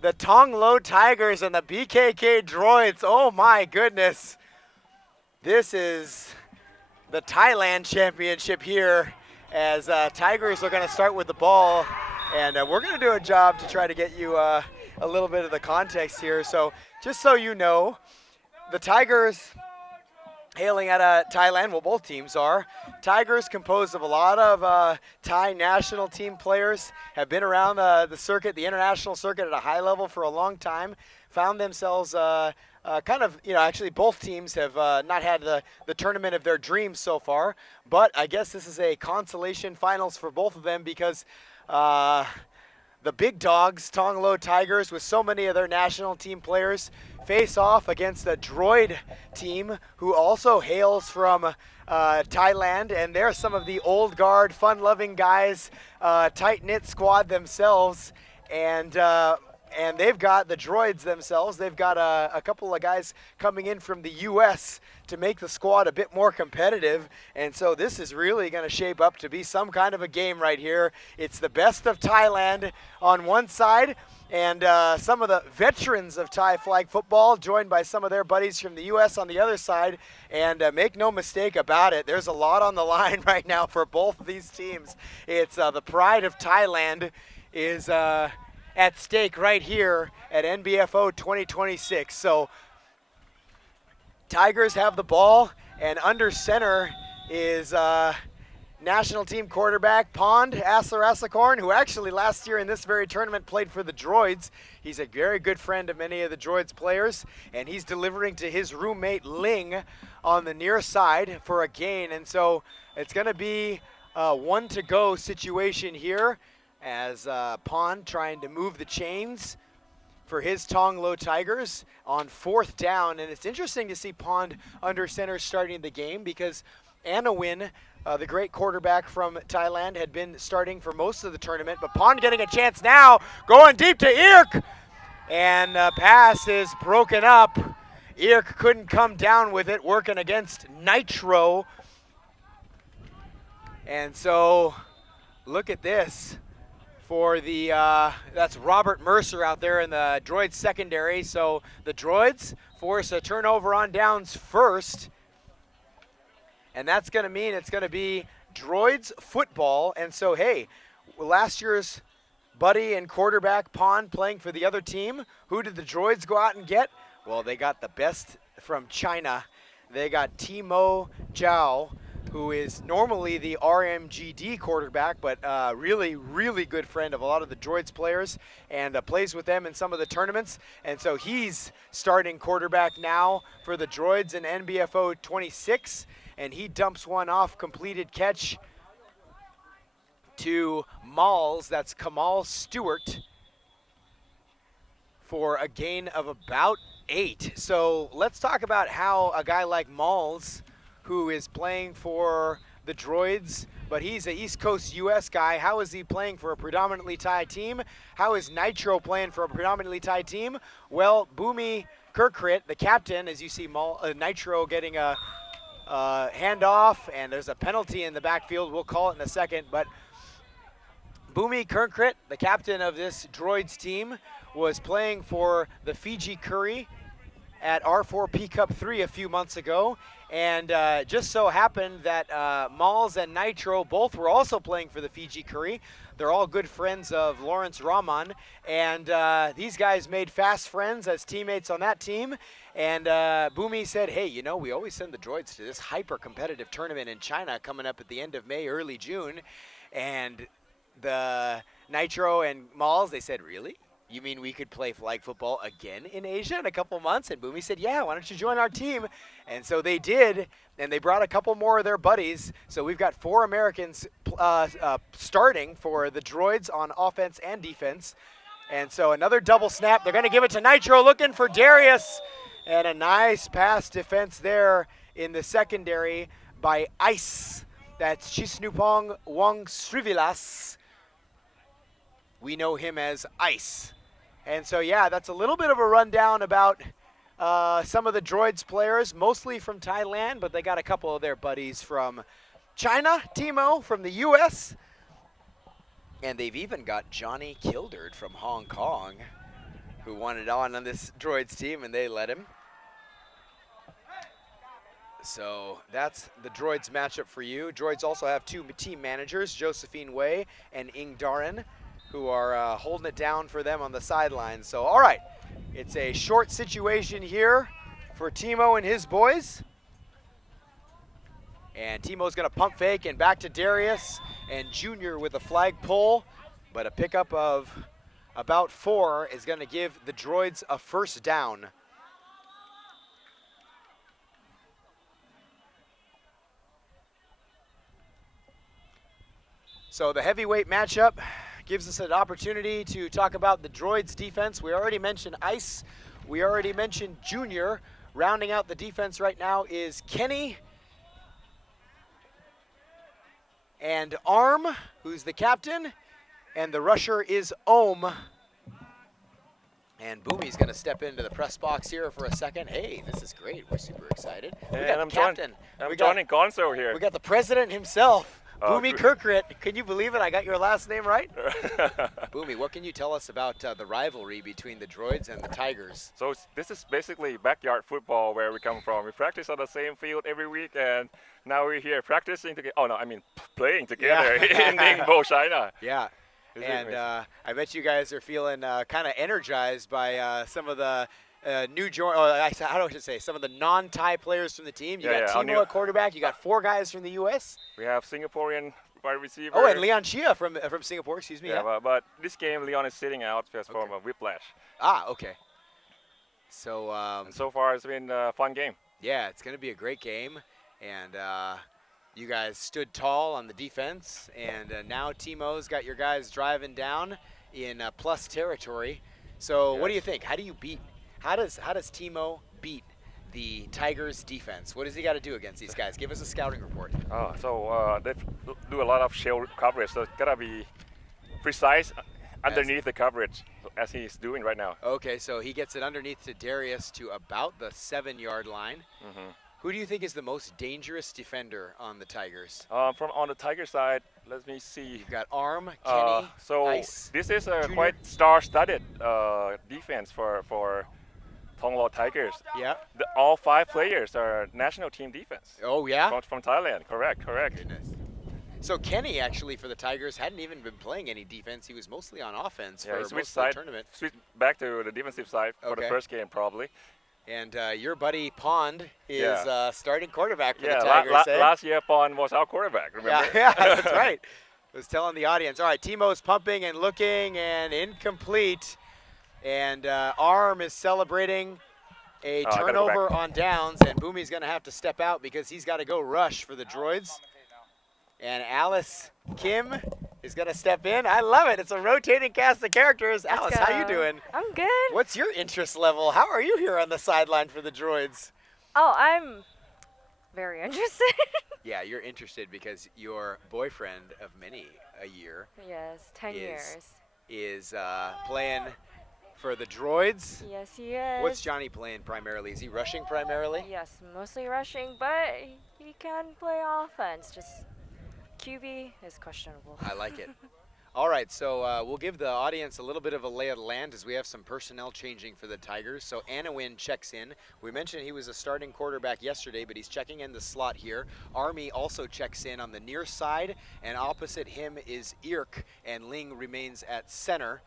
the Tonglo Tigers and the BKK Droids. Oh my goodness. This is the Thailand championship here, as Tigers are going to start with the ball, and we're going to do a job to try to get you a little bit of the context here. So just so you know, the Tigers, hailing out of Thailand, well, both teams are. Tigers, composed of a lot of Thai national team players, have been around the circuit, the international circuit, at a high level for a long time, found themselves kind of, actually both teams have not had the tournament of their dreams so far, but I guess this is a consolation finals for both of them, because the big dogs, Tonglo Tigers, with so many of their national team players, face off against the Droid team, who also hails from Thailand, and they're some of the old guard, fun-loving guys, tight-knit squad themselves, and they've got the Droids themselves. They've got a couple of guys coming in from the U.S. to make the squad a bit more competitive, and so this is really going to shape up to be some kind of a game right here. It's the best of Thailand on one side, and some of the veterans of Thai flag football joined by some of their buddies from the U.S. on the other side, and make no mistake about it, there's a lot on the line right now for both of these teams. It's the pride of Thailand is at stake right here at NBFO 2026. So Tigers have the ball, and under center is national team quarterback Pond Asarasakorn, who actually last year in this very tournament played for the Droids. He's a very good friend of many of the Droids players, and he's delivering to his roommate Ling on the near side for a gain. And so it's going to be a one-to-go situation here, as Pond trying to move the chains for his Tonglo Tigers on 4th down. And it's interesting to see Pond under center starting the game, because Anawin, the great quarterback from Thailand, had been starting for most of the tournament. But Pond getting a chance now, going deep to Irk, and the pass is broken up. Irk couldn't come down with it, working against Nitro. And so look at this. For the, that's Robert Mercer out there in the Droids secondary. So the Droids force a turnover on downs first. And that's going to mean it's going to be Droids football. And so, hey, last year's buddy and quarterback Pond playing for the other team, who did the Droids go out and get? Well, they got the best from China. They got Timo Zhao, who is normally the RMGD quarterback, but really, really good friend of a lot of the Droids players, and plays with them in some of the tournaments. And so he's starting quarterback now for the Droids in NBFO 26, and he dumps one off, completed catch to Malls. That's Kamal Stewart for a gain of about 8. So let's talk about how a guy like Malls, who is playing for the Droids, but he's an East Coast U.S. guy. How is he playing for a predominantly Thai team? How is Nitro playing for a predominantly Thai team? Well, Boomy Kirkrit, the captain, as you see Nitro getting a handoff, and there's a penalty in the backfield. We'll call it in a second, but Boomy Kirkrit, the captain of this Droids team, was playing for the Fiji Curry at R4P Cup 3 a few months ago, and just so happened that Malls and Nitro both were also playing for the Fiji Curry. They're all good friends of Lawrence Rahman, and these guys made fast friends as teammates on that team. And Boomy said, hey, we always send the Droids to this hyper-competitive tournament in China coming up at the end of May, early June. And the Nitro and Malls, they said, really? You mean we could play flag football again in Asia in a couple months? And Boomy said, yeah, why don't you join our team? And so they did, and they brought a couple more of their buddies. So we've got 4 Americans starting for the Droids on offense and defense. And so another double snap. They're going to give it to Nitro, looking for Darius. And a nice pass defense there in the secondary by Ice. That's Chisnupong Wong Srivilas. We know him as Ice. And so, yeah, that's a little bit of a rundown about some of the Droids players, mostly from Thailand, but they got a couple of their buddies from China, Timo from the U.S., and they've even got Johnny Kilderd from Hong Kong, who wanted on this Droids team, and they let him. So that's the Droids matchup for you. Droids also have two team managers, Josephine Wei and Ing Darin, who are holding it down for them on the sidelines. So, all right, it's a short situation here for Timo and his boys. And Timo's gonna pump fake and back to Darius and Junior with a flag pull, but a pickup of about 4 is gonna give the Droids a first down. So the heavyweight matchup gives us an opportunity to talk about the Droids defense. We already mentioned Ice. We already mentioned Junior. Rounding out the defense right now is Kenny and Arm, who's the captain, and the rusher is Ohm. And Boomy's gonna step into the press box here for a second. Hey, this is great. We're super excited. We got I'm the captain. I'm Johnny Gonzo here. We got the president himself. Boomy good. Kirkrit, can you believe it? I got your last name right? Boomy, what can you tell us about the rivalry between the Droids and the Tigers? So this is basically backyard football where we come from. We practice on the same field every week, and now we're here practicing together. Oh no, I mean playing together in Ningbo, China. Yeah. And I bet you guys are feeling kind of energized by some of the new how do I say, some of the non-Thai players from the team. You got Timo at quarterback. You got 4 guys from the U.S. We have Singaporean wide receiver. Oh, and Leon Chia from Singapore. Excuse me. Yeah, but this game Leon is sitting out just from a whiplash. Ah, okay. So and so far it's been a fun game. Yeah, it's going to be a great game, and you guys stood tall on the defense, and now Timo's got your guys driving down in plus territory. So what do you think? How do you beat? How does Timo beat the Tigers defense? What does he got to do against these guys? Give us a scouting report. Oh, so they do a lot of shell coverage, so it's gotta be precise underneath the coverage as he's doing right now. Okay, so he gets it underneath to Darius to about the 7-yard line. Who do you think is the most dangerous defender on the Tigers? From on the Tiger side, let me see. You've got Arm, Kenny, so Ice, this is a Junior. quite star-studded defense for Thonglor Tigers. Yeah. All 5 players are national team defense. Oh yeah. From Thailand. Correct. Goodness. So Kenny actually for the Tigers hadn't even been playing any defense. He was mostly on offense for most of the tournament. Switched back to the defensive side for the first game probably. And your buddy Pond is starting quarterback for the Tigers. Last year Pond was our quarterback, remember? Yeah, that's right. I was telling the audience. All right, Timo's pumping and looking and incomplete. And Arm is celebrating a turnover on downs, and Boomy's going to have to step out because he's got to go rush for the Droids. And Alice Kim is going to step in. I love it. It's a rotating cast of characters. Alice, how you doing? I'm good. What's your interest level? How are you here on the sideline for the Droids? Oh, I'm very interested. Yeah, you're interested because your boyfriend of many a year. Yes, 10 years. Is playing for the Droids. Yes, he is. What's Johnny playing primarily? Is he rushing primarily? Yes, mostly rushing, but he can play offense. Just QB is questionable. I like it. All right, so we'll give the audience a little bit of a lay of the land as we have some personnel changing for the Tigers. So Anawin checks in. We mentioned he was a starting quarterback yesterday, but he's checking in the slot here. Army also checks in on the near side, and opposite him is Irk, and Ling remains at center.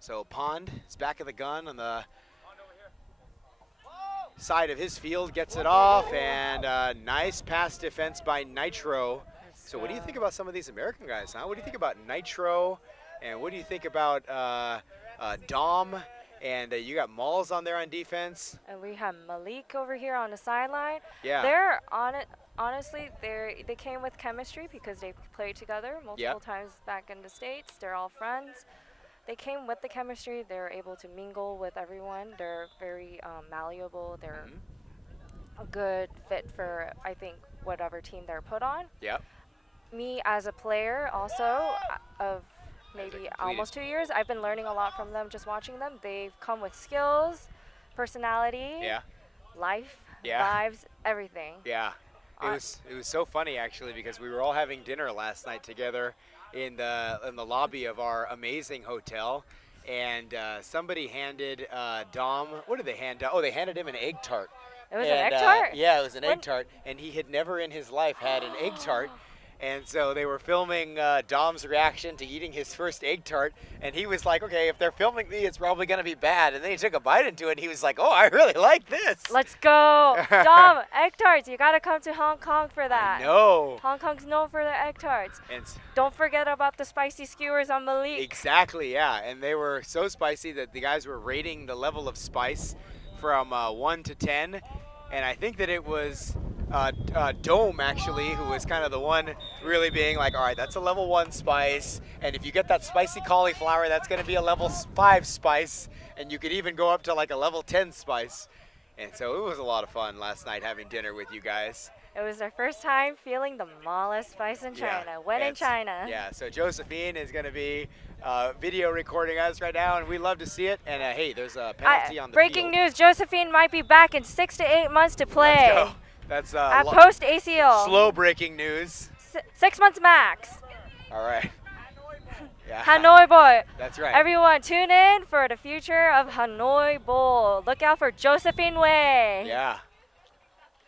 So Pond is back of the gun on the side of his field, gets it off, and nice pass defense by Nitro. So what do you think about some of these American guys, huh? What do you think about Nitro, and what do you think about Dom, and you got Malls on there on defense? And we have Malik over here on the sideline. Yeah. They're on it. Honestly, they came with chemistry because they played together multiple times back in the States. They're all friends. They came with the chemistry. They're able to mingle with everyone. They're very malleable. They're a good fit for, I think, whatever team they're put on. Yep. Me as a player also of maybe almost 2 years, I've been learning a lot from them just watching them. They've come with skills, personality. Yeah. life, Yeah. vibes, everything. Yeah. It was so funny actually because we were all having dinner last night together in the lobby of our amazing hotel, and somebody handed Dom, what did they hand out? Oh, they handed him an egg tart. It was an egg tart? Yeah, it was an egg tart, and he had never in his life had an egg tart. And so they were filming Dom's reaction to eating his first egg tart, and he was like, okay, if they're filming me, it's probably going to be bad. And then he took a bite into it, and he was like, oh, I really like this. Let's go. Dom, egg tarts. You got to come to Hong Kong for that. No. Hong Kong's known for their egg tarts. And don't forget about the spicy skewers on Malik. Exactly, yeah. And they were so spicy that the guys were rating the level of spice from 1 to 10. And I think that it was Dome, actually, who was kind of the one really being like, all right, that's a level 1 spice. And if you get that spicy cauliflower, that's going to be a level 5 spice. And you could even go up to like a level 10 spice. And so it was a lot of fun last night having dinner with you guys. It was our first time feeling the mallest spice in China. When in China. Yeah, so Josephine is going to be video recording us right now, and we love to see it. And hey, there's a penalty on the breaking field. news, Josephine might be back in 6 to 8 months to play. Let's go. That's at post ACL. Slow breaking news. 6 months max. All right. Yeah. Hanoi Bowl. That's right. Everyone, tune in for the future of Hanoi Bowl. Look out for Josephine Wei. Yeah.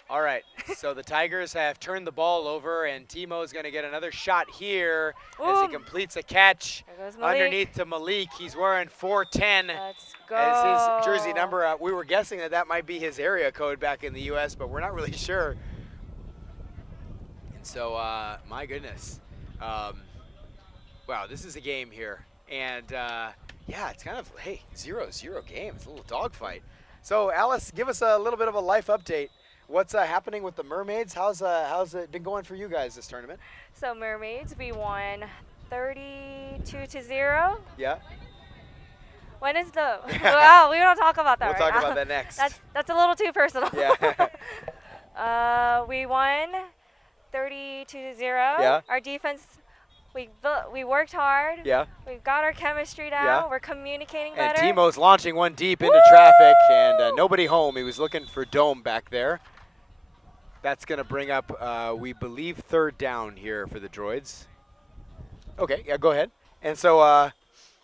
All right, so the Tigers have turned the ball over, and Timo's going to get another shot here as he completes a catch underneath to Malik. He's wearing 410 as his jersey number. We were guessing that might be his area code back in the U.S., but we're not really sure. And so, my goodness. Wow, this is a game here. And, yeah, it's kind of, hey, 0-0 game. It's a little dogfight. So, Alice, give us a little bit of a life update. What's happening with the Mermaids? How's it been going for you guys this tournament? So Mermaids, we won 32-0. Yeah. When is the? Wow, we don't talk about that. We'll talk about that next. That's a little too personal. Yeah. We won 32-0. Yeah. Our defense. We worked hard. Yeah. We've got our chemistry down. Yeah. We're communicating and better. And Timo's launching one deep into traffic, and nobody home. He was looking for Dome back there. That's going to bring up, we believe, 3rd down here for the Droids. Okay, yeah, go ahead. And so,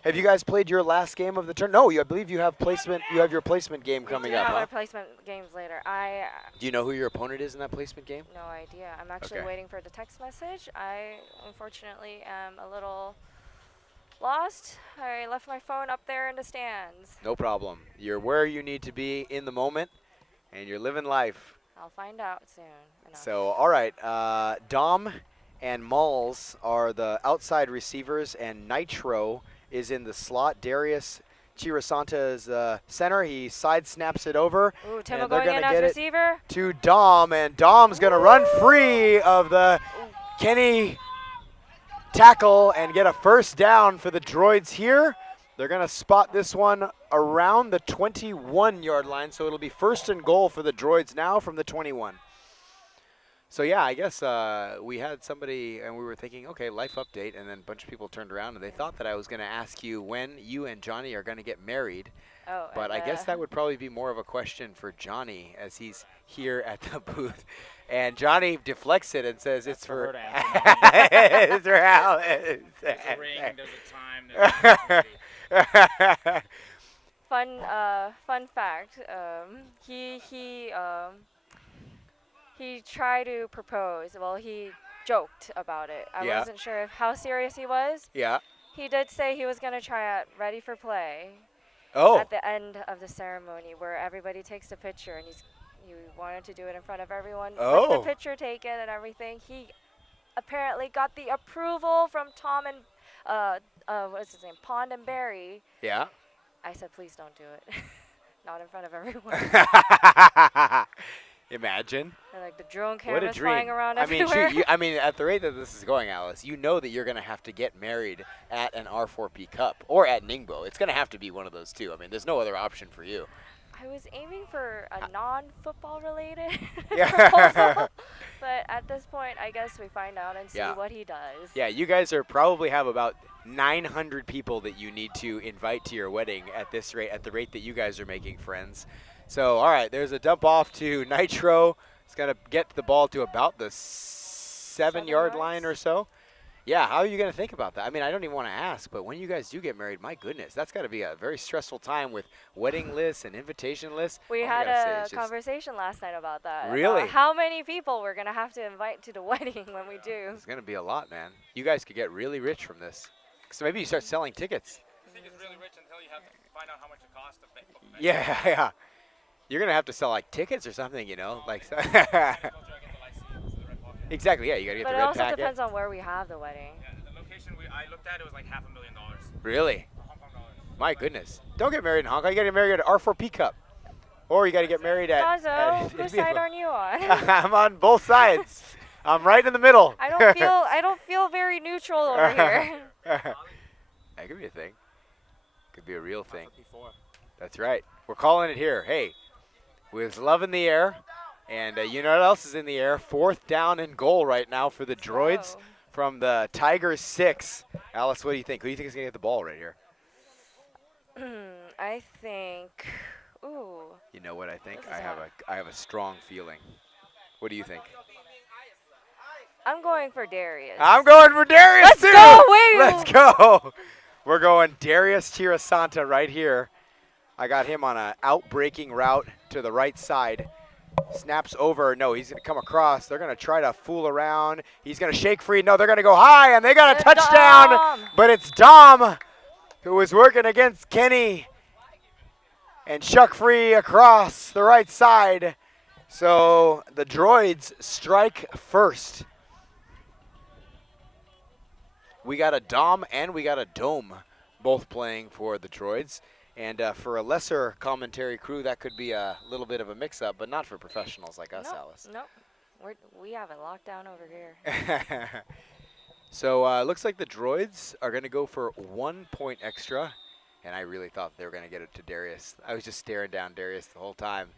have you guys played your last game of the turn? No, I believe you have placement. You have your placement game coming up. We have our placement games later. Do you know who your opponent is in that placement game? No idea. I'm actually waiting for the text message. I unfortunately am a little lost. I left my phone up there in the stands. No problem. You're where you need to be in the moment, and you're living life. I'll find out soon. So, all right, Dom and Malls are the outside receivers, and Nitro is in the slot. Darius Chirasanta is the center. He side snaps it over. Ooh, Timo and they're going in as receiver. To Dom, and Dom's going to run free of the Kenny tackle and get a 1st down for the Droids here. They're going to spot this one around the 21-yard line, so it'll be 1st and goal for the Droids now from the 21. So, yeah, I guess we had somebody, and we were thinking, okay, life update, and then a bunch of people turned around, and they thought that I was going to ask you when you and Johnny are going to get married. Oh, but I guess that would probably be more of a question for Johnny, as he's here at the booth. And Johnny deflects it and says it's for it's for Alice. There's a ring, there's a time. Fun fact. He tried to propose. Well, he joked about it. I wasn't sure how serious he was. Yeah. He did say he was going to try out ready for play. Oh. At the end of the ceremony, where everybody takes a picture, and he wanted to do it in front of everyone. Oh. With the picture taken and everything. He apparently got the approval from Tom and what's his name, Pond and Barry. Yeah. I said, please don't do it. Not in front of everyone. Imagine. And like the drone cameras flying around everywhere. I mean, at the rate that this is going, Alice, you know that you're going to have to get married at an R4P Cup or at Ningbo. It's going to have to be one of those two. I mean, there's no other option for you. I was aiming for a non-football related Yeah. proposal, but at this point, I guess we find out and see what he does. Yeah, you guys probably have about 900 people that you need to invite to your wedding at this rate, at the rate that you guys are making friends. So, all right, there's a dump off to Nitro. It's going to get the ball to about the 7-yard line or so. Yeah, how are you going to think about that? I mean, I don't even want to ask, but when you guys do get married, my goodness, that's got to be a very stressful time with wedding lists and invitation lists. We had a conversation last night about that. Really? About how many people we're going to have to invite to the wedding when we do. It's going to be a lot, man. You guys could get really rich from this. So maybe you start selling tickets. I think it's really rich until you have to find out how much it costs to pay. Yeah, yeah. You're going to have to sell like tickets or something, you know? Like. Exactly, yeah, you got to get the red packet. But it also depends on where we have the wedding. Yeah, the location I looked at, it was like $500,000. Really? Hong Kong dollars. My goodness. Don't get married in Hong Kong. You got to get married at R4P Cup. Or you got to get married at. Gonzo, whose side aren't you on? I'm on both sides. I'm right in the middle. I don't feel very neutral over here. That could be a thing. Could be a real thing. That's right. We're calling it here. Hey, with love in the air. And you know what else is in the air? 4th down and goal right now for the Droids from the Tigers 6. Alice, what do you think? Who do you think is going to get the ball right here? I think, ooh. You know what I think? I have a strong feeling. What do you think? I'm going for Darius. I'm going for Darius Let's too. Go, wait. Let's go. We're going Darius Chirasanta right here. I got him on an out-breaking route to the right side. Snaps over. No, he's going to come across. They're going to try to fool around. He's going to shake free. No, they're going to go high, and they got a touchdown. Dom. But it's Dom who was working against Kenny. And shuck free across the right side. So the Droids strike first. We got a Dom and we got a Dome both playing for the Droids. And for a lesser commentary crew, that could be a little bit of a mix-up, but not for professionals like us, Alice. Nope. We have it locked down over here. So it looks like the Droids are going to go for 1 point extra. And I really thought they were going to get it to Darius. I was just staring down Darius the whole time.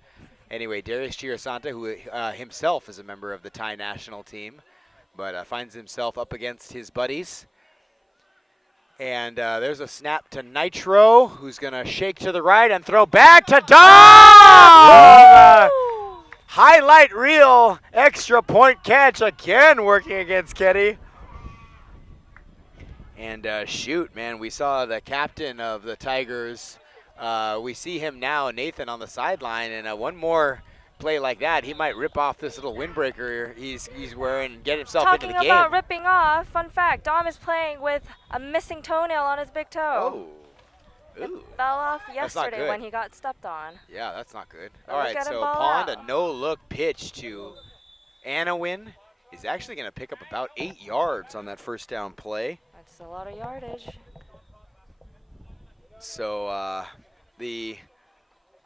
Anyway, Darius Chirasanta, who himself is a member of the Thai national team, but finds himself up against his buddies. And there's a snap to Nitro, who's going to shake to the right and throw back to Dom! Highlight reel, extra point catch again working against Kenny. And shoot, man, we saw the captain of the Tigers. We see him now, Nathan, on the sideline. And one more play like that, he might rip off this little windbreaker he's wearing and get himself into the game. Talking about ripping off, fun fact, Dom is playing with a missing toenail on his big toe. Oh. Ooh. It fell off yesterday when he got stepped on. Yeah, that's not good. All right, so Pond, a no-look pitch to Anawin. He's actually going to pick up about 8 yards on that first down play. That's a lot of yardage. So the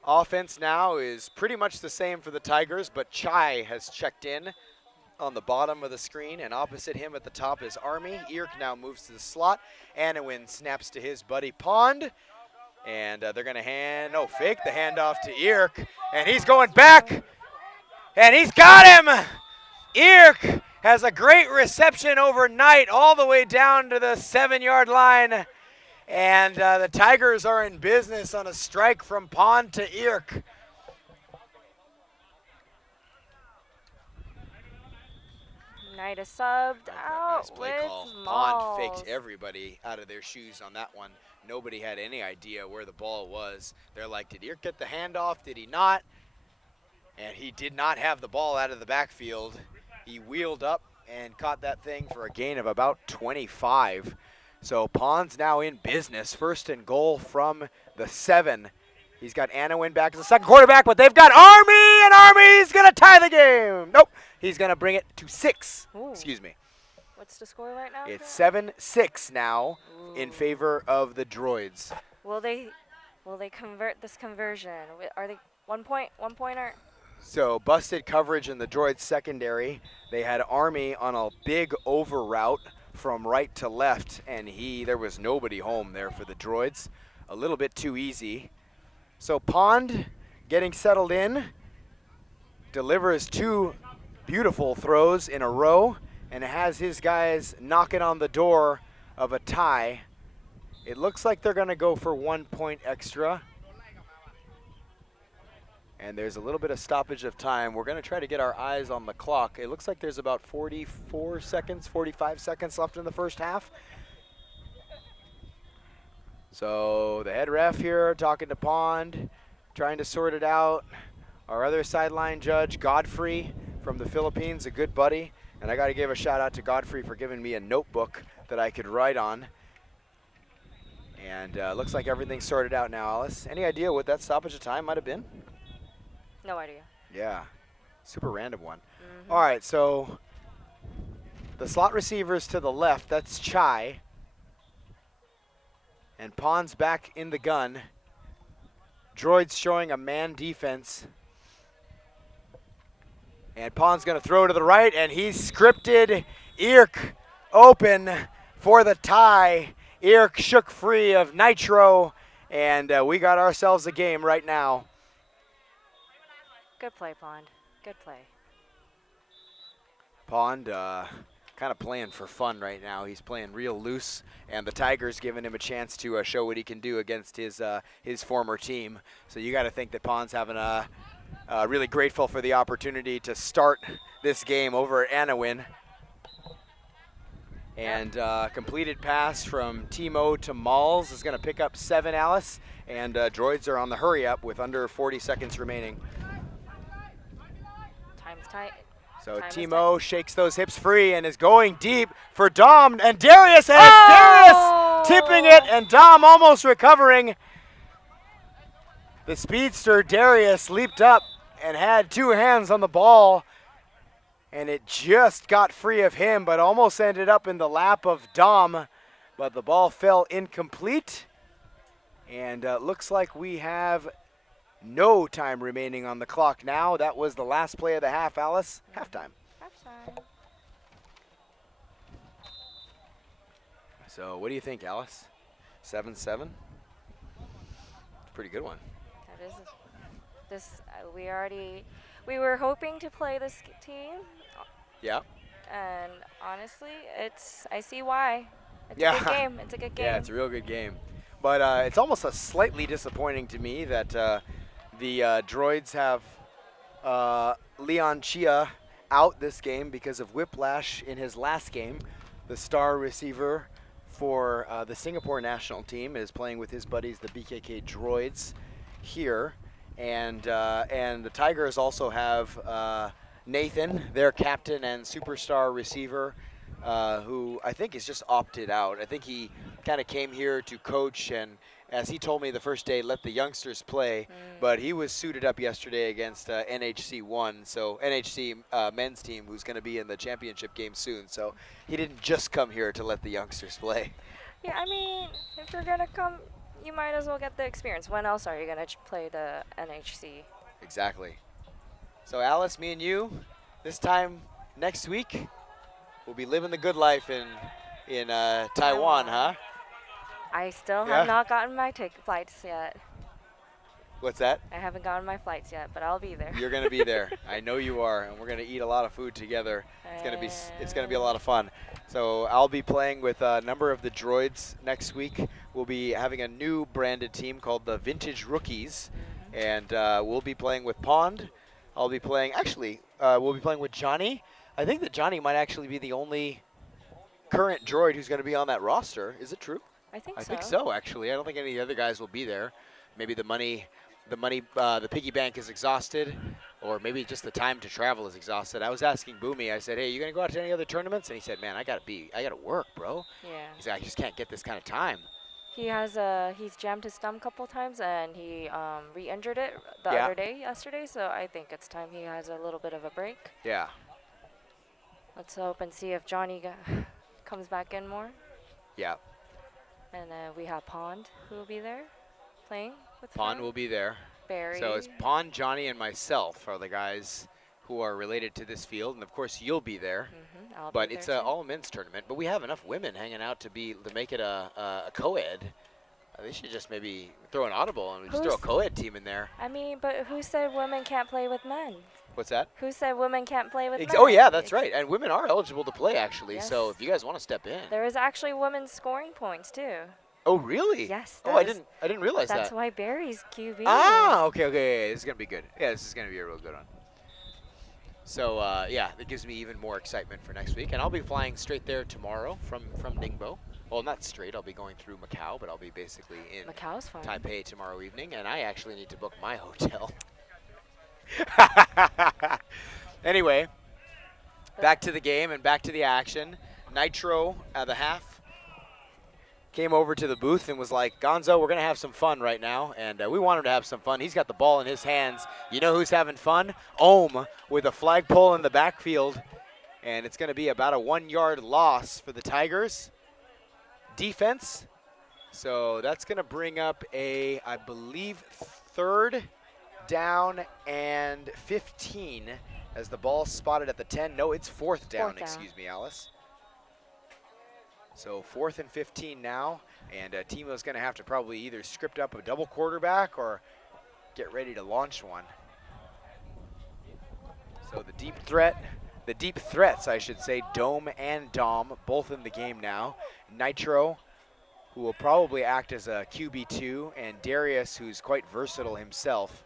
offense now is pretty much the same for the Tigers, but Chai has checked in on the bottom of the screen, and opposite him at the top is Army. Irk now moves to the slot. Anawin snaps to his buddy Pond, and they're going to fake the handoff to Irk, and he's going back, and he's got him! Irk has a great reception overnight all the way down to the 7-yard line. And the Tigers are in business on a strike from Pond to Irk. Knight is subbed out Nice play with call. Malls. Pond faked everybody out of their shoes on that one. Nobody had any idea where the ball was. They're like, did Irk get the handoff? Did he not? And he did not have the ball out of the backfield. He wheeled up and caught that thing for a gain of about 25. So Pond's now in business. 1st and goal from the 7. He's got Anawin back as the second quarterback, but they've got Army, and Army's going to tie the game. Nope, he's going to bring it to 6. Ooh. Excuse me. What's the score right now? It's 7-6 now in favor of the Droids. Will they convert this conversion? Are they 1 point, 1-pointer? So busted coverage in the Droids secondary. They had Army on a big over route from right to left, and there was nobody home there for the Droids. A little bit too easy. So Pond getting settled in, delivers 2 beautiful throws in a row, and has his guys knocking on the door of a tie. It looks like they're going to go for 1 point extra. And there's a little bit of stoppage of time. We're going to try to get our eyes on the clock. It looks like there's about 44 seconds, 45 seconds left in the first half. So the head ref here talking to Pond, trying to sort it out. Our other sideline judge, Godfrey from the Philippines, a good buddy. And I got to give a shout out to Godfrey for giving me a notebook that I could write on. And looks like everything's sorted out now, Alice. Any idea what that stoppage of time might have been? No idea. Yeah, super random one. All right, so the slot receivers to the left, that's Chai. And Pond's back in the gun. Droid's showing a man defense. And Pond's going to throw to the right, and he's scripted. Irk open for the tie. Irk shook free of Nitro, and we got ourselves a game right now. Good play, Pond. Good play. Pond kind of playing for fun right now. He's playing real loose, and the Tigers giving him a chance to show what he can do against his former team. So you got to think that Pond's having really grateful for the opportunity to start this game over at Anawin. And completed pass from Timo to Malls is going to pick up 7, Alice. And Droids are on the hurry up with under 40 seconds remaining. Time's tight. So Timo shakes those hips free and is going deep for Dom and Darius. And it's Darius tipping it, and Dom almost recovering. The speedster Darius leaped up and had 2 hands on the ball. And it just got free of him, but almost ended up in the lap of Dom. But the ball fell incomplete. And looks like we have no time remaining on the clock now. That was the last play of the half, Alice. Halftime. Halftime. So what do you think, Alice? 7-7? Pretty good one. That is. We were hoping to play this team. Yeah. And honestly, I see why. It's Yeah. a good game. It's a good game. Yeah, it's a real good game. But it's almost slightly disappointing to me that the Droids have Leon Chia out this game because of whiplash in his last game. The star receiver for the Singapore national team is playing with his buddies, the BKK Droids, here. And the Tigers also have Nathan, their captain and superstar receiver, who I think is just opted out. I think he kind of came here to coach, and as he told me the first day, let the youngsters play. But he was suited up yesterday against NHC 1, so NHC men's team, who's going to be in the championship game soon. So he didn't just come here to let the youngsters play. Yeah, I mean, if you're going to come, you might as well get the experience. When else are you going to play the NHC? Exactly. So Alice, me and you, this time next week, we'll be living the good life in Taiwan, huh? I still have not gotten my flights yet. What's that? I haven't gotten my flights yet, but I'll be there. You're going to be there. I know you are, and we're going to eat a lot of food together. It's going to be a lot of fun. So I'll be playing with a number of the Droids next week. We'll be having a new branded team called the Vintage Rookies, and we'll be playing with Pond. I'll be playing, we'll be playing with Johnny. I think that Johnny might actually be the only current Droid who's going to be on that roster. Is it true? I think so. I think so, actually. I don't think any of the other guys will be there. Maybe the piggy bank is exhausted, or maybe just the time to travel is exhausted. I was asking Boomy, I said, hey, you going to go out to any other tournaments? And he said, man, I got to work, bro. Yeah. He said, I just can't get this kind of time. He's jammed his thumb a couple times, and he re-injured it yesterday, so I think it's time he has a little bit of a break. Yeah. Let's hope and see if Johnny comes back in more. Yeah. And we have Pond, who will be there playing with Pond will be there. Barry. So it's Pond, Johnny, and myself are the guys who are related to this field, and of course you'll be there. But it's an all-men's tournament. But we have enough women hanging out to make it a co-ed. They should just maybe throw an audible and just throw a co-ed team in there. I mean, but who said women can't play with men? What's that? Who said women can't play with men? Oh yeah, that's right. And women are eligible to play actually. Yes. So if you guys want to step in. There is actually women's scoring points too. Oh, really? Yes. Oh, I didn't realize that. That's why Barry's QB. Ah, okay. This is gonna be good. Yeah, this is gonna be a real good one. So yeah, that gives me even more excitement for next week, and I'll be flying straight there tomorrow from Ningbo. Well, not straight. I'll be going through Macau, but I'll be basically in Macau's fun. Taipei tomorrow evening, and I actually need to book my hotel. Anyway, back to the game and back to the action. Nitro at the half came over to the booth and was like, Gonzo, we're going to have some fun right now. And we want him to have some fun. He's got the ball in his hands. You know who's having fun? Ohm with a flagpole in the backfield. And it's going to be about a 1-yard loss for the Tigers defense. So that's going to bring up a, I believe, 3rd down and 15 as the ball spotted at the 10. No, it's 4th down, excuse me, Alice. So 4th and 15 now, and Timo's going to have to probably either script up a double quarterback or get ready to launch one. So the deep threats, I should say, Dome and Dom, both in the game now. Nitro, who will probably act as a QB2, and Darius, who's quite versatile himself.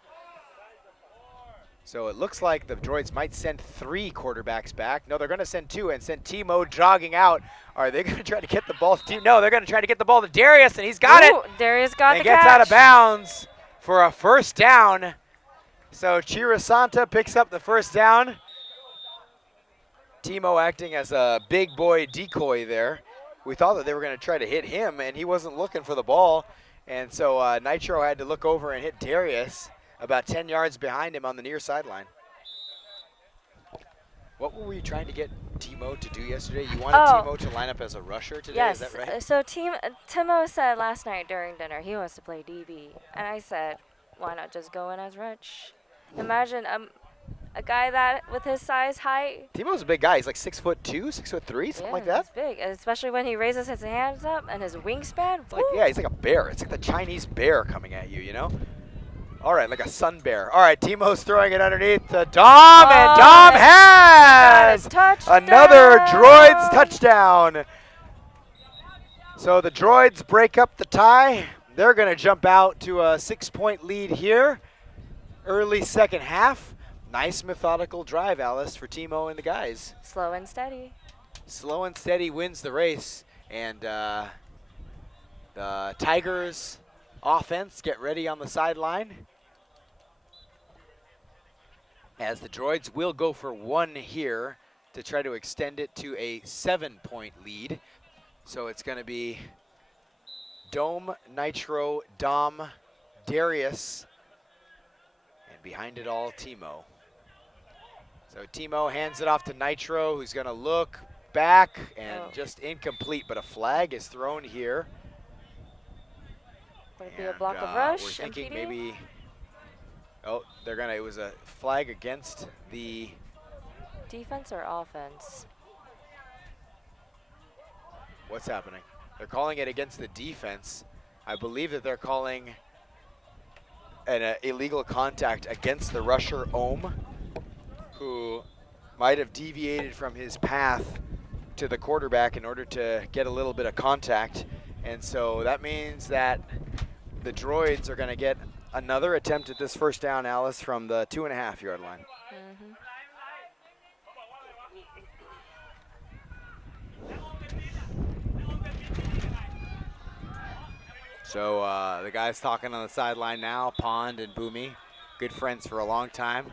So it looks like the Droids might send 3 quarterbacks back. No, they're going to send 2 and send Timo jogging out. Are they going to try to get the ball to Timo? No, they're going to try to get the ball to Darius, and he's got it. Darius got and the gets catch. out of bounds for a 1st down. So Chirasanta picks up the 1st down. Timo acting as a big boy decoy there. We thought that they were going to try to hit him, and he wasn't looking for the ball. And so Nitro had to look over and hit Darius about 10 yards behind him on the near sideline. What were you trying to get Timo to do yesterday? You wanted Timo to line up as a rusher today, yes. Is that right? So Timo said last night during dinner he wants to play DB. And I said, why not just go in as Rich? Imagine a guy that with his size, height. Timo's a big guy. He's like 6'2", 6'3", something like that. He's big, especially when he raises his hands up and his wingspan. It's like, yeah, he's like a bear. It's like the Chinese bear coming at you, you know? All right, like a sun bear. All right, Timo's throwing it underneath to Dom, and Dom has another Droids touchdown. So the Droids break up the tie. They're going to jump out to a 6-point lead here. Early 2nd half. Nice methodical drive, Alice, for Timo and the guys. Slow and steady. Slow and steady wins the race. And the Tigers offense get ready on the sideline, as the Droids will go for 1 here to try to extend it to a 7-point lead. So it's going to be Dome, Nitro, Dom, Darius, and behind it all, Timo. So Timo hands it off to Nitro, who's going to look back and just incomplete, but a flag is thrown here. Would it be a block of rush? We're thinking maybe. Oh, they're gonna. It was a flag against the defense or offense. What's happening? They're calling it against the defense. I believe that they're calling an illegal contact against the rusher Ohm, who might have deviated from his path to the quarterback in order to get a little bit of contact, and so that means that the Droids are going to get another attempt at this 1st down, Alice, from the 2.5-yard line. So the guys talking on the sideline now, Pond and Boomy, good friends for a long time.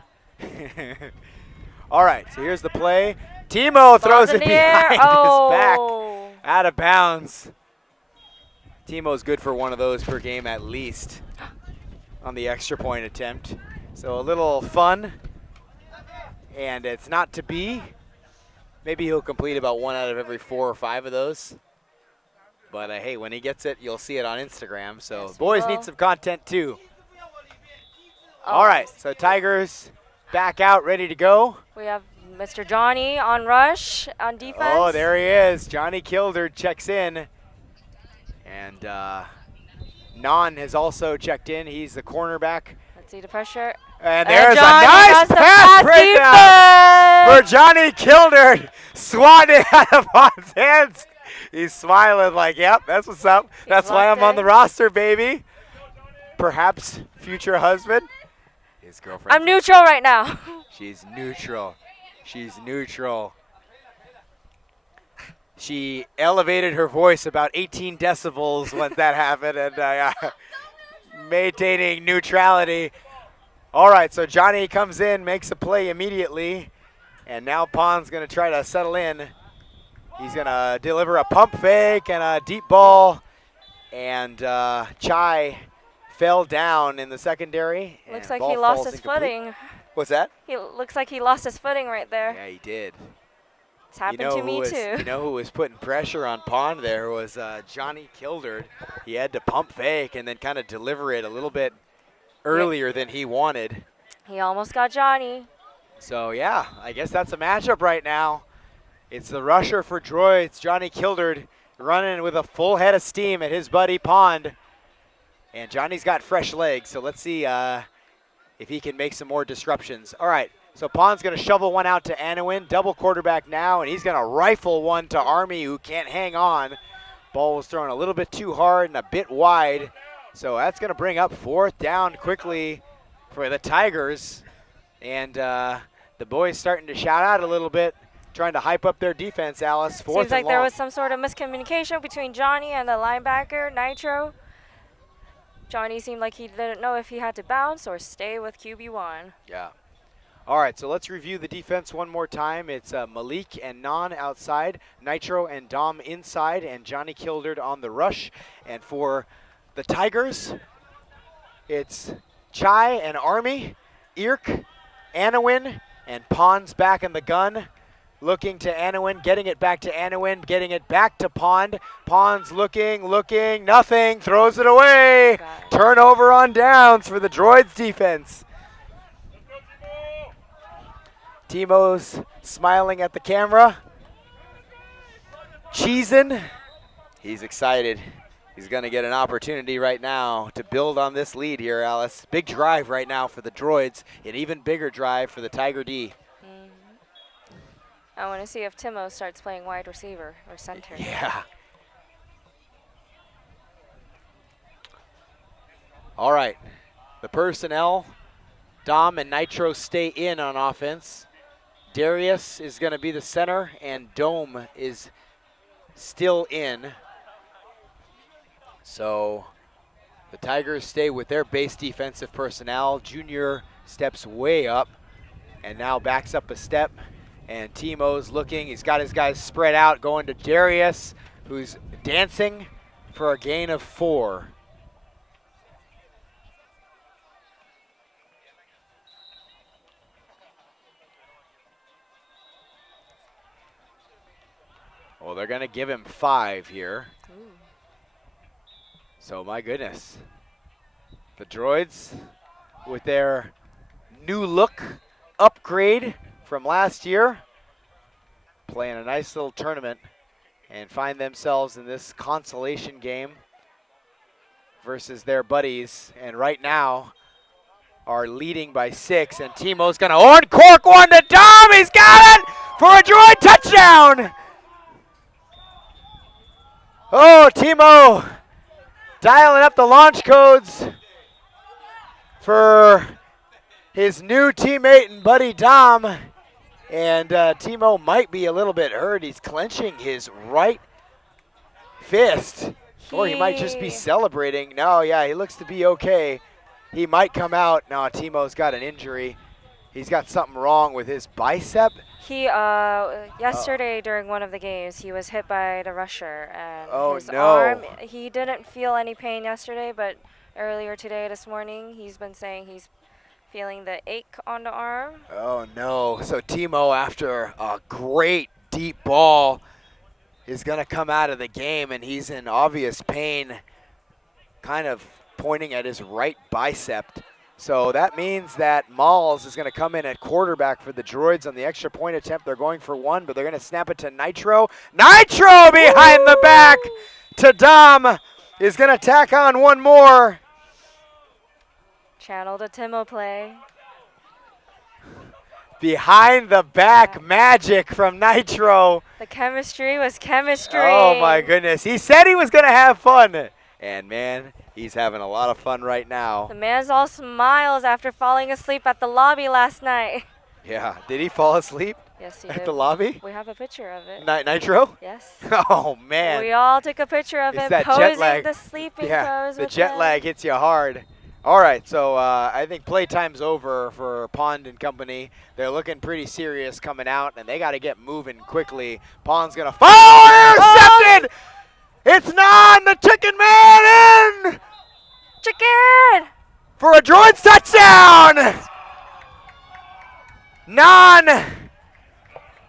All right, so here's the play. Timo throws it behind his back, out of bounds. Timo's good for 1 of those per game at least on the extra point attempt. So a little fun, and it's not to be. Maybe he'll complete about 1 out of every 4 or 5 of those. But hey, when he gets it, you'll see it on Instagram. So yes, boys need some content too. All right, so Tigers back out, ready to go. We have Mr. Johnny on rush, on defense. Oh, there he is. Johnny Kilderd checks in. And Non has also checked in. He's the cornerback. Let's see the pressure. And there's a nice pass breakdown for Johnny Kilderd. Swatted out of Bond's hands. He's smiling like, yep, that's what's up. That's why I'm on the roster, baby. Perhaps future husband. His girlfriend. I'm neutral right now. She's neutral. She's neutral. She elevated her voice about 18 decibels when that happened, and maintaining neutrality. All right, so Johnny comes in, makes a play immediately, and now Pon's going to try to settle in. He's going to deliver a pump fake and a deep ball, and Chai fell down in the secondary. Looks like he lost his footing. What's that? He looks like he lost his footing right there. Yeah, he did. It's happened to me too. You know who was putting pressure on Pond there was Johnny Kilderd. He had to pump fake and then kind of deliver it a little bit earlier than he wanted. He almost got Johnny. So yeah, I guess that's a matchup right now. It's the rusher for Droids, Johnny Kilderd, running with a full head of steam at his buddy Pond. And Johnny's got fresh legs, so let's see if he can make some more disruptions. All right. So Pond's going to shovel one out to Anowin, double quarterback now, and he's going to rifle one to Army, who can't hang on. Ball was thrown a little bit too hard and a bit wide. So that's going to bring up 4th down quickly for the Tigers. And the boys starting to shout out a little bit, trying to hype up their defense, Alice. 4th Seems like there was some sort of miscommunication between Johnny and the linebacker, Nitro. Johnny seemed like he didn't know if he had to bounce or stay with QB1. Yeah. All right, so let's review the defense one more time. It's Malik and Non outside, Nitro and Dom inside, and Johnny Kilderd on the rush. And for the Tigers, it's Chai and Army, Irk, Anowin, and Pond's back in the gun. Looking to Anowin, getting it back to Anowin, getting it back to Pond. Pond's looking, nothing, throws it away. Turnover on downs for the Droids defense. Timo's smiling at the camera. Cheesin'. He's excited. He's going to get an opportunity right now to build on this lead here, Alice. Big drive right now for the Droids. An even bigger drive for the Tiger D. I want to see if Timo starts playing wide receiver or center. Yeah. All right. The personnel, Dom and Nitro stay in on offense. Darius is going to be the center, and Dome is still in. So the Tigers stay with their base defensive personnel. Junior steps way up and now backs up a step. And Timo's looking. He's got his guys spread out, going to Darius, who's dancing for a gain of 4. Well, they're going to give him 5 here. Ooh. So, my goodness. The Droids, with their new look upgrade from last year, playing a nice little tournament and find themselves in this consolation game versus their buddies. And right now are leading by 6. And Timo's going to uncork one to Dom. He's got it for a Droid touchdown. Oh, Timo dialing up the launch codes for his new teammate and buddy Dom. And Timo might be a little bit hurt. He's clenching his right fist. Or he might just be celebrating. No, yeah, he looks to be okay. He might come out. No, Timo's got an injury. He's got something wrong with his bicep. He yesterday during one of the games, he was hit by the rusher, and his arm. He didn't feel any pain yesterday, but earlier today, this morning, he's been saying he's feeling the ache on the arm. Oh no! So Timo, after a great deep ball, is going to come out of the game, and he's in obvious pain, kind of pointing at his right bicep. So that means that Malls is going to come in at quarterback for the Droids on the extra point attempt. They're going for 1, but they're going to snap it to Nitro. Nitro behind the back to Dom is going to tack on one more. Channel to Timo play. Behind the back magic from Nitro. The chemistry was chemistry. Oh my goodness. He said he was going to have fun. And man, he's having a lot of fun right now. The man's all smiles after falling asleep at the lobby last night. Yeah. Did he fall asleep? Yes, he at did. the lobby? We have a picture of it. Nitro? Yes. Oh man. We all took a picture of It's him that jet posing lag. the sleeping Yeah, pose the with jet him. lag hits you hard. All right, so I think playtime's over for Pond and company. They're looking pretty serious coming out, and they got to get moving quickly. Pond's going to fire! Intercepted! It's Nan, the chicken man, in! Chicken! For a Droids touchdown! Nan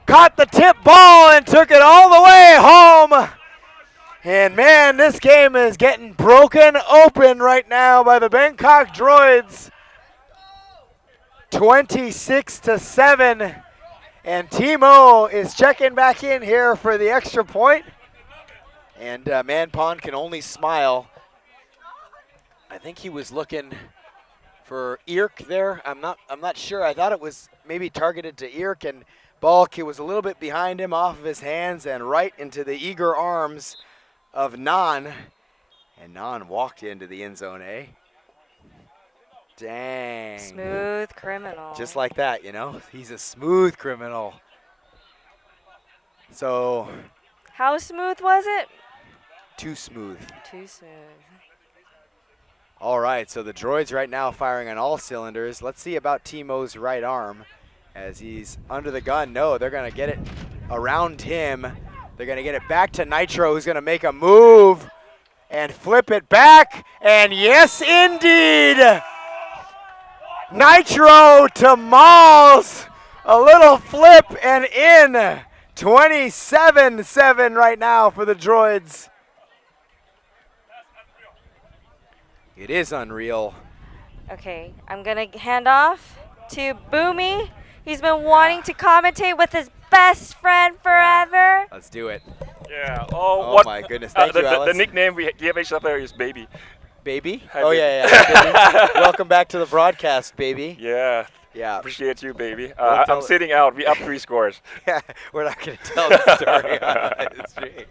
caught the tip ball and took it all the way home. And man, this game is getting broken open right now by the Bangkok Droids. 26-7. And Timo is checking back in here for the extra point. And Man Pond can only smile. I think he was looking for Irk there. I'm not sure. I thought it was maybe targeted to Irk, and Balk was a little bit behind him, off of his hands, and right into the eager arms of Nan. And Nan walked into the end zone, eh? Dang. Smooth criminal. Just like that, you know? He's a smooth criminal. So. How smooth was it? Too smooth. Too smooth. All right, so the Droids right now firing on all cylinders. Let's see about Timo's right arm as he's under the gun. No, they're going to get it around him. They're going to get it back to Nitro, who's going to make a move and flip it back. And yes, indeed. Nitro to Malls. A little flip and in. 27-7 right now for the Droids. It is unreal. Okay, I'm going to hand off to Boomy. He's been wanting to commentate with his best friend forever. Let's do it. Yeah. Oh my goodness. Thank you, Alice. The nickname we give each other is Baby. Baby? Hi, oh, baby. yeah. Baby. Welcome back to the broadcast, Baby. Yeah. Yeah. Appreciate you, baby. I'm sitting out. We up 3 scores. Yeah, we're not going to tell the story on the stream.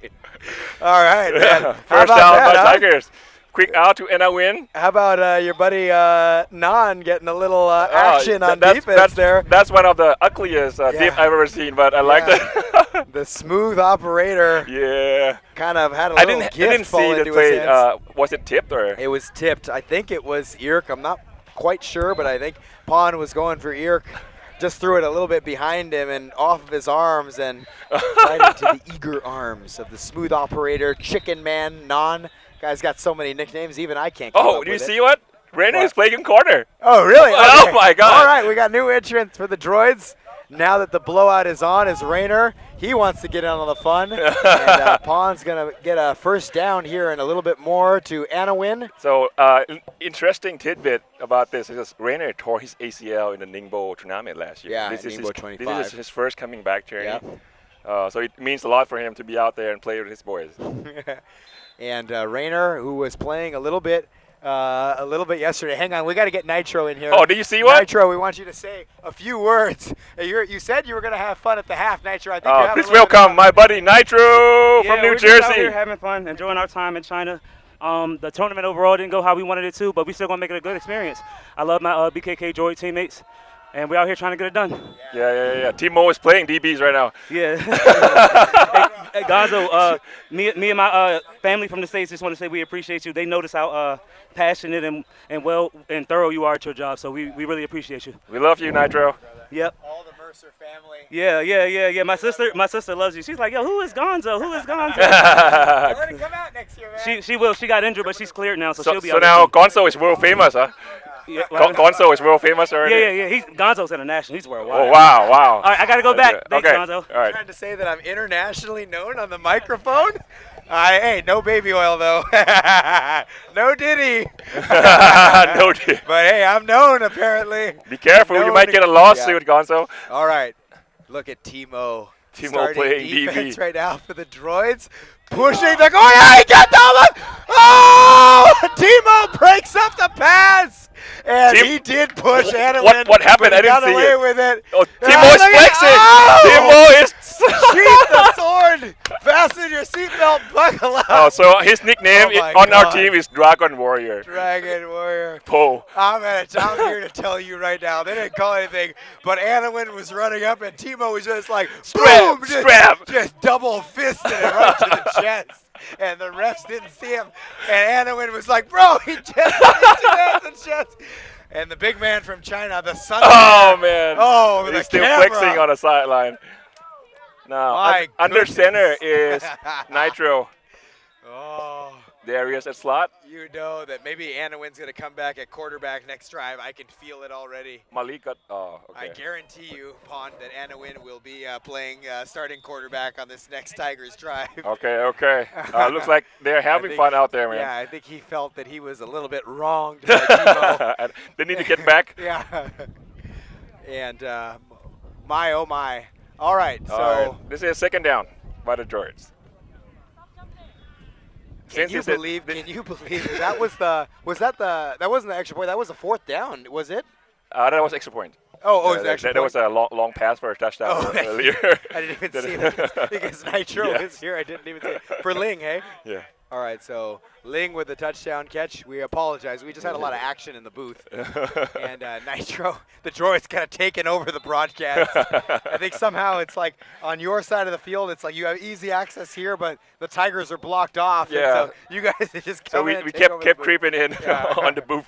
All right, man. First down by Tigers. Quick out to end a win. How about your buddy Nan getting a little action on defense there? That's one of the ugliest dip I've ever seen, but I like that. The smooth operator. Yeah. Kind of had a little gift I didn't fall see the into play. his hands. Was it tipped or? It was tipped. I think it was Irk. I'm not quite sure, but I think Pond was going for Irk. Just threw it a little bit behind him and off of his arms and right into the eager arms of the smooth operator, Chicken Man, Nan. Guy's got so many nicknames, even I can't keep up do you with see it. what? Rainer is playing corner. Oh, really? Okay. Oh, my God. All right, we got new entrants for the Droids. Now that the blowout is on, is Rainer. He wants to get in on the fun. And Pond's going to get a first down here and a little bit more to Anawin. So, interesting tidbit about this is Rainer tore his ACL in the NINGBO tournament last year. Yeah, this is NINGBO 25. This is his first coming back journey. Yep. So it means a lot for him to be out there and play with his boys. And Rainer, who was playing a little bit yesterday. Hang on, we got to get Nitro in here. Oh, did you see what? Nitro, we want you to say a few words. You said you were going to have fun at the half, Nitro. I think please welcome my buddy Nitro from New Jersey. Just out here having fun, enjoying our time in China. The tournament overall didn't go how we wanted it to, but we still going to make it a good experience. I love my BKK Droid teammates, and we're out here trying to get it done. Yeah. Timo is playing DBs right now. Yeah. Hey, Gonzo, me and my family from the States just want to say we appreciate you. They notice how passionate and well and thorough you are at your job, so we really appreciate you. We love you, Nitro. Yep. All the Mercer family. Yeah. My sister loves you. She's like, yo, who is Gonzo? Who is Gonzo? Let it come out next year, man. She will. She got injured, but she's cleared now, so she'll be so out. So now Gonzo is world famous, huh? Yeah, Gonzo is world famous already? Yeah. Gonzo's international. He's worldwide. Oh, wow. All right, I got to go back. Thanks, okay. Gonzo. All right. Trying to say that I'm internationally known on the microphone? Hey, no baby oil, though. No Diddy. No Diddy. But, hey, I'm known, apparently. Be careful. You might get a lawsuit, Gonzo. All right. Look at Timo. Timo playing defense DB. right now for the Droids. Pushing the goal. He got the Oh! Timo breaks up the pass. And Team- he did push Anowin. What happened? But he I didn't got see away it. with it. Oh, Ah, Timo is look at- flexing. Oh! Timo is. Sheath the sword. Fasten your seatbelt. Buckle up. Oh, so his nickname Oh my on our God. team is Dragon Warrior. Dragon Warrior. Po. I'm here to tell you right now. They didn't call anything, but Anowin was running up, and Timo was just like, Scrap, boom, scrap. just double fisted it right to the chest. And the refs didn't see him. And Anowin was like, bro, he just hit the chest. And the big man from China, the sun. Oh, man. Oh, He's the still camera. flexing on the sideline. Now, My under center goodness. is Nitro. Oh. Darius at slot. You know that maybe Anowin's going to come back at quarterback next drive. I can feel it already. Malik got. Oh, I okay. guarantee you, Pond, that Anowin will be playing starting quarterback on this next Tigers drive. Okay. Looks like they're having fun out there, man. Yeah, I think he felt that he was a little bit wronged by Timo. And they need to get back. Yeah. And my, oh my. All right, so. All right. This is a second down by the Droids. Can you believe that that wasn't the extra point, that was a fourth down, was it? That was extra point. Oh, it's the extra That point. was a long pass for a touchdown earlier. I didn't even see it because Nitro was here. I didn't even see it. For Ling, hey? Yeah. All right, so Ling with the touchdown catch. We apologize. We just had a lot of action in the booth. And Nitro, the droid's kind of taken over the broadcast. I think somehow it's like on your side of the field, it's like you have easy access here, but the Tigers are blocked off. Yeah. And so you guys just come So in and we take over kept the booth. creeping in on the booth.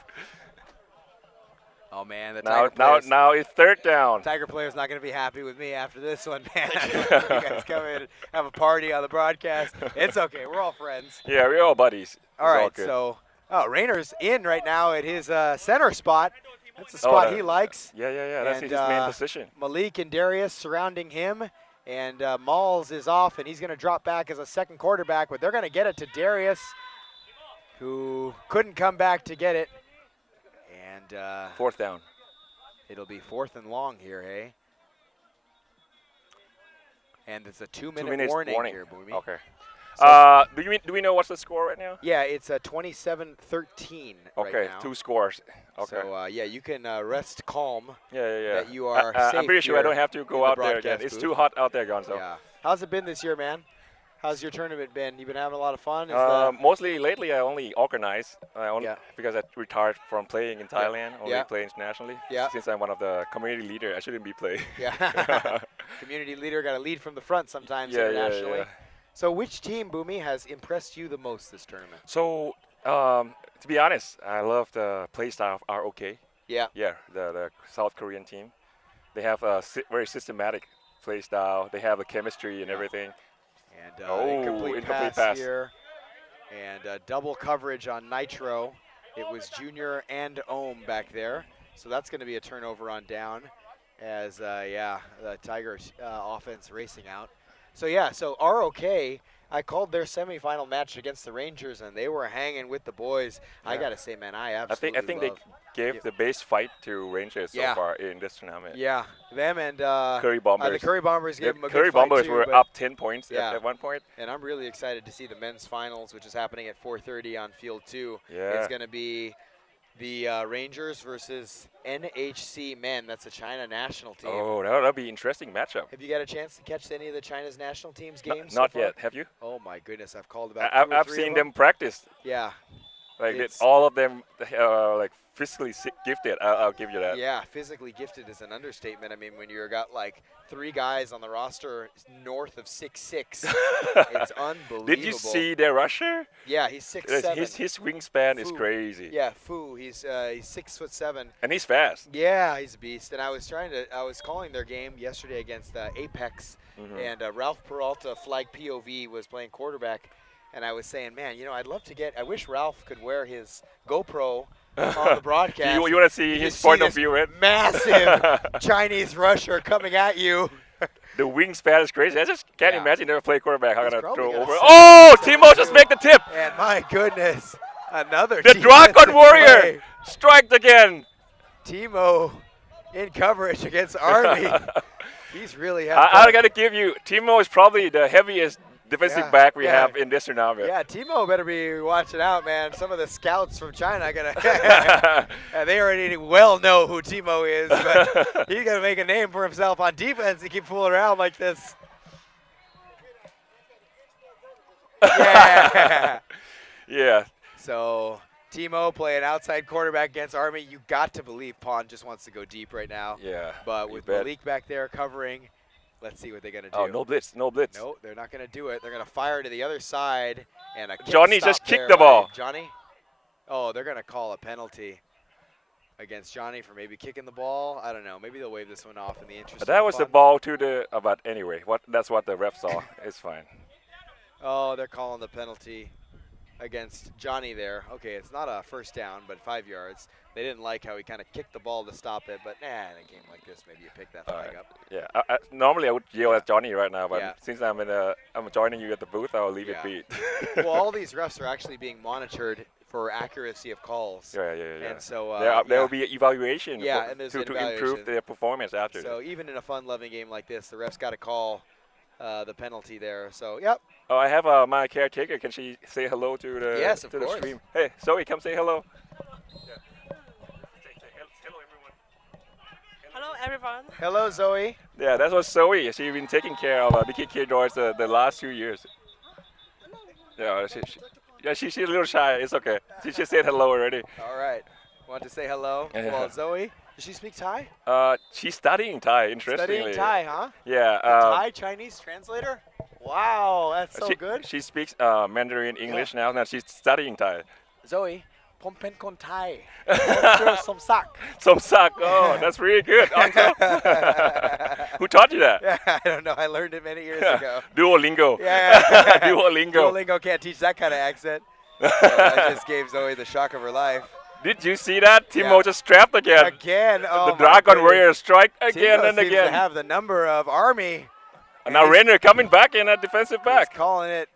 Oh, man, the Now, Tiger players. now it's third down. Tiger player's not going to be happy with me after this one, man. You guys come in and have a party on the broadcast. It's okay. We're all friends. Yeah, we're all buddies. All right, so Rayner's in right now at his center spot. That's the spot he likes. Yeah. That's his main position. Malik and Darius surrounding him. And Malls is off, and he's going to drop back as a second quarterback. But they're going to get it to Darius, who couldn't come back to get it. And fourth down. It'll be fourth and long here, hey? And it's a 2-minute warning here, Boomy. Okay. So do we know what's the score right now? Yeah, it's a 27-13 okay, right now. 2 scores. Okay. So yeah, you can rest calm. Yeah. That you are safe. I'm pretty sure I don't have to go out there again. It's too hot out there, Gonzo. Yeah. How's it been this year, man? How's your tournament been? You been having a lot of fun? Mostly lately, I only organize. Because I retired from playing in Thailand, only play internationally. Yeah. Since I'm one of the community leader, I shouldn't be playing. Yeah. Community leader got to lead from the front sometimes internationally. Yeah. So which team, Boomy, has impressed you the most this tournament? So to be honest, I love the play style of ROK. Yeah. Yeah, the South Korean team. They have a very systematic play style. They have the chemistry and everything. And incomplete pass here. And double coverage on Nitro. It was Junior and Ohm back there. So that's going to be a turnover on down as, the Tigers offense racing out. So, so ROK, I called their semifinal match against the Rangers, and they were hanging with the boys. Yeah. I got to say, man, I absolutely I think they gave the base fight to Rangers so far in this tournament. Yeah, them and Curry Bombers. the Curry Bombers gave them a Curry good fight Bombers too, were up 10 points at one point. And I'm really excited to see the men's finals, which is happening at 4:30 on Field 2. Yeah. It's going to be the Rangers versus NHC men. That's a China national team. Oh, that'll be an interesting matchup. Have you got a chance to catch any of the China's national team's games? Not so far? yet. Have you? Oh my goodness, I've called about. I've seen them practice. Yeah. Like all of them, like physically gifted. I'll give you that. Yeah, physically gifted is an understatement. I mean, when you've got like 3 guys on the roster north of 6'6", it's unbelievable. Did you see their rusher? Yeah, he's 6'7". His wingspan is crazy. Yeah, Fu. He's 6'7". And he's fast. Yeah, he's a beast. And I was calling their game yesterday against Apex, and Ralph Peralta, flag POV, was playing quarterback. And I was saying, man, I wish Ralph could wear his GoPro on the broadcast. You want to see his point of view, right? Massive Chinese rusher coming at you. The wingspan is crazy. I just can't imagine never play quarterback. I'm going to throw over. Oh, Timo just make the tip. And my goodness, another The Dragon Warrior striked again. Timo in coverage against Army. He's really had I got to give you, Timo is probably the heaviest defensive back we have in this tournament. Yeah, Timo better be watching out, man. Some of the scouts from China are gonna. They already well know who Timo is, but he's gonna make a name for himself on defense and keep fooling around like this. Yeah. Yeah. So Timo playing outside quarterback against Army. You got to believe Pond just wants to go deep right now. Yeah. But with Malik back there covering, let's see what they're gonna do. Oh, no blitz, no blitz. No, they're not gonna do it. They're gonna fire to the other side, and a Johnny just kicked the ball. Johnny. Oh, they're gonna call a penalty against Johnny for maybe kicking the ball. I don't know. Maybe they'll wave this one off in the interest. But that was the ball to the. But anyway, that's what the ref saw. It's fine. Oh, they're calling the penalty against Johnny there. Okay, it's not a first down, but 5 yards. They didn't like how he kind of kicked the ball to stop it, but in a game like this, maybe you pick that flag up. Yeah, normally I would yell at Johnny right now, but since I'm joining you at the booth, I'll leave it be. Well, all these refs are actually being monitored for accuracy of calls. Yeah. And so there will be evaluation and there's to evaluation. improve their performance after. So even in a fun-loving game like this, the refs got to call the penalty there. So, yep. Oh, I have my caretaker. Can she say hello to the yes, of to course. the stream? Hey, Zoe, come say hello. Hello, everyone. Hello, Zoe. Yeah, that was Zoe. She's been taking care of BKK droids the last 2 years. Yeah, she's a little shy. It's okay. She just said hello already. All right. Want to say hello? Well, Zoe, does she speak Thai? She's studying Thai, interestingly. Studying Thai, huh? Yeah. Thai Chinese translator? Wow, that's so good. She speaks Mandarin, English now. Now she's studying Thai. Zoe, Pom pen kon Thai. Som sak. Som sak. Oh, that's really good, Uncle. Who taught you that? Yeah, I don't know. I learned it many years ago. Duolingo. Yeah. Duolingo. Duolingo can't teach that kind of accent. So I just gave Zoe the shock of her life. Did you see that? Timo just trapped again. Again. Oh, the Dragon Warrior strike again Timo and seems again. to have the number of Army. And now Rainer coming back in at defensive back. He's calling it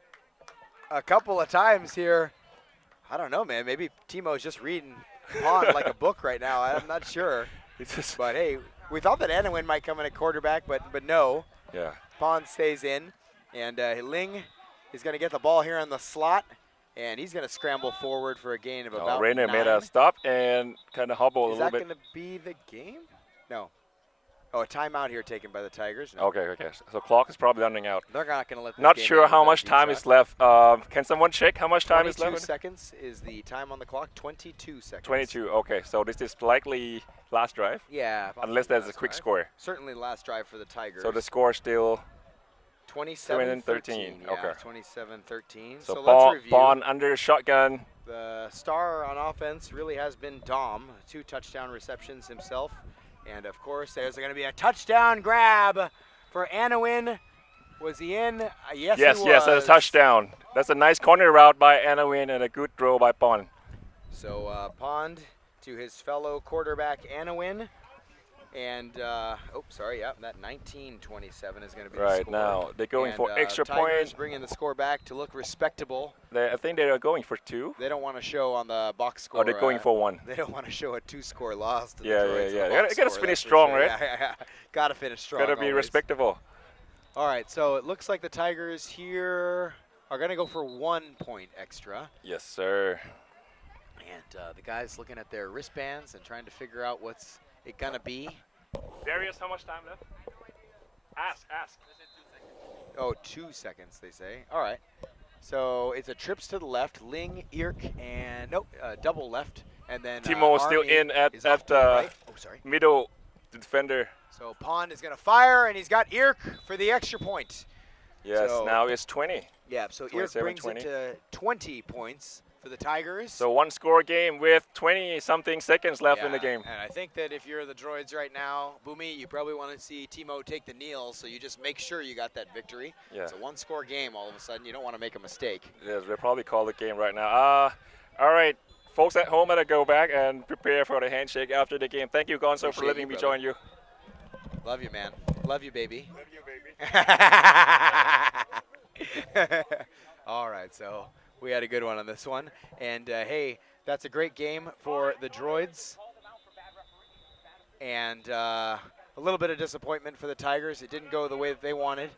a couple of times here. I don't know, man. Maybe Timo's just reading Pond like a book right now. I'm not sure. But hey, we thought that Anawin might come in at quarterback, but no. Yeah. Pond stays in, and Ling is going to get the ball here on the slot, and he's going to scramble forward for a gain of about Rainer 9. made a stop and kind of hobbled a Is little that bit. going to be the game? No. Oh, a timeout here taken by the Tigers. No. Okay. So clock is probably running out. They're not going to let this Not game sure end how without much a time deep is shot. left. Can someone check how much time is 22 left? seconds is the time on the clock. 22 seconds. 22. Okay, so this is likely last drive. Yeah. Unless there's a last quick drive. score. Certainly last drive for the Tigers. So the score is still 27-13. Yeah, okay. 27-13. So let's review. Bond under shotgun. The star on offense really has been Dom. 2 touchdown receptions himself. And, of course, there's going to be a touchdown grab for Anawin. Was he in? Yes, he was. Yes, that's a touchdown. That's a nice corner route by Anawin and a good throw by Pond. So Pond to his fellow quarterback Anawin. And, that 19-27 is going to be the score. Right, now they're going for extra Tigers points. bringing the score back to look respectable. I think they are going for 2. They don't want to show on the box score. Oh, they're going for 1. They don't want to show a 2-score loss to the Yeah. Droids. They got to finish strong, right? Yeah. Got to finish strong. Got to be respectable. All right, so it looks like the Tigers here are going to go for 1 point extra. Yes, sir. And the guys looking at their wristbands and trying to figure out what's it going to be. Darius, how much time left? Ask. Oh, 2 seconds, they say. All right. So it's a trips to the left, Ling, Irk, and double left, and then Timo still Army in at right. middle defender. So Pond is going to fire, and he's got Irk for the extra point. Yes, so now it's 20. Yeah, so Irk brings 20. it to 20 points for the Tigers. So 1-score game with 20-something seconds left in the game. And I think that if you're the Droids right now, Boomy, you probably want to see Timo take the kneel, so you just make sure you got that victory. Yeah. It's a 1-score game all of a sudden. You don't want to make a mistake. Yes, they'll probably call the game right now. All right, folks at home, I gotta go back and prepare for the handshake after the game. Thank you, Gonzo, for letting me join you. Love you, man. Love you, baby. Love you, baby. All right, so we had a good one on this one. And, hey, that's a great game for the Droids. And a little bit of disappointment for the Tigers. It didn't go the way that they wanted.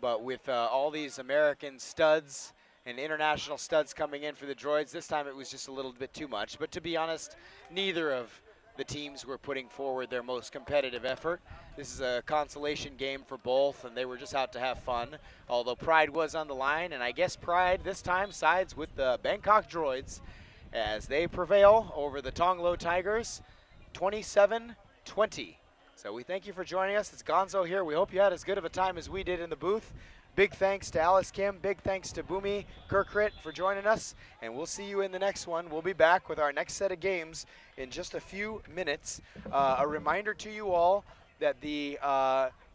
but with all these American studs and international studs coming in for the Droids, this time it was just a little bit too much. But to be honest, neither of the teams were putting forward their most competitive effort. This is a consolation game for both, and they were just out to have fun, although pride was on the line, and I guess pride this time sides with the Bangkok Droids as they prevail over the Tonglo Tigers, 27-20. So we thank you for joining us. It's Gonzo here. We hope you had as good of a time as we did in the booth. Big thanks to Alice Kim. Big thanks to Boomy Kirkrit for joining us. And we'll see you in the next one. We'll be back with our next set of games in just a few minutes. A reminder to you all that the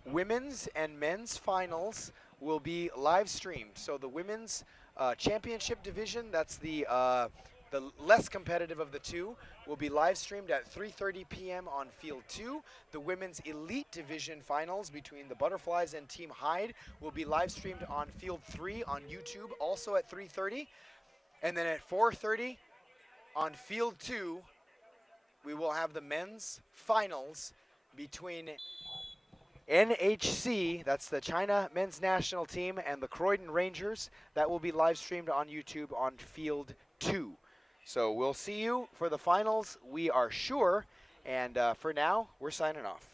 women's and men's finals will be live streamed. So the women's championship division, that's the less competitive of the two, will be live streamed at 3:30 p.m. on Field 2. The women's elite division finals between the Butterflies and Team Hyde will be live streamed on Field 3 on YouTube, also at 3:30. And then at 4:30 on Field 2, we will have the men's finals between NHC, that's the China men's national team, and the Croydon Rangers. That will be live streamed on YouTube on Field 2. So we'll see you for the finals, we are sure. And for now, we're signing off.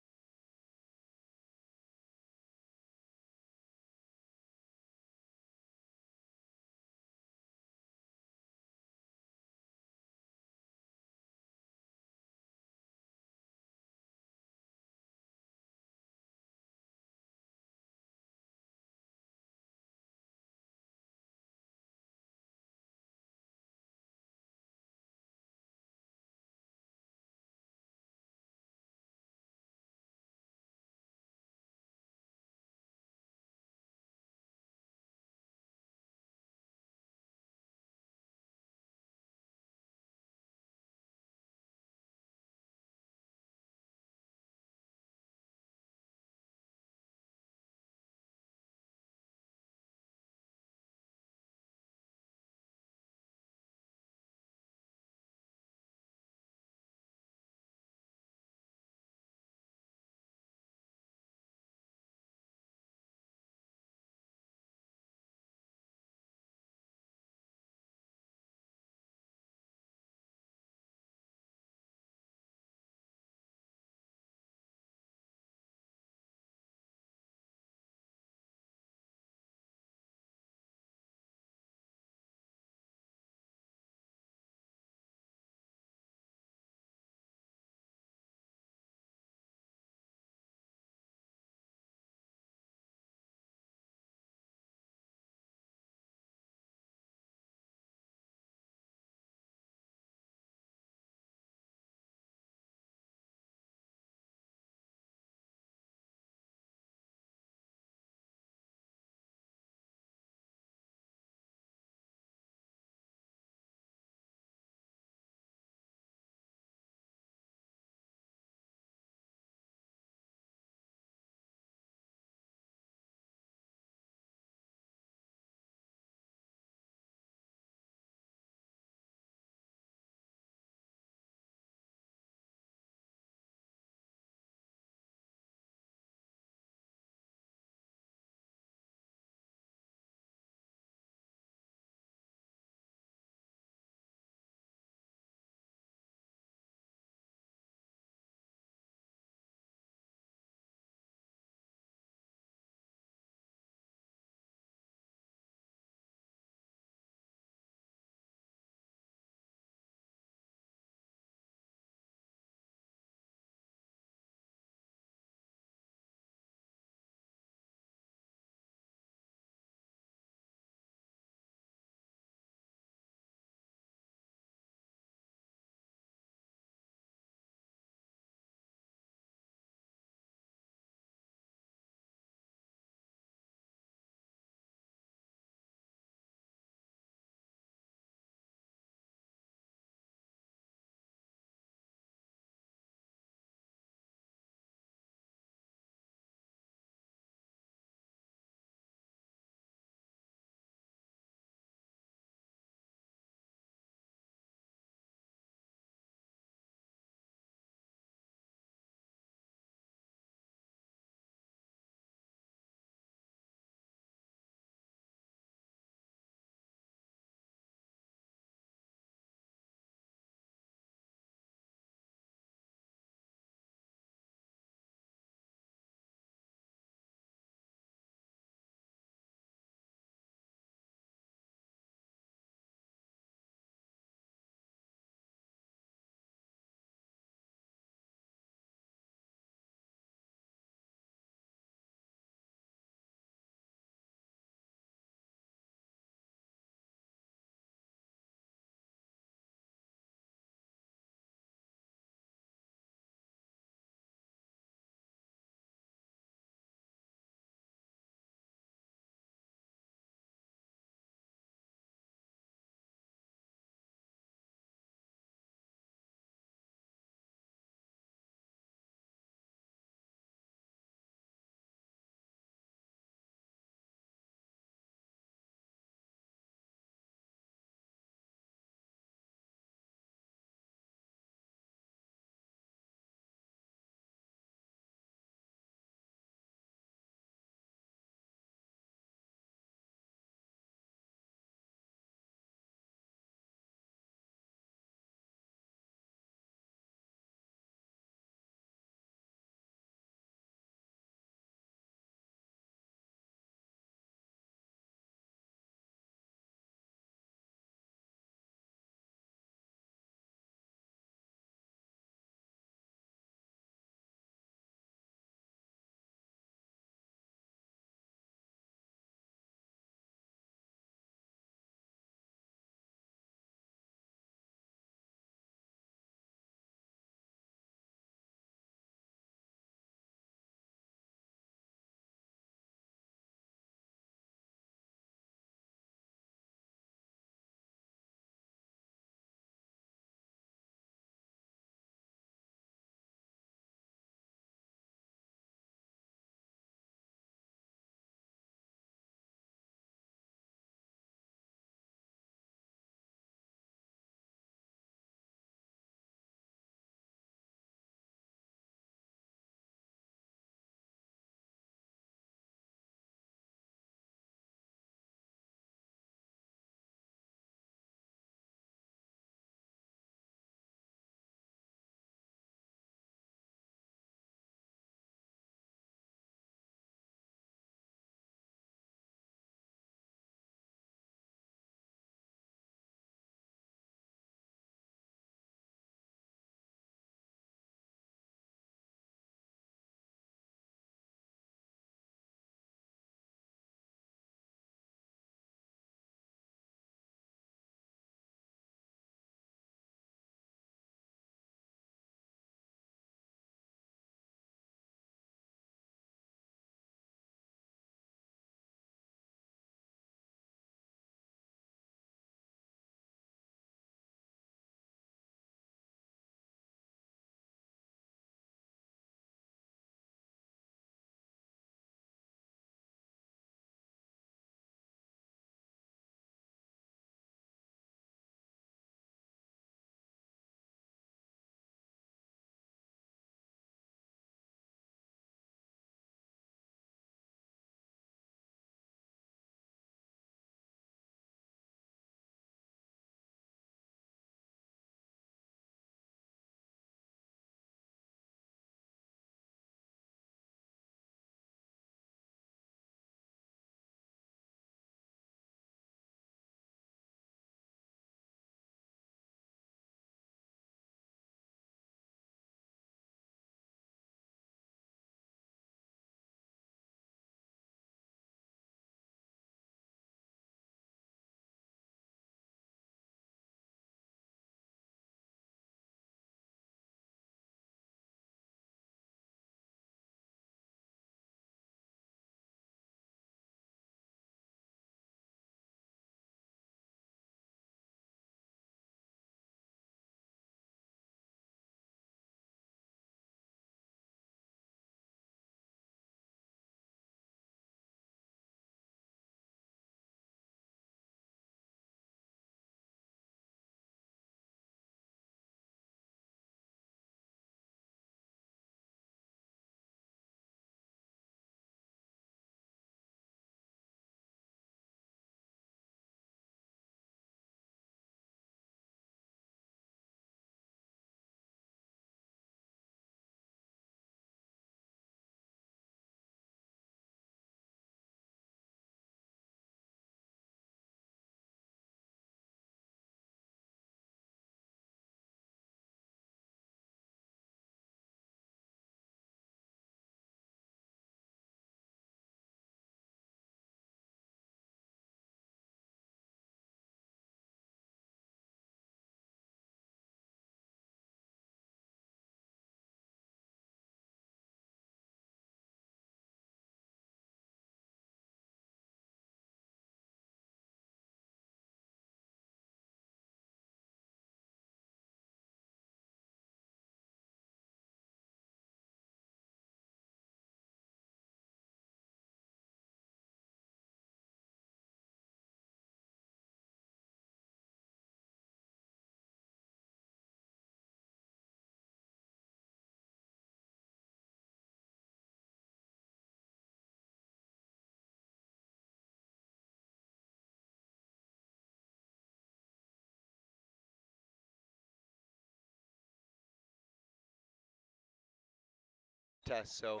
test. So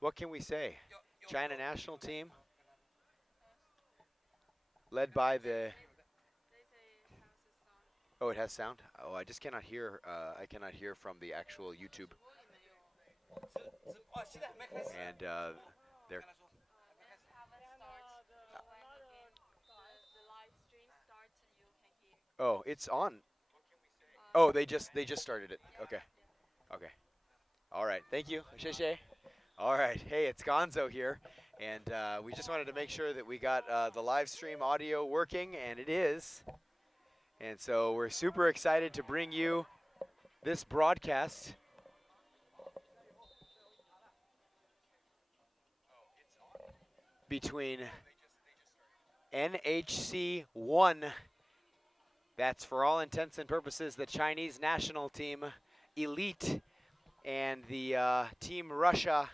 what can we say? China national team led by the... Oh, it has sound? Oh, I just cannot hear. I cannot hear from the actual YouTube. And they're... Oh, it's on. Oh, they just started it. Okay. Okay. All right. Thank you. 谢谢. All right. Hey, it's Gonzo here. And we just wanted to make sure that we got the live stream audio working, and it is. And so we're super excited to bring you this broadcast. Between NHC 1, that's for all intents and purposes the Chinese national team, elite, and the Team Russia,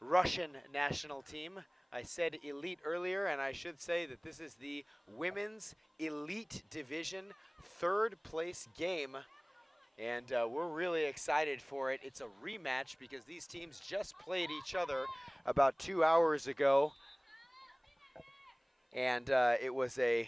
Russian national team. I said elite earlier, and I should say that this is the women's elite division, third place game. And we're really excited for it. It's a rematch because these teams just played each other about 2 hours ago. And it was a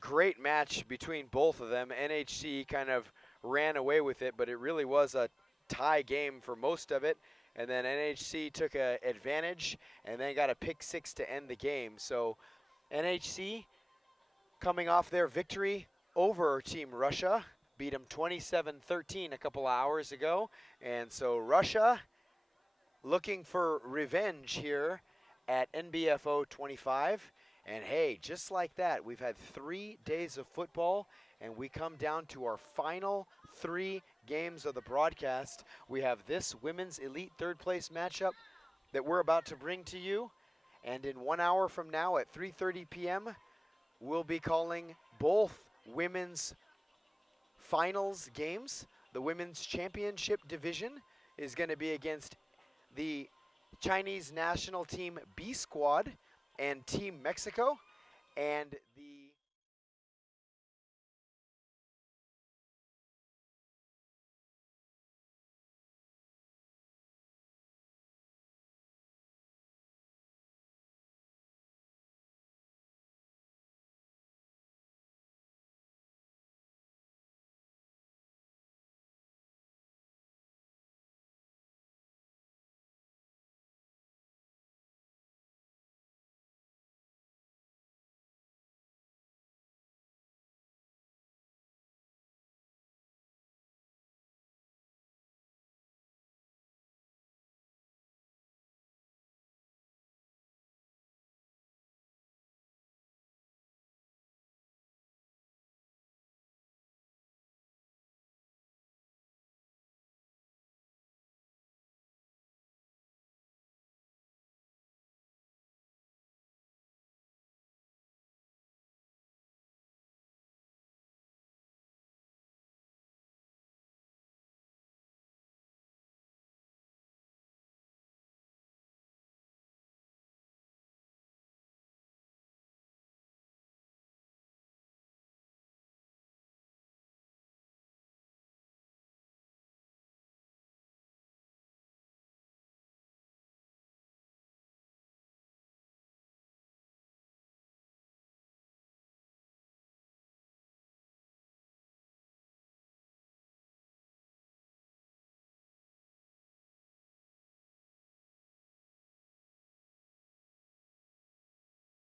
great match between both of them. NHC kind of ran away with it, but it really was a tie game for most of it. And then NHC took an advantage and then got a pick six to end the game. So NHC coming off their victory over Team Russia, beat them 27-13 a couple hours ago. And so Russia looking for revenge here at NBFO 25. And hey, just like that, we've had 3 days of football, and we come down to our final 3 games of the broadcast. We have this women's elite third place matchup that we're about to bring to you. And in 1 hour from now at 3:30 p.m., we'll be calling both women's finals games. The women's championship division is going to be against the Chinese national team B squad and Team Mexico, and the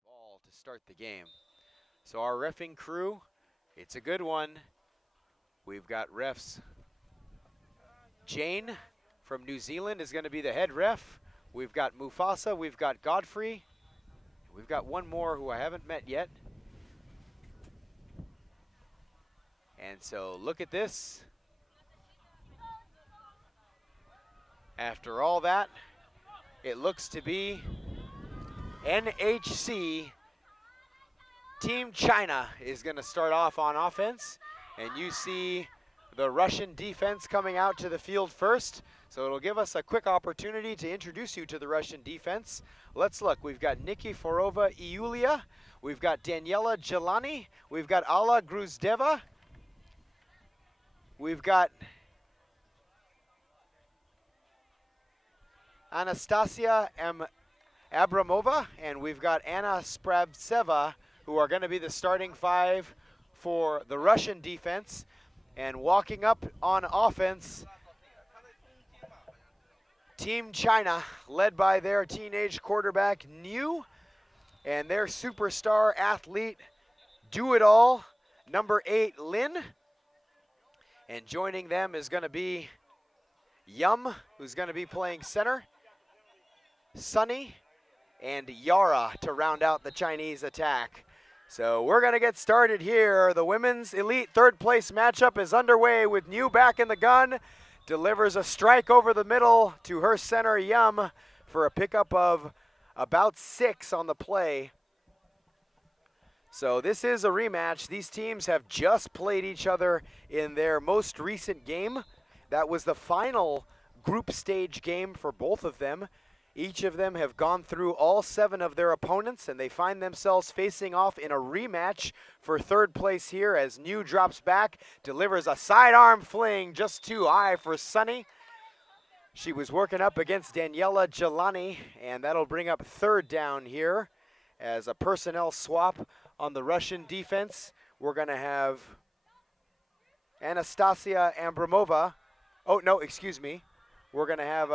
ball to start the game. So our reffing crew, it's a good one. We've got refs. Jane from New Zealand is going to be the head ref. We've got Mufasa, we've got Godfrey. We've got one more who I haven't met yet. And so look at this. After all that, it looks to be NHC Team China is going to start off on offense. And you see the Russian defense coming out to the field first. So it'll give us a quick opportunity to introduce you to the Russian defense. Let's look. We've got Nikiforova Iulia. We've got Daniela Jelani. We've got Alla Gruzdeva. We've got Anastasia Abramova, and we've got Anna Spravtseva, who are going to be the starting 5 for the Russian defense. And walking up on offense, Team China, led by their teenage quarterback, Niu, and their superstar athlete, do-it-all, number 8, Lin. And joining them is going to be Yum, who's going to be playing center, Sunny, and Yara to round out the Chinese attack. So we're going to get started here. The women's elite third place matchup is underway with Niu back in the gun. Delivers a strike over the middle to her center, Yum, for a pickup of about 6 on the play. So this is a rematch. These teams have just played each other in their most recent game. That was the final group stage game for both of them. Each of them have gone through all 7 of their opponents, and they find themselves facing off in a rematch for third place here as Niu drops back, delivers a sidearm fling just too high for Sunny. She was working up against Daniela Jelani, and that'll bring up third down here as a personnel swap on the Russian defense. We're going to have Anastasia Abramova. Oh, no, excuse me. We're going to have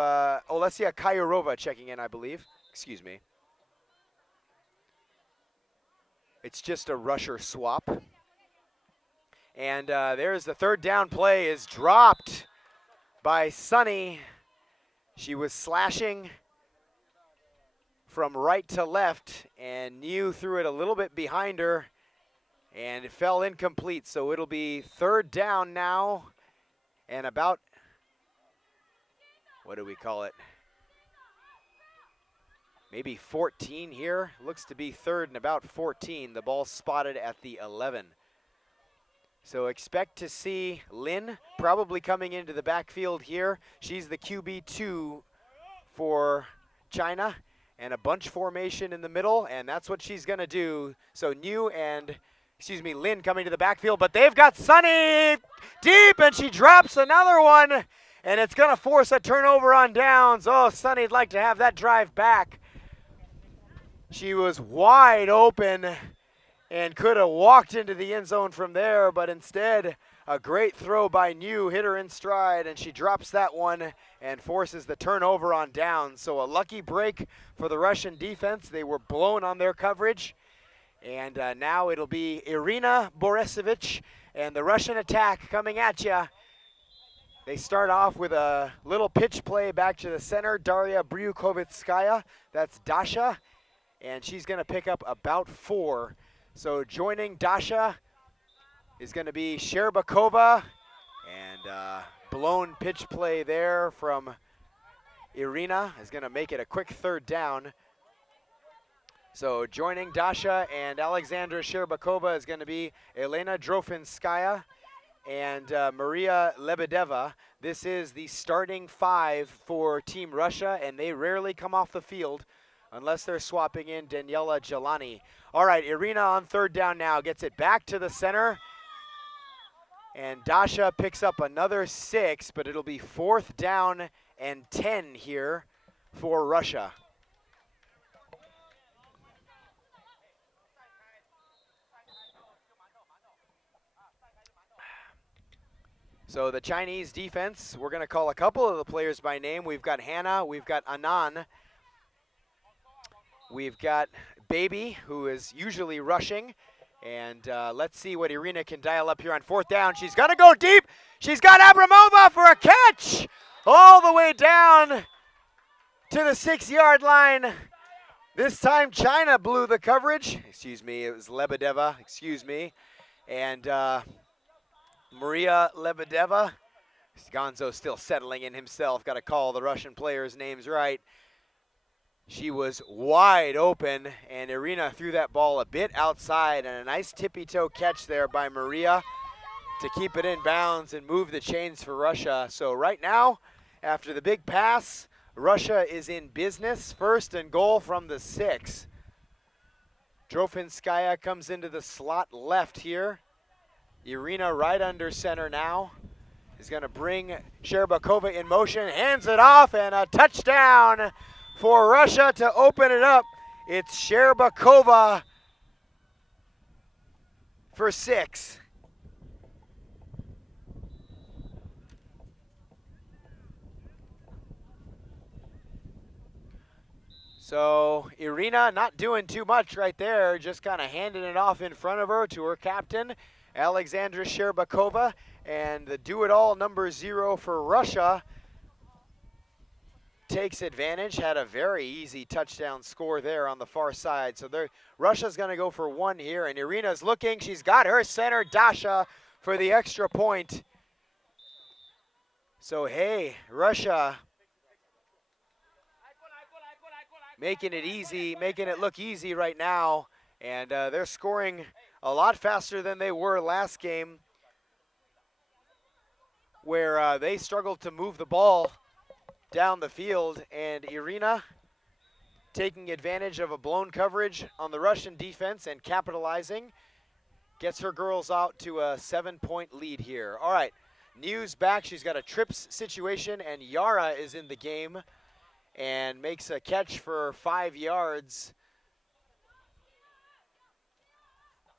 Olesia Kayurova checking in, I believe. Excuse me. It's just a rusher swap. And there's the third down play is dropped by Sunny. She was slashing from right to left, and Niu threw it a little bit behind her, and it fell incomplete. So it'll be third down now, and about, what do we call it? Maybe 14 here. Looks to be third and about 14. The ball spotted at the 11. So expect to see Lin probably coming into the backfield here. She's the QB2 for China, and a bunch formation in the middle, and that's what she's going to do. So Lin coming to the backfield, but they've got Sunny deep, and she drops another one, and it's going to force a turnover on downs. Oh, Sunny'd like to have that drive back. She was wide open and could have walked into the end zone from there, but instead a great throw by Niu hit her in stride, and she drops that one and forces the turnover on downs. So a lucky break for the Russian defense. They were blown on their coverage, and now it'll be Irina Borisovich and the Russian attack coming at you. They start off with a little pitch play back to the center, Daria Bryukovitskaya. That's Dasha, and she's going to pick up about 4. So joining Dasha is going to be Sherbakova, and blown pitch play there from Irina is going to make it a quick third down. So joining Dasha and Alexandra Sherbakova is going to be Elena Drofinskaya and Maria Lebedeva. This is the starting 5 for Team Russia, and they rarely come off the field unless they're swapping in Daniela Jelani. All right, Irina on third down now, gets it back to the center, and Dasha picks up another 6, but it'll be 4th down and 10 here for Russia. So the Chinese defense, we're going to call a couple of the players by name. We've got Hannah, we've got Anan, we've got Baby, who is usually rushing. And let's see what Irina can dial up here on 4th down. She's going to go deep. She's got Abramova for a catch all the way down to the 6-yard line. This time China blew the coverage. Excuse me, it was Lebedeva, excuse me. And Maria Lebedeva. Gonzo still settling in himself. Got to call the Russian players' names right. She was wide open, and Irina threw that ball a bit outside, and a nice tippy-toe catch there by Maria to keep it in bounds and move the chains for Russia. So right now, after the big pass, Russia is in business. 1st and goal from the 6. Drofinskaya comes into the slot left here. Irina right under center now. is going to bring Sherbakova in motion, hands it off, and a touchdown for Russia to open it up. It's Sherbakova for 6. So Irina not doing too much right there, just kind of handing it off in front of her to her captain, Alexandra Sherbakova, and the do-it-all number 0 for Russia takes advantage. Had a very easy touchdown score there on the far side. So Russia's going to go for 1 here, and Irina's looking. She's got her center, Dasha, for the extra point. So, hey, Russia making it easy, making it look easy right now. And they're scoring a lot faster than they were last game, where they struggled to move the ball down the field. And Irina taking advantage of a blown coverage on the Russian defense and capitalizing, gets her girls out to a 7-point lead here. All right, New's back. She's got a trips situation, and Yara is in the game and makes a catch for 5 yards.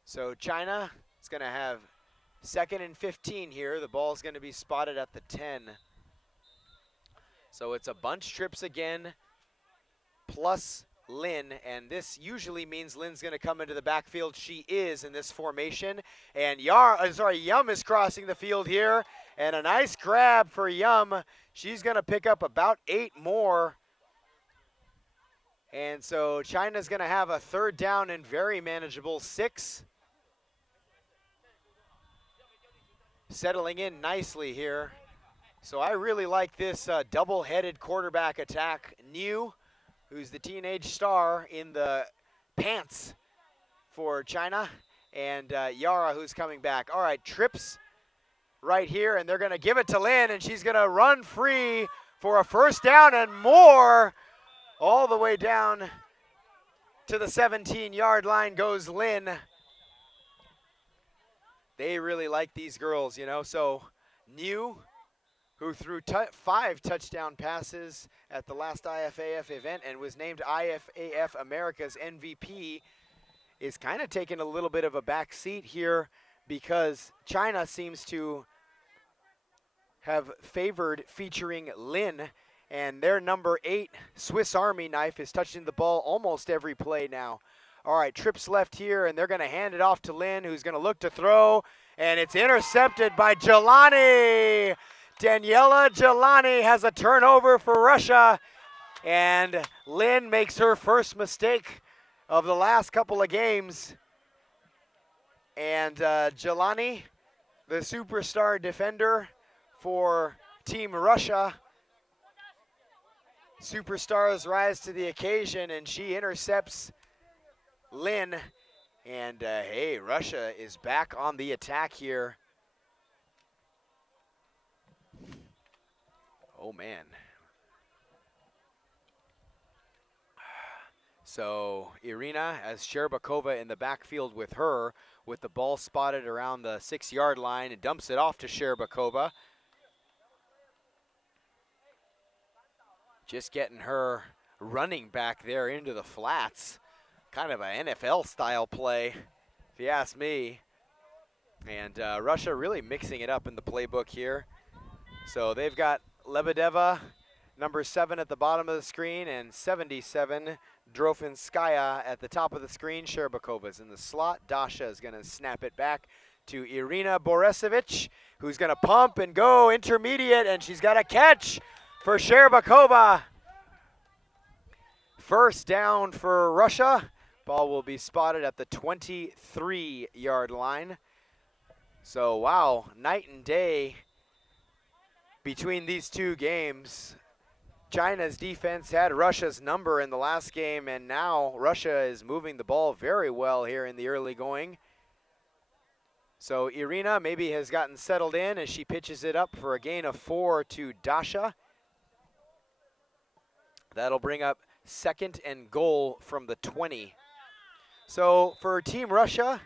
So China is going to have 2nd and 15 here. The ball is going to be spotted at the 10. So it's a bunch trips again, plus Lin, and this usually means Lin's going to come into the backfield. She is in this formation, and Yum is crossing the field here, and a nice grab for Yum. She's going to pick up about 8 more. And so China's going to have a 3rd down and very manageable 6. Settling in nicely here. So I really like this double-headed quarterback attack. New, who's the teenage star in the pants for China, and Yara, who's coming back. All right, trips right here, and they're going to give it to Lin, and she's going to run free for a 1st down and more. All the way down to the 17-yard line goes Lin. They really like these girls, you know. So New, who threw 5 touchdown passes at the last IFAF event and was named IFAF America's MVP, is kind of taking a little bit of a back seat here because China seems to have favored featuring Lin, and their number 8 Swiss Army knife is touching the ball almost every play now. All right, trips left here, and they're going to hand it off to Lin, who's going to look to throw, and it's intercepted by Jelani. Daniela Jelani has a turnover for Russia, and Lin makes her first mistake of the last couple of games. And Jelani, the superstar defender for Team Russia, superstars rise to the occasion, and she intercepts Lin. And hey, Russia is back on the attack here. Oh man. So Irina has Sherbakova in the backfield with her, with the ball spotted around the 6-yard line, and dumps it off to Sherbakova. Just getting her running back there into the flats. Kind of an NFL-style play, if you ask me. And Russia really mixing it up in the playbook here. So they've got Lebedeva, number 7 at the bottom of the screen, and 77, Drofinskaya at the top of the screen. Sherbakova's in the slot. Dasha is going to snap it back to Irina Borisevich, who's going to pump and go intermediate, and she's got a catch for Sherbakova. 1st down for Russia. Ball will be spotted at the 23-yard line. So, wow, night and day between these two games. China's defense had Russia's number in the last game, and now Russia is moving the ball very well here in the early going. So Irina maybe has gotten settled in as she pitches it up for a gain of 4 to Dasha. That'll bring up 2nd and goal from the 20. So for Team Russia,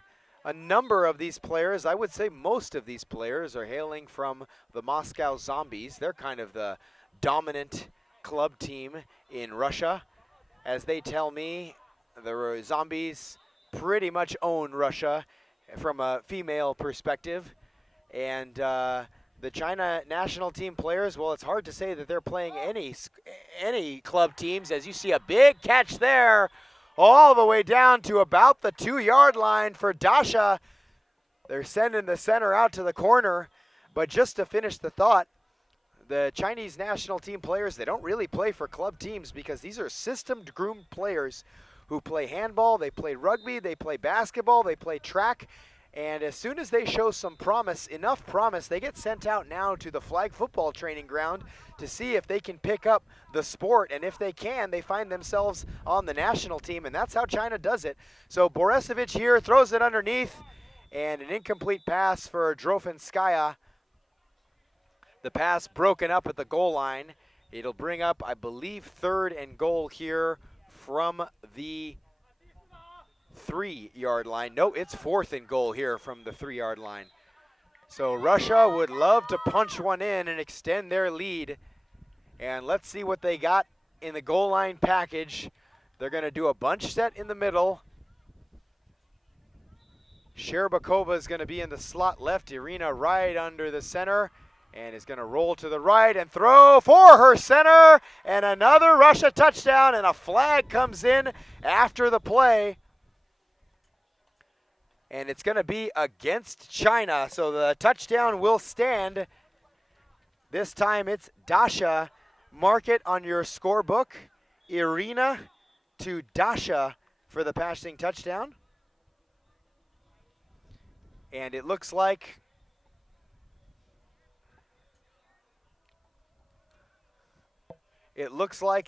a number of these players, I would say most of these players, are hailing from the Moscow Zombies. They're kind of the dominant club team in Russia. As they tell me, the Zombies pretty much own Russia from a female perspective. And the China national team players, well, it's hard to say that they're playing any club teams, as you see a big catch there all the way down to about the 2-yard line for Dasha. They're sending the center out to the corner. But just to finish the thought, the Chinese national team players, they don't really play for club teams because these are systemed, groomed players who play handball, they play rugby, they play basketball, they play track. And as soon as they show some promise, enough promise, they get sent out now to the flag football training ground to see if they can pick up the sport. And if they can, they find themselves on the national team. And that's how China does it. So Borisovich here throws it underneath. And an incomplete pass for Drofinskaya. The pass broken up at the goal line. It'll bring up, I believe, 3rd and goal here from the 3-yard line. No, it's 4th and goal here from the 3-yard line. So Russia would love to punch one in and extend their lead. And let's see what they got in the goal line package. They're going to do a bunch set in the middle. Sherbakova is going to be in the slot left. Irina right under the center. And is going to roll to the right and throw for her center. And another Russia touchdown, and a flag comes in after the play. And it's going to be against China, so the touchdown will stand. This time it's Dasha. Mark it on your scorebook. Irina to Dasha for the passing touchdown. And it looks like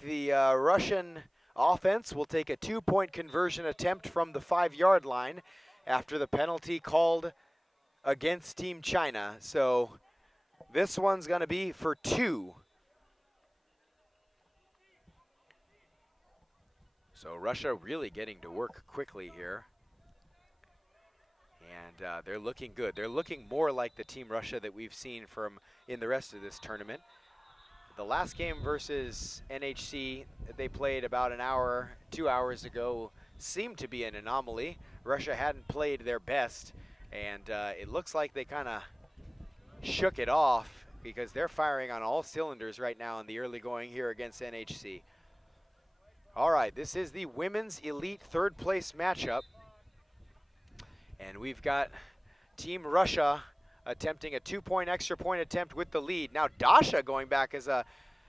the Russian offense will take a 2-point conversion attempt from the 5-yard line after the penalty called against Team China. So this one's going to be for 2. So Russia really getting to work quickly here. And they're looking good. They're looking more like the Team Russia that we've seen from in the rest of this tournament. The last game versus NHC that they played about 2 hours ago seemed to be an anomaly. Russia hadn't played their best, and it looks like they kind of shook it off because they're firing on all cylinders right now in the early going here against NHC. All right, this is the Women's Elite 3rd place matchup. And we've got Team Russia attempting a 2-point extra point attempt with the lead. Now Dasha going back as a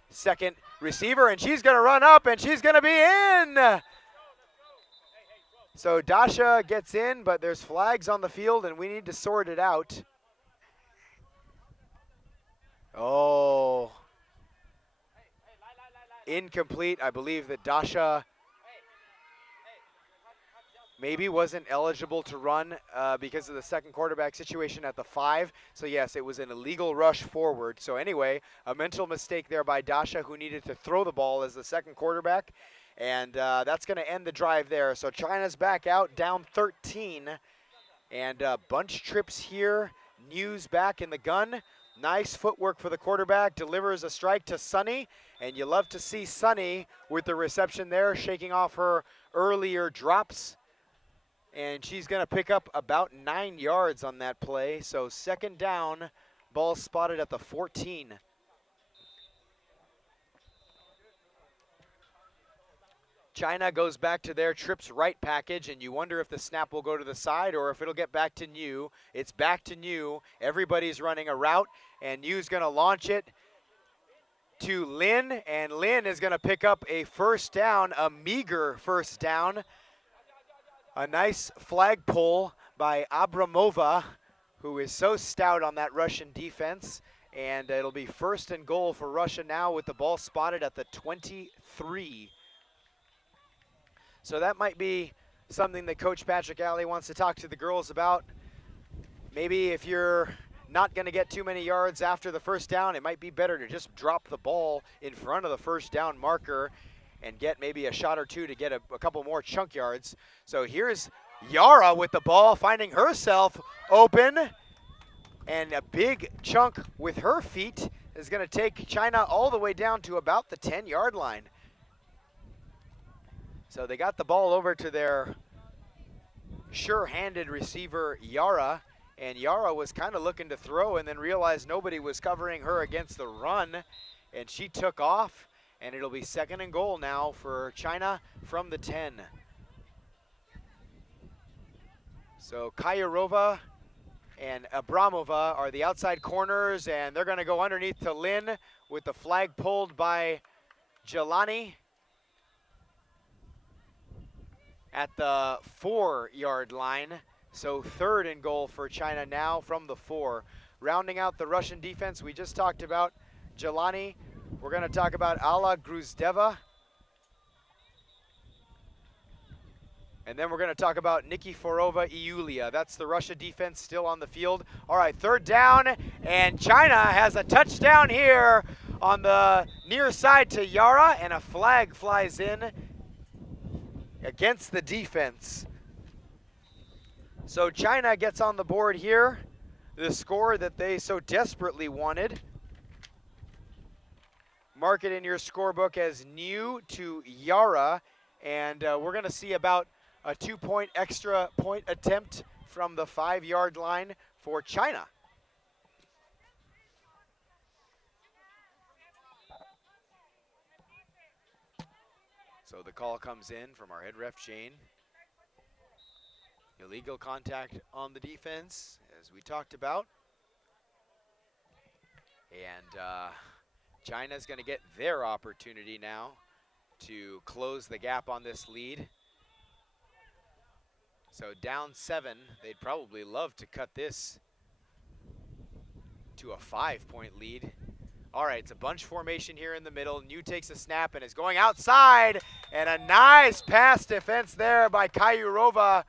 second receiver, and she's going to run up, and she's going to be in. So Dasha gets in, but there's flags on the field, and we need to sort it out. Oh. Incomplete. I believe that Dasha maybe wasn't eligible to run because of the second quarterback situation at the 5. So yes, it was an illegal rush forward. So anyway, a mental mistake there by Dasha, who needed to throw the ball as the second quarterback. And that's going to end the drive there. So China's back out, down 13. And bunch trips here. News back in the gun. Nice footwork for the quarterback. Delivers a strike to Sunny. And you love to see Sunny with the reception there, shaking off her earlier drops. And she's going to pick up about 9 yards on that play. So second down, ball spotted at the 14. China goes back to their trips right package, and you wonder if the snap will go to the side or if it'll get back to New. It's back to New. Everybody's running a route, and New's going to launch it to Lin, and Lin is going to pick up a first down, a meager first down. A nice flag pull by Abramova, who is so stout on that Russian defense. And it'll be 1st and goal for Russia now with the ball spotted at the 23. So that might be something that Coach Patrick Alley wants to talk to the girls about. Maybe if you're not going to get too many yards after the first down, it might be better to just drop the ball in front of the first down marker and get maybe a shot or two to get a couple more chunk yards. So here's Yara with the ball, finding herself open. And a big chunk with her feet is going to take China all the way down to about the 10-yard line. So they got the ball over to their sure-handed receiver, Yara. And Yara was kind of looking to throw and then realized nobody was covering her against the run. And she took off, and it'll be 2nd and goal now for China from the 10. So Kayarova and Abramova are the outside corners, and they're going to go underneath to Lin with the flag pulled by Jelani at the 4-yard line. So 3rd and goal for China now from the 4. Rounding out the Russian defense, we just talked about Jelani. We're going to talk about Alla Gruzdeva. And then we're going to talk about Nikiforova Iulia. That's the Russia defense still on the field. All right, 3rd down, and China has a touchdown here on the near side to Yara, and a flag flies in against the defense. So China gets on the board here, the score that they so desperately wanted. Mark it in your scorebook as new to Yara, and we're going to see about a 2-point extra point attempt from the 5-yard line for China. So the call comes in from our head ref, Shane. Illegal contact on the defense, as we talked about. And China's going to get their opportunity now to close the gap on this lead. So down 7, they'd probably love to cut this to a 5-point lead. All right, it's a bunch formation here in the middle. New takes a snap and is going outside, and a nice pass defense there by Kayurova.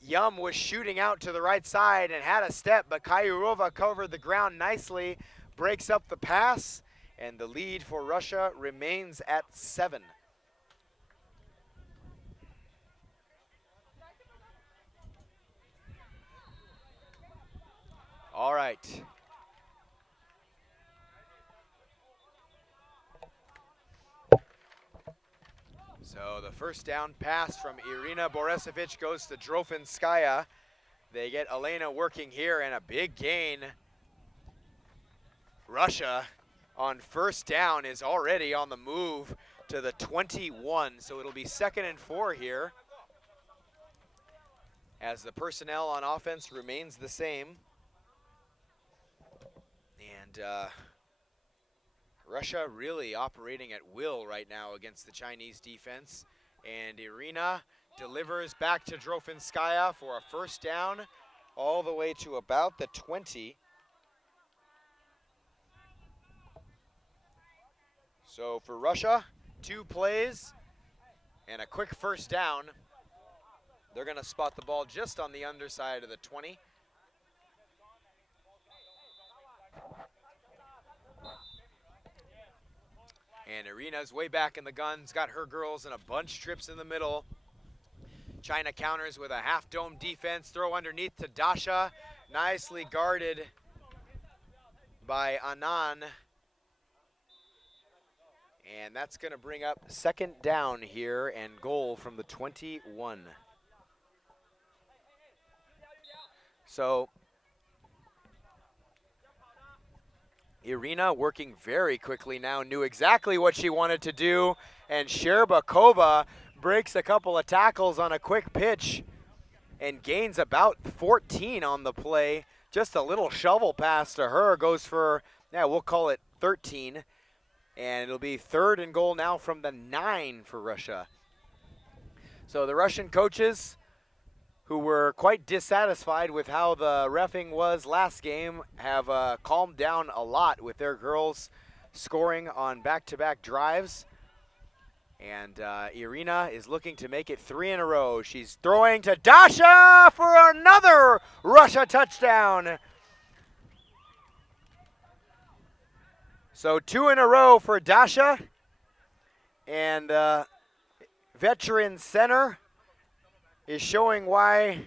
Yum was shooting out to the right side and had a step, but Kayurova covered the ground nicely, breaks up the pass, and the lead for Russia remains at 7. All right. So the first down pass from Irina Borisovich goes to Drofinskaya. They get Elena working here, and a big gain. Russia on 1st down is already on the move to the 21, so it'll be 2nd and 4 here, as the personnel on offense remains the same. And Russia really operating at will right now against the Chinese defense. And Irina delivers back to Drofinskaya for a 1st down all the way to about the 20. So for Russia, 2 plays and a quick 1st down. They're going to spot the ball just on the underside of the 20. And Irina's way back in the guns, got her girls in a bunch trips in the middle. China counters with a half-dome defense, throw underneath to Dasha. Nicely guarded by Anand. And that's going to bring up 2nd down here and goal from the 21. So Irina working very quickly now, knew exactly what she wanted to do, and Sherbakova breaks a couple of tackles on a quick pitch and gains about 14 on the play. Just a little shovel pass to her, goes for, yeah, we'll call it 13. And it'll be 3rd and goal now from the 9 for Russia. So the Russian coaches, who were quite dissatisfied with how the reffing was last game, have calmed down a lot with their girls scoring on back-to-back drives. And Irina is looking to make it 3 in a row. She's throwing to Dasha for another Russia touchdown. So 2 in a row for Dasha. And veteran center is showing why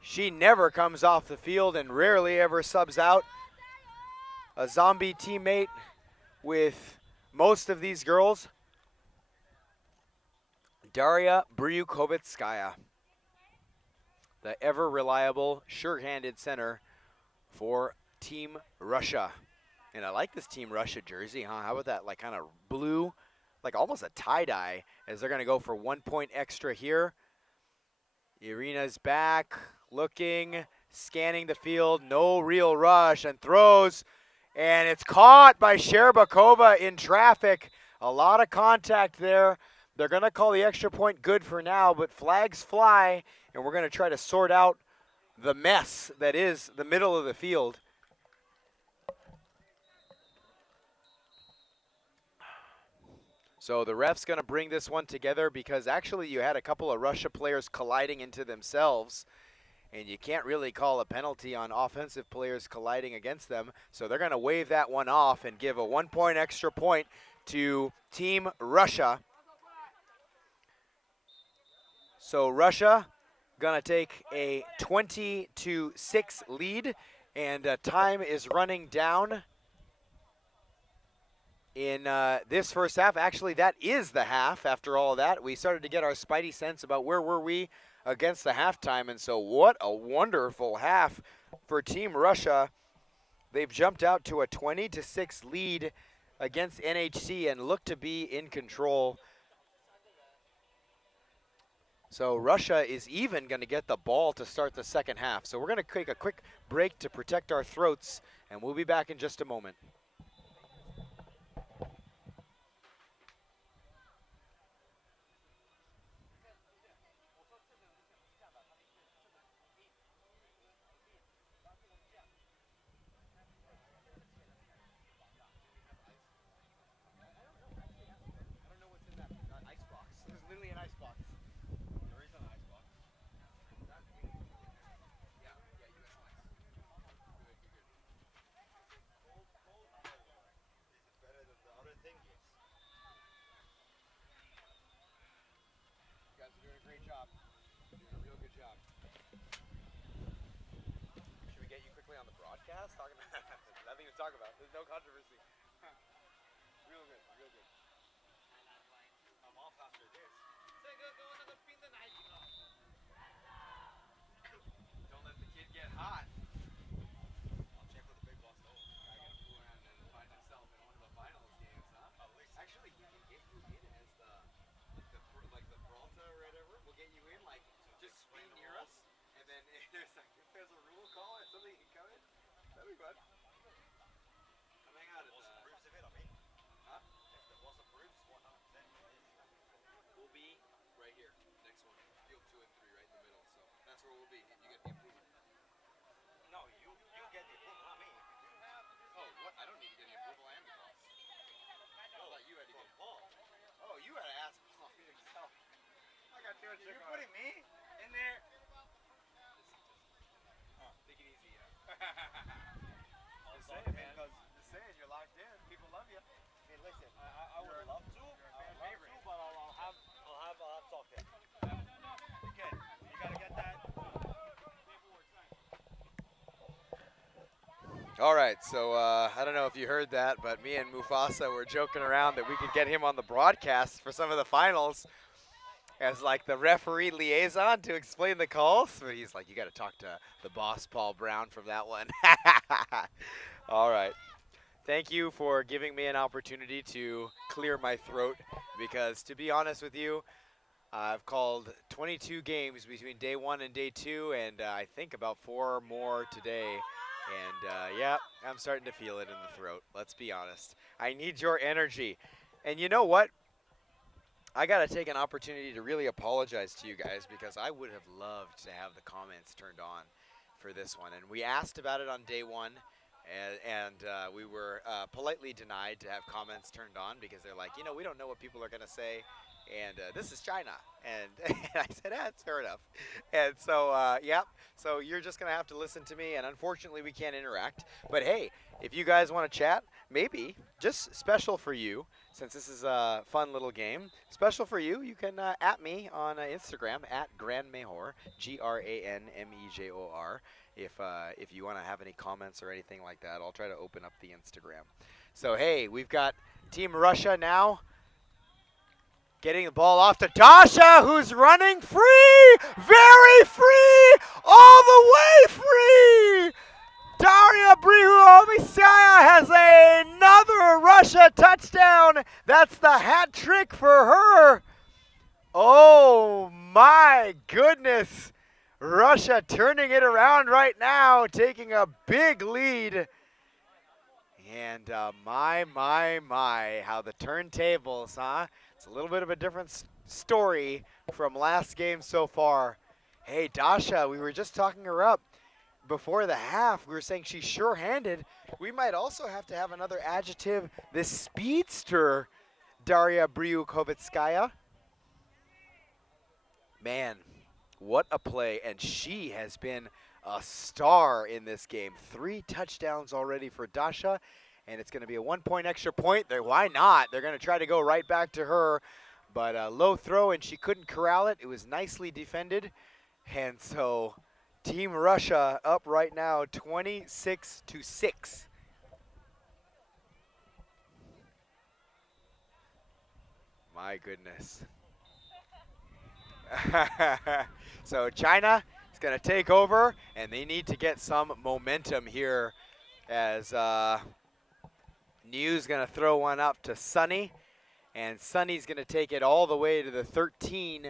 she never comes off the field and rarely ever subs out. A zombie teammate with most of these girls. Daria Bryukovitskaya, the ever reliable, sure-handed center for Team Russia. And I like this Team Russia jersey, huh? How about that, like kind of blue, like almost a tie-dye, as they're gonna go for 1 point extra here. Irina's back, looking, scanning the field, no real rush, and throws, and it's caught by Sherbakova in traffic. A lot of contact there. They're gonna call the extra point good for now, but flags fly, and we're gonna try to sort out the mess that is the middle of the field. So the ref's going to bring this one together because actually you had a couple of Russia players colliding into themselves, and you can't really call a penalty on offensive players colliding against them. So they're going to wave that one off and give a 1 point extra point to Team Russia. So Russia going to take a 20-6 lead, and time is running down in this first half. Actually, that is the half after all that. We started to get our spidey sense about where were we against the halftime, and so what a wonderful half for Team Russia. They've jumped out to a 20-6 lead against NHC and look to be in control. So Russia is even going to get the ball to start the second half. So we're going to take a quick break to protect our throats, and we'll be back in just a moment. Talking about nothing to talk about. There's no controversy. Real good, real good. I'm off after this. Don't let the kid get hot. I'll check with the big boss. Oh, I gotta fool around and find himself in one of the finals games, huh? Actually, we can get you in as the Peralta or whatever. We'll get you in, like, just be near us, and then if there's a rule call or something, you can come in. That'd be fun. Come hang out at huh? If the boss approves, 100%. We'll be right here, next one. Field 2 and 3 right in the middle, so that's where we'll be. You get the approval. No, you get the approval, not me. Oh, what? I don't need to get the approval. I am the boss. I thought you had to get Paul. Oh, you had to ask Paul yourself. I got too much. You're putting me in there. Take it easy, Just saying, man. Just saying, you're locked in. People love you. Hey, listen, I would love to. But I'll have talk there. You can. You gotta get that. All right, so I don't know if you heard that, but me and Mufasa were joking around that we could get him on the broadcast for some of the finals as like the referee liaison to explain the calls. But he's like, you got to talk to the boss, Paul Brown, from that one. All right. Thank you for giving me an opportunity to clear my throat, because to be honest with you, I've called 22 games between day 1 and day 2, and I think about 4 more today. And yeah, I'm starting to feel it in the throat. Let's be honest. I need your energy. And you know what? I got to take an opportunity to really apologize to you guys, because I would have loved to have the comments turned on for this one. And we asked about it on day 1, and we were politely denied to have comments turned on, because they're like, you know, we don't know what people are going to say, and this is China. And I said, that's fair enough. And so, yeah, so you're just going to have to listen to me, and unfortunately we can't interact. But hey, if you guys want to chat, maybe, just special for you, since this is a fun little game, special for you, you can at me on Instagram, at Granmejor, Granmejor, if you want to have any comments or anything like that. I'll try to open up the Instagram. So, hey, we've got Team Russia now getting the ball off to Dasha, who's running free, very free, all the way free. Daria Brihuomisaya has another Russia touchdown. That's the hat trick for her. Oh my goodness. Russia turning it around right now, taking a big lead. And my, how the turntables, huh? It's a little bit of a different story from last game so far. Hey, Dasha, we were just talking her up before the half. We were saying she's sure-handed. We might also have to have another adjective, this speedster, Daria Briukovitskaya. Man, what a play, and she has been a star in this game. 3 touchdowns already for Dasha, and it's going to be a 1-point extra point. Why not? They're going to try to go right back to her, but a low throw, and she couldn't corral it. It was nicely defended, and so Team Russia up right now 26-6. My goodness. So China is going to take over, and they need to get some momentum here as New's going to throw one up to Sunny, and Sunny's going to take it all the way to the 13,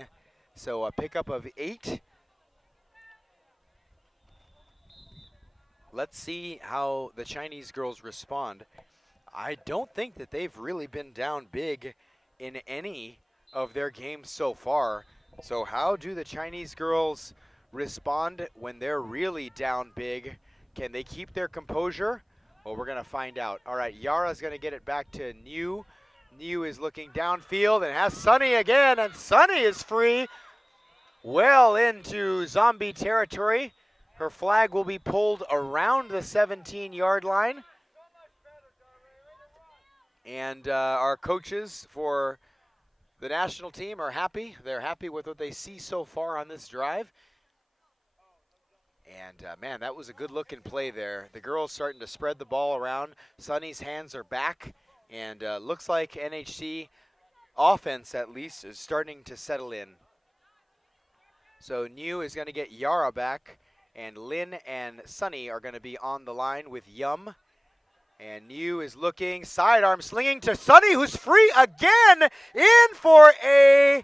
so a pickup of 8. Let's see how the Chinese girls respond. I don't think that they've really been down big in any of their games so far. So how do the Chinese girls respond when they're really down big? Can they keep their composure? Well, we're going to find out. All right, Yara's going to get it back to New. New is looking downfield and has Sunny again, and Sunny is free. Well into zombie territory. Her flag will be pulled around the 17-yard line. And our coaches for the national team are happy. They're happy with what they see so far on this drive. And, man, that was a good-looking play there. The girls starting to spread the ball around. Sunny's hands are back. And looks like NHC offense, at least, is starting to settle in. So New is going to get Yara back. And Lynn and Sunny are going to be on the line with Yum. And New is looking, sidearm slinging to Sunny, who's free again, in for a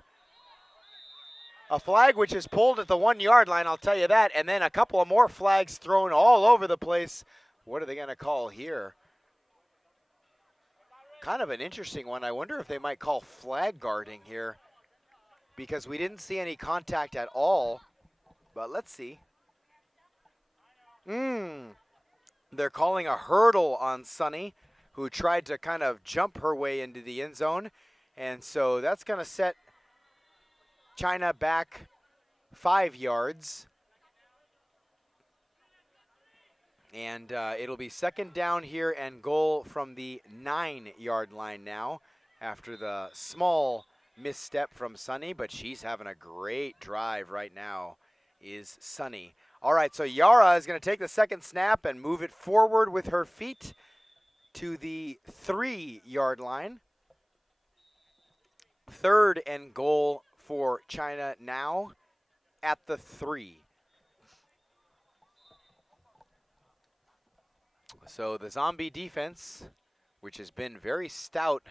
flag which is pulled at the 1-yard line, I'll tell you that. And then a couple of more flags thrown all over the place. What are they going to call here? Kind of an interesting one. I wonder if they might call flag guarding here, because we didn't see any contact at all. But let's see. They're calling a hurdle on Sunny, who tried to kind of jump her way into the end zone. And so that's going to set China back 5 yards. And it'll be second down here and goal from the 9-yard line now after the small misstep from Sunny. But she's having a great drive right now, is Sunny. All right, so Yara is going to take the second snap and move it forward with her feet to the 3-yard line. Third and goal for China now at the 3. So the zombie defense, which has been very stout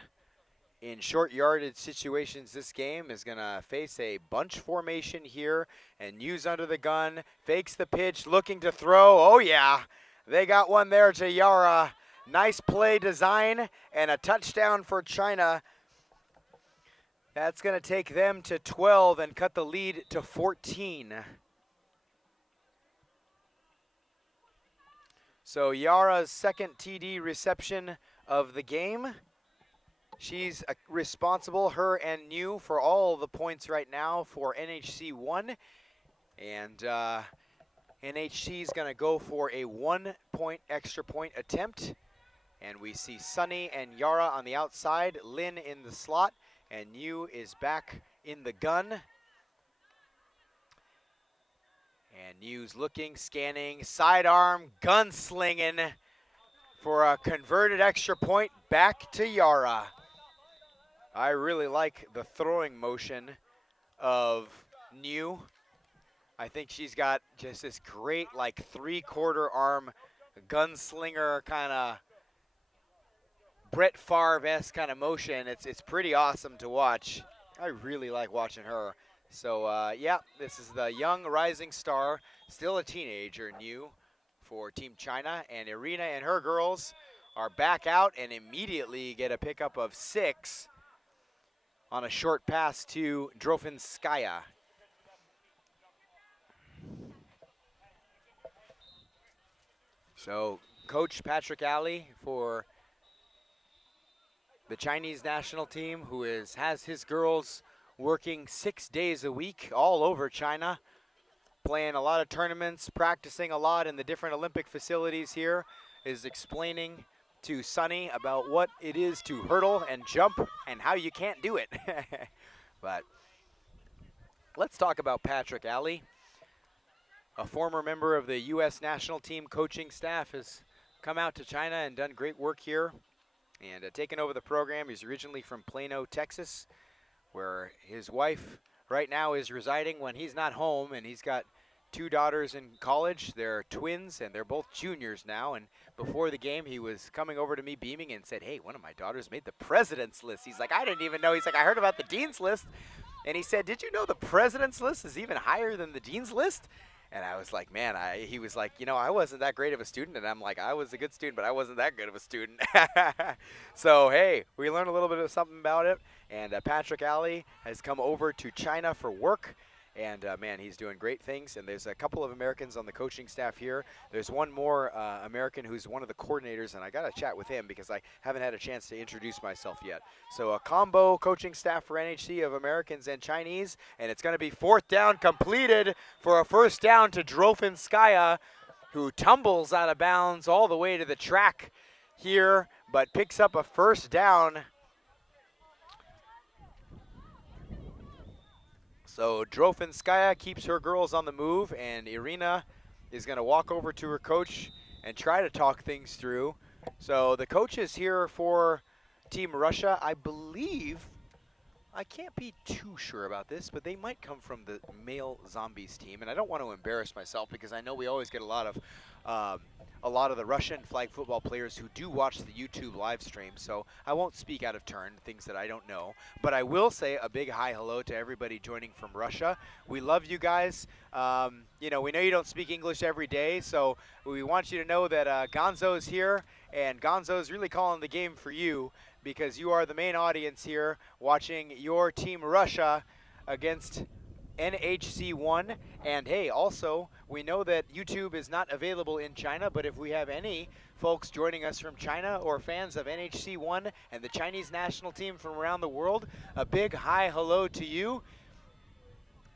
in short yardage situations this game, is going to face a bunch formation here, and News under the gun, fakes the pitch, looking to throw. Oh yeah, they got one there to Yara. Nice play design and a touchdown for China. That's going to take them to 12 and cut the lead to 14. So Yara's second TD reception of the game. She's responsible, her and New, for all the points right now for NHC 1. And NHC is going to go for a 1-point extra point attempt. And we see Sunny and Yara on the outside, Lin in the slot, and Yu is back in the gun. And Yu's looking, scanning, sidearm, gunslinging for a converted extra point back to Yara. I really like the throwing motion of Yu. I think she's got just this great like 3/4 arm gunslinger kind of Brett Favre-esque kind of motion. It's pretty awesome to watch. I really like watching her. So yeah, this is the young rising star, still a teenager, Yu, for Team China. And Irina and her girls are back out and immediately get a pickup of 6 on a short pass to Drofinskaya. So Coach Patrick Alley for the Chinese national team, who has his girls working 6 days a week all over China, playing a lot of tournaments, practicing a lot in the different Olympic facilities here, is explaining to Sunny about what it is to hurdle and jump and how you can't do it. But let's talk about Patrick Alley. A former member of the U.S. national team coaching staff, has come out to China and done great work here and taken over the program. He's originally from Plano, Texas, where his wife right now is residing when he's not home, and he's got 2 daughters in college. They're twins, and they're both juniors now. And before the game, he was coming over to me beaming and said, hey, one of my daughters made the president's list. He's like, I didn't even know. He's like, I heard about the dean's list. And he said, did you know the president's list is even higher than the dean's list? And I was like, man, he was like, you know, I wasn't that great of a student. And I'm like, I was a good student, but I wasn't that good of a student. So, hey, we learned a little bit of something about it. And Patrick Alley has come over to China for work. And, man, he's doing great things. And there's a couple of Americans on the coaching staff here. There's one more American who's one of the coordinators, and I got to chat with him because I haven't had a chance to introduce myself yet. So a combo coaching staff for NHC of Americans and Chinese, and it's going to be 4th down completed for a first down to Drofinskaya, who tumbles out of bounds all the way to the track here, but picks up a first down. So Drofinskaya keeps her girls on the move, and Irina is going to walk over to her coach and try to talk things through. So the coach is here for Team Russia. I believe, I can't be too sure about this, but they might come from the male zombies team. And I don't want to embarrass myself because I know we always get a lot of the Russian flag football players who do watch the YouTube live stream, so I won't speak out of turn, things that I don't know. But I will say a big hi hello to everybody joining from Russia. We love you guys. You know, we know you don't speak English every day, so we want you to know that Gonzo's here, and Gonzo's really calling the game for you because you are the main audience here watching your Team Russia against NHC1. And hey, also, we know that YouTube is not available in China, but if we have any folks joining us from China or fans of NHC1 and the Chinese national team from around the world, a big hi hello to you,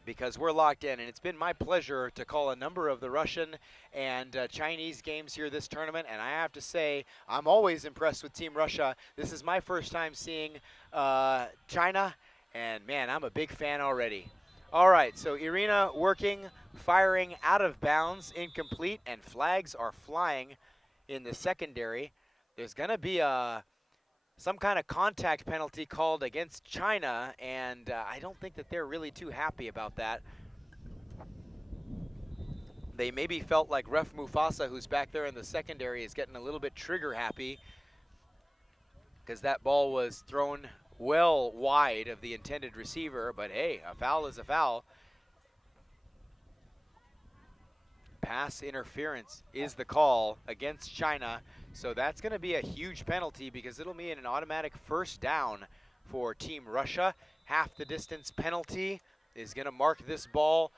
because we're locked in. And it's been my pleasure to call a number of the Russian and Chinese games here this tournament, and I have to say I'm always impressed with Team Russia. This is my first time seeing China, and man, I'm a big fan already. All right, so Irina working, firing out of bounds, incomplete, and flags are flying in the secondary. There's going to be some kind of contact penalty called against China, and I don't think that they're really too happy about that. They maybe felt like Ref Mufasa, who's back there in the secondary, is getting a little bit trigger happy because that ball was thrown well wide of the intended receiver, but hey, a foul is a foul. Pass interference is the call against China, so that's going to be a huge penalty because it'll mean an automatic first down for Team Russia. Half the distance penalty is going to mark this ball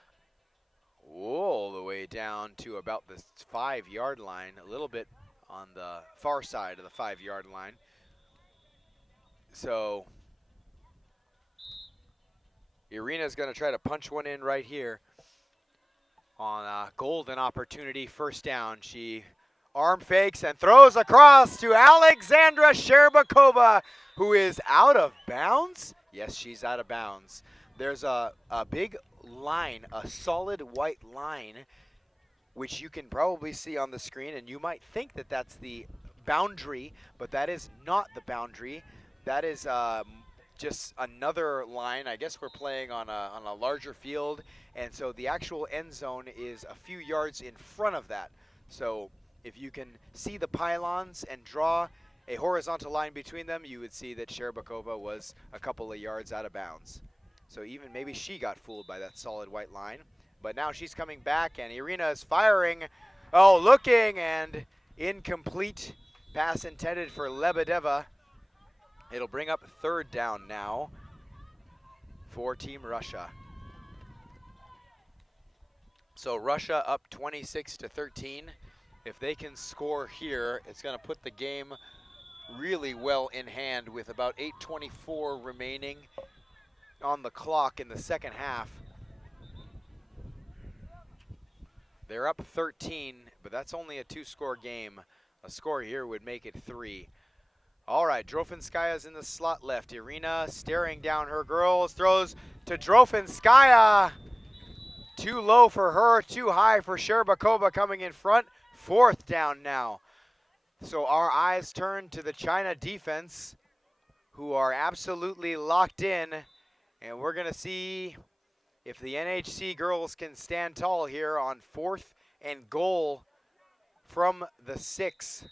all the way down to about the 5-yard line, a little bit on the far side of the 5-yard line. So Irina's going to try to punch one in right here on a golden opportunity first down. She Arm fakes and throws across to Alexandra Sherbakova, who is out of bounds. Yes, she's out of bounds. There's a big line, a solid white line, which you can probably see on the screen, and you might think that that's the boundary, but that is not the boundary. That is just another line. I guess we're playing on a larger field, and so the actual end zone is a few yards in front of that. So if you can see the pylons and draw a horizontal line between them, you would see that Sherbakova was a couple of yards out of bounds. So even maybe she got fooled by that solid white line. But now she's coming back, and Irina is firing. Oh, looking, and incomplete pass intended for Lebedeva. It'll bring up 3rd down now for Team Russia. So Russia up 26-13. If they can score here, it's going to put the game really well in hand with about 8:24 remaining on the clock in the second half. They're up 13, but that's only a 2-score game. A score here would make it 3. All right, Drofinskaya's in the slot left. Irina staring down her girls, throws to Drofinskaya. Too low for her, too high for Sherbakova coming in front. 4th down now. So our eyes turn to the China defense, who are absolutely locked in, and we're gonna see if the NHC girls can stand tall here on 4th and goal from the 6.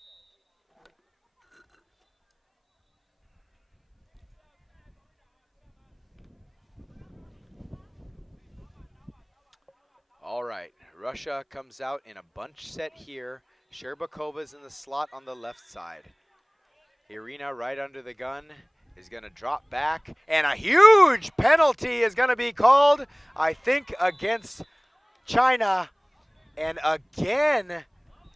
All right, Russia comes out in a bunch set here. Sherbakova's in the slot on the left side. Irina right under the gun is going to drop back, and a huge penalty is going to be called, I think, against China. And again,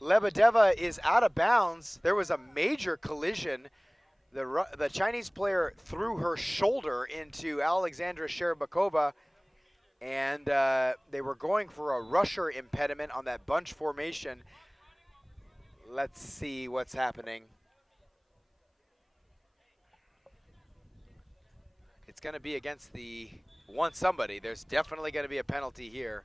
Lebedeva is out of bounds. There was a major collision. The Chinese player threw her shoulder into Alexandra Sherbakova, and they were going for a rusher impediment on that bunch formation. Let's see what's happening. It's going to be against the somebody. There's definitely going to be a penalty here.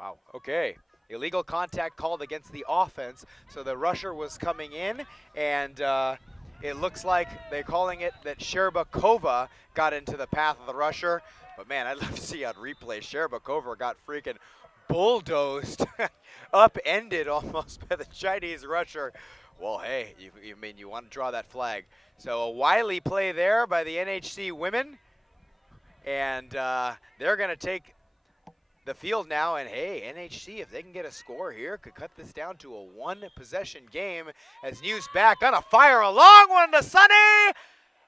Wow, okay. Illegal contact called against the offense. So the rusher was coming in, and it looks like they're calling it that Sherbakova got into the path of the rusher. But man, I'd love to see on replay, Sherbakova got freaking bulldozed, upended almost by the Chinese rusher. Well, hey, you want to draw that flag. So a wily play there by the NHC women. And they're going to take the field now, and hey, NHC, if they can get a score here, could cut this down to a 1-possession game as News back, gonna fire a long one to Sunny,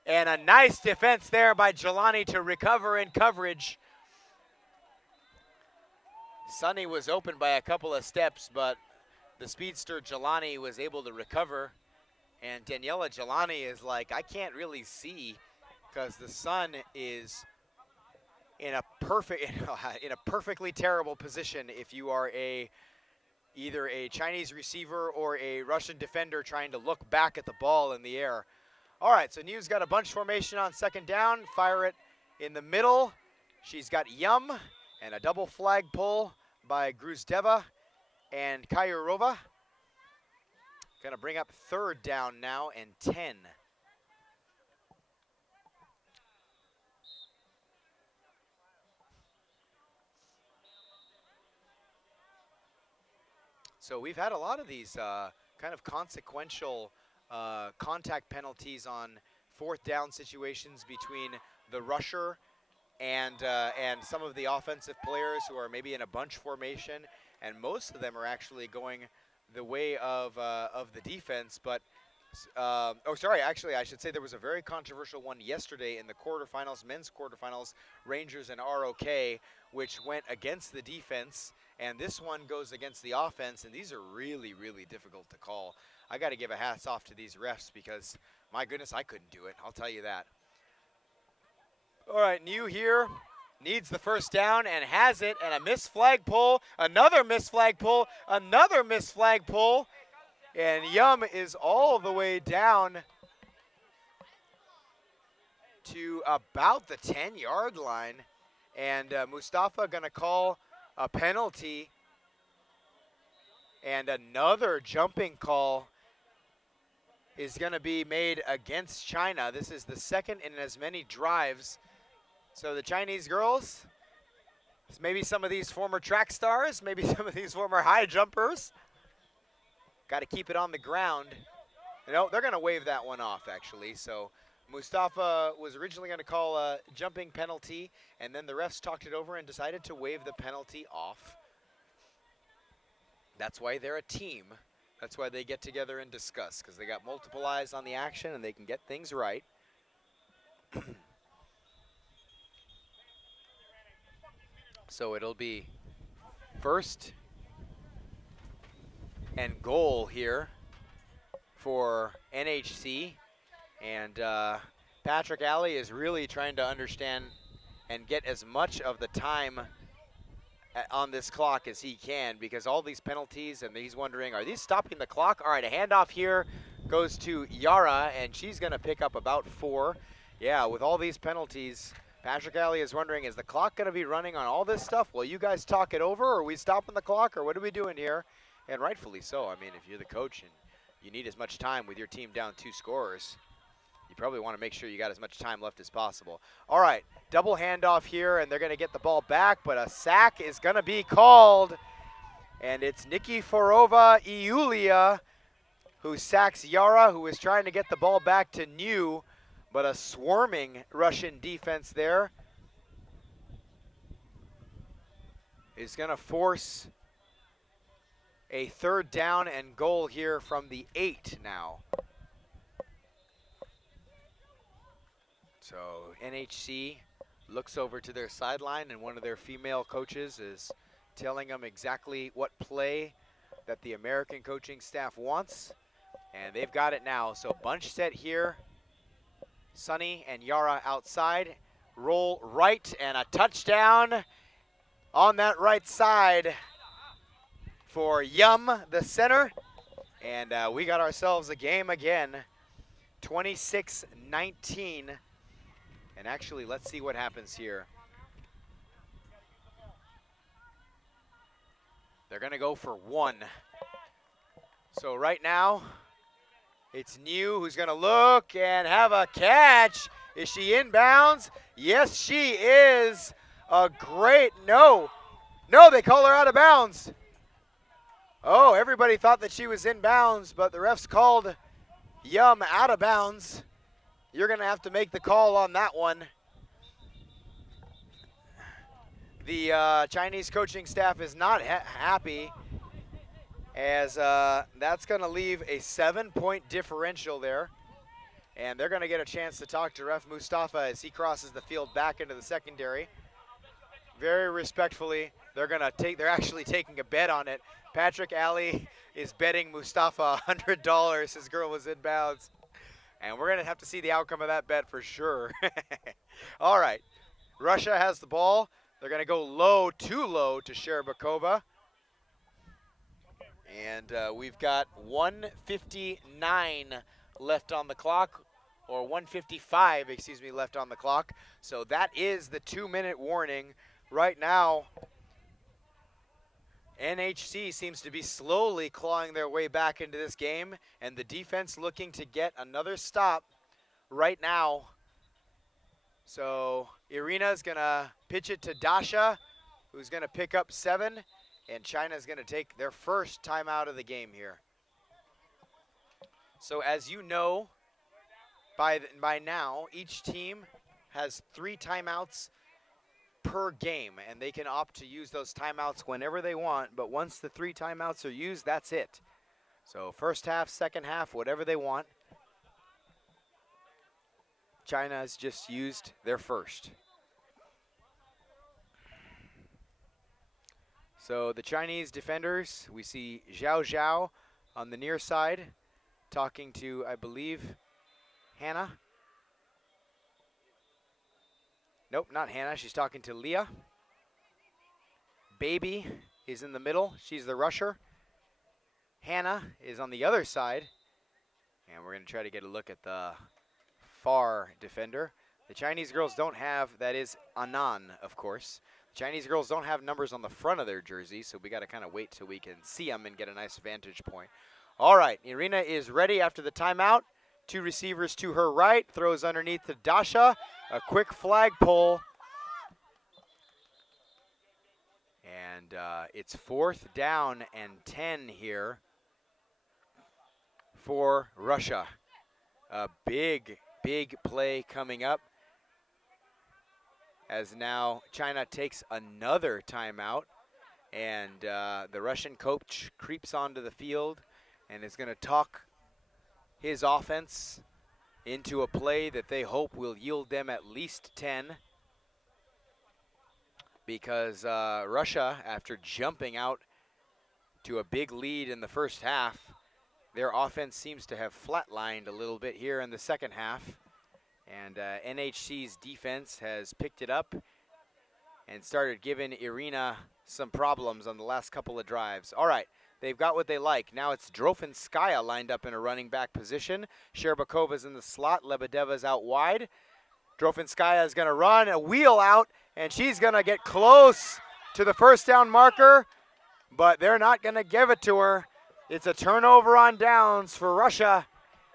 and a nice defense there by Jelani to recover in coverage. Sunny was open by a couple of steps, but the speedster Jelani was able to recover, and Daniela Jelani is like, I can't really see because the sun is in a perfectly terrible position if you are either a Chinese receiver or a Russian defender trying to look back at the ball in the air. All right, so News got a bunch formation on 2nd down, fire it in the middle. She's got Yum and a double flag pull by Gruzdeva and Kayurova. Gonna bring up 3rd down now and 10. So we've had a lot of these kind of consequential contact penalties on 4th down situations between the rusher and some of the offensive players who are maybe in a bunch formation, and most of them are actually going the way of the defense. But actually I should say there was a very controversial one yesterday in the quarterfinals, men's quarterfinals, Rangers and ROK, which went against the defense. And this one goes against the offense, and these are really, really difficult to call. I got to give a hats off to these refs because, my goodness, I couldn't do it. I'll tell you that. All right, New here needs the first down and has it, and a missed flag pull, another missed flag pull, another missed flag pull, and Yum is all the way down to about the 10-yard line, and Mustafa gonna call a penalty, and another jumping call is gonna be made against China. This is the second in as many drives. So the Chinese girls, maybe some of these former track stars, maybe some of these former high jumpers, got to keep it on the ground. No, they're going to wave that one off, actually. So Mustafa was originally going to call a jumping penalty, and then the refs talked it over and decided to wave the penalty off. That's why they're a team. That's why they get together and discuss, because they got multiple eyes on the action and they can get things right. So it'll be first and goal here for NHC. And Patrick Alley is really trying to understand and get as much of the time on this clock as he can, because all these penalties, and he's wondering, are these stopping the clock? All right, a handoff here goes to Yara, and she's going to pick up about 4. Yeah, with all these penalties, Patrick Alley is wondering, is the clock going to be running on all this stuff? Will you guys talk it over, or are we stopping the clock, or what are we doing here? And rightfully so. I mean, if you're the coach and you need as much time with your team down 2 scorers, you probably want to make sure you got as much time left as possible. All right, double handoff here, and they're going to get the ball back, but a sack is going to be called. And it's Nikiforova Iulia who sacks Yara, who is trying to get the ball back to New, but a swarming Russian defense there is going to force a 3rd down and goal here from the 8 now. So NHC looks over to their sideline, and one of their female coaches is telling them exactly what play that the American coaching staff wants, and they've got it now. So bunch set here, Sunny and Yara outside, roll right, and a touchdown on that right side for Yum, the center, and we got ourselves a game again, 26-19. And actually, let's see what happens here. They're going to go for 1. So right now, it's New who's going to look and have a catch. Is she inbounds? Yes, she is. A great, no, they call her out of bounds. Oh, everybody thought that she was inbounds, but the refs called Yum out of bounds. You're going to have to make the call on that one. The Chinese coaching staff is not happy, as that's going to leave a 7-point differential there. And they're going to get a chance to talk to Ref Mustafa as he crosses the field back into the secondary. Very respectfully, they're actually taking a bet on it. Patrick Alley is betting Mustafa $100 his girl was inbounds. And we're going to have to see the outcome of that bet for sure. All right, Russia has the ball. They're going to go low to Sherbakova. And we've got 1:59 left on the clock, or 1:55, excuse me, left on the clock. So that is the 2-minute warning. Right now, NHC seems to be slowly clawing their way back into this game, and the defense looking to get another stop right now. So Irina's going to pitch it to Dasha, who's going to pick up 7, and China's going to take their first timeout of the game here. So as you know, by now, each team has 3 timeouts per game, and they can opt to use those timeouts whenever they want, but once the 3 timeouts are used, that's it. So first half, second half, whatever they want. China has just used their first. So the Chinese defenders, we see Zhao Zhao on the near side talking to, I believe, Hannah. Nope, not Hannah. She's talking to Leah. Baby is in the middle. She's the rusher. Hannah is on the other side. And we're going to try to get a look at the far defender. The Chinese girls don't have, that is Anan, of course. The Chinese girls don't have numbers on the front of their jerseys, so we got to kind of wait till we can see them and get a nice vantage point. All right, Irina is ready after the timeout. 2 receivers to her right, throws underneath to Dasha. A quick flag pull. And it's 4th down and 10 here for Russia. A big play coming up, as now China takes another timeout, and the Russian coach creeps onto the field and is going to talk his offense into a play that they hope will yield them at least 10, because Russia, after jumping out to a big lead in the first half, their offense seems to have flatlined a little bit here in the second half. And NHC's defense has picked it up and started giving Irina some problems on the last couple of drives. All right, they've got what they like. Now it's Drofinskaya lined up in a running back position. Sherbakova's in the slot. Lebedeva's out wide. Drofinskaya is going to run a wheel out, and she's going to get close to the first down marker, but they're not going to give it to her. It's a turnover on downs for Russia.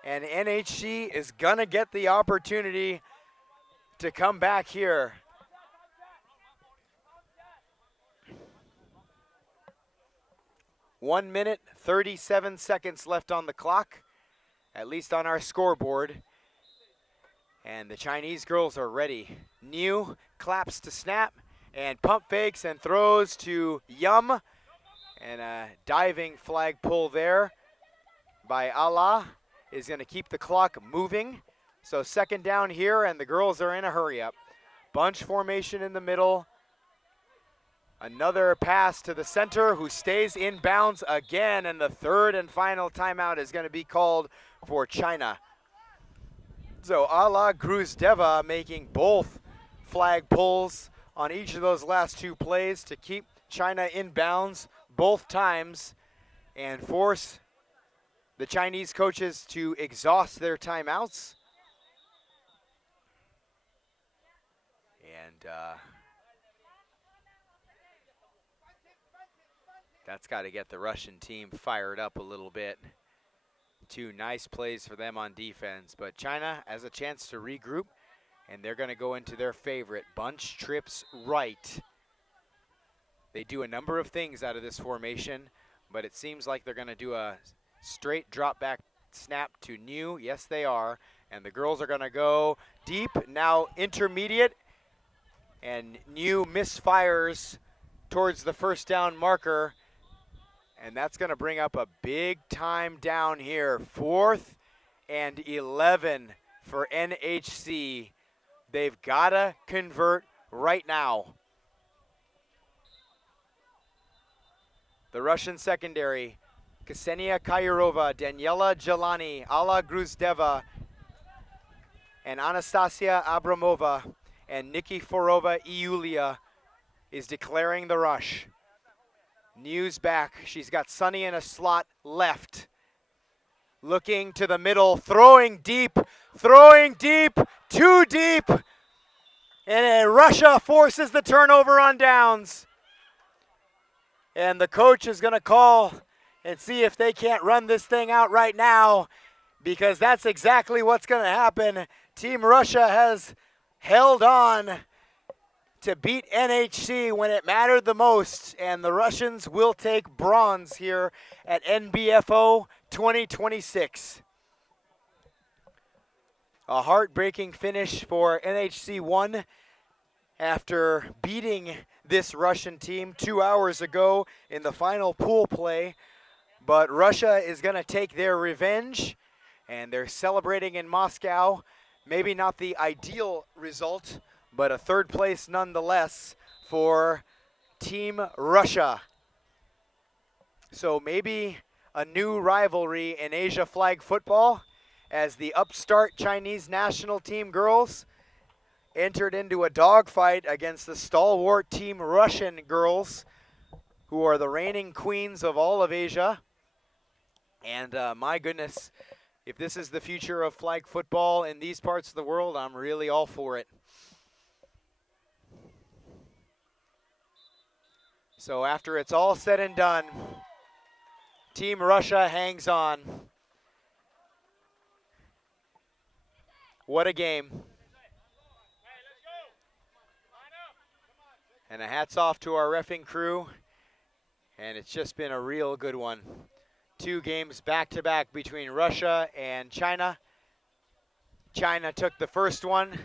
And NHC is going to get the opportunity to come back here. One minute, 37 seconds left on the clock, at least on our scoreboard. And the Chinese girls are ready. Niu claps to snap and pump fakes and throws to Yum. And a diving flag pull there by Allah is going to keep the clock moving. So 2nd down here, and the girls are in a hurry up. Bunch formation in the middle. Another pass to the center, who stays in bounds again, and the 3rd and final timeout is going to be called for China. So Ala Gruzdeva making both flag pulls on each of those last 2 plays to keep China in bounds both times and force the Chinese coaches to exhaust their timeouts. And that's got to get the Russian team fired up a little bit. 2 nice plays for them on defense, but China has a chance to regroup, and they're going to go into their favorite bunch trips right. They do a number of things out of this formation, but it seems like they're going to do a straight drop back snap to Niu. Yes, they are. And the girls are going to go deep, now intermediate. And Niu misfires towards the first down marker. And that's going to bring up a big time down here. 4th and 11 for NHC. They've got to convert right now. The Russian secondary: Ksenia Kayurova, Daniela Jelani, Ala Gruzdeva, and Anastasia Abramova, and Nikiforova Iulia is declaring the rush. Niu's back. She's got Sunny in a slot left. Looking to the middle, throwing deep, too deep. And Russia forces the turnover on downs. And the coach is going to call and see if they can't run this thing out right now, because that's exactly what's going to happen. Team Russia has held on to beat NHC when it mattered the most, and the Russians will take bronze here at NBFO 2026. A heartbreaking finish for NHC 1 after beating this Russian team 2 hours ago in the final pool play. But Russia is going to take their revenge, and they're celebrating in Moscow. Maybe not the ideal result, but a 3rd place nonetheless for Team Russia. So maybe a new rivalry in Asia flag football, as the upstart Chinese national team girls entered into a dogfight against the stalwart Team Russian girls, who are the reigning queens of all of Asia. And my goodness, if this is the future of flag football in these parts of the world, I'm really all for it. So after it's all said and done, Team Russia hangs on. What a game. And a hats off to our reffing crew. And it's just been a real good one. 2 games back-to-back between Russia and China. China took the first one,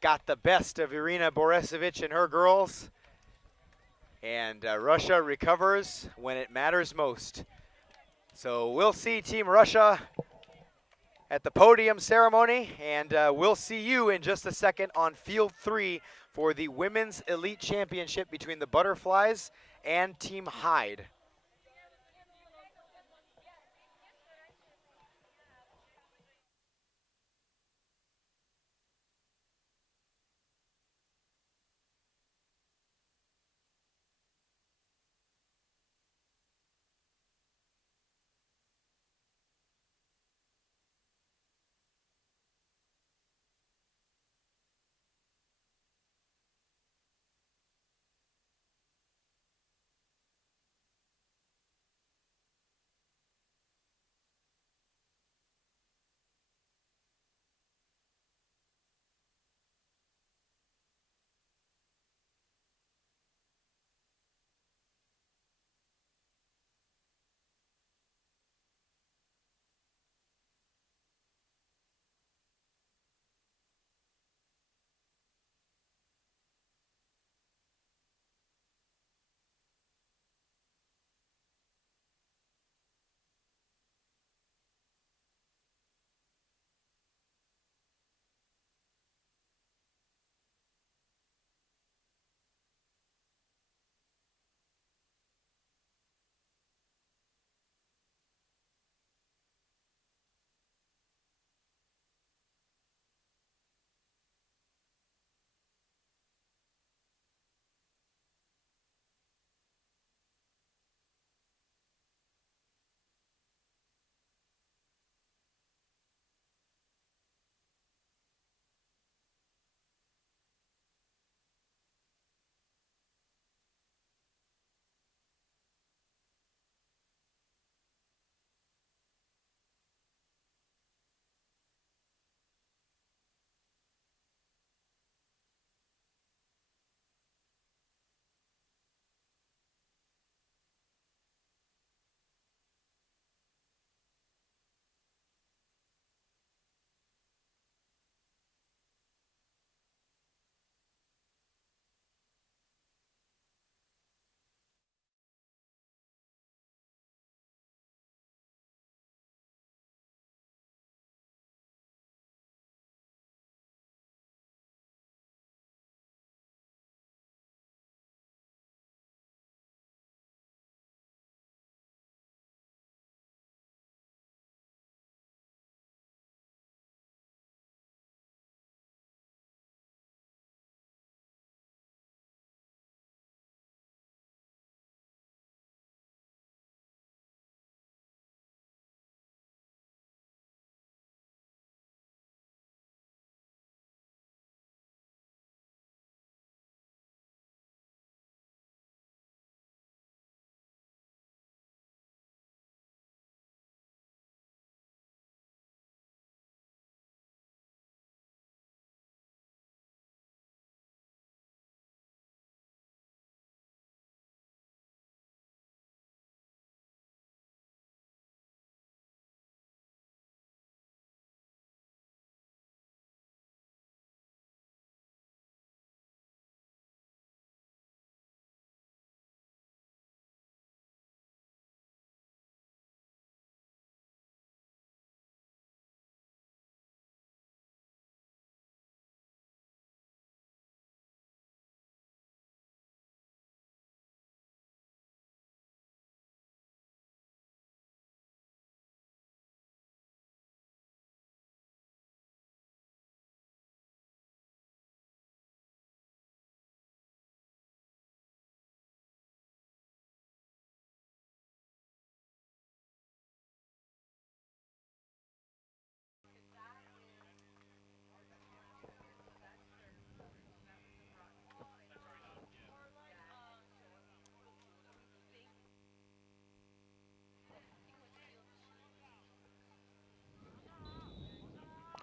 got the best of Irina Borisovich and her girls. And Russia recovers when it matters most. So we'll see Team Russia at the podium ceremony, and we'll see you in just a second on Field 3 for the Women's Elite Championship between the Butterflies and Team Hyde.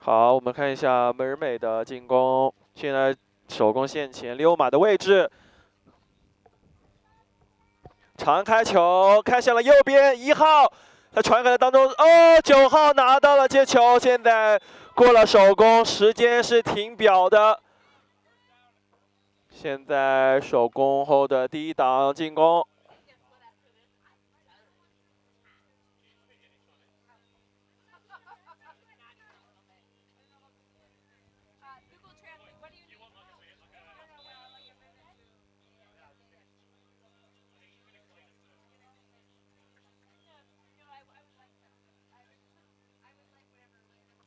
好，我们看一下门美的进攻，现在手攻线前溜马的位置，长开球看向了右边1号，他传给了当中，哦，9号拿到了接球，现在过了手攻，时间是停表的。现在手攻后的第一档进攻。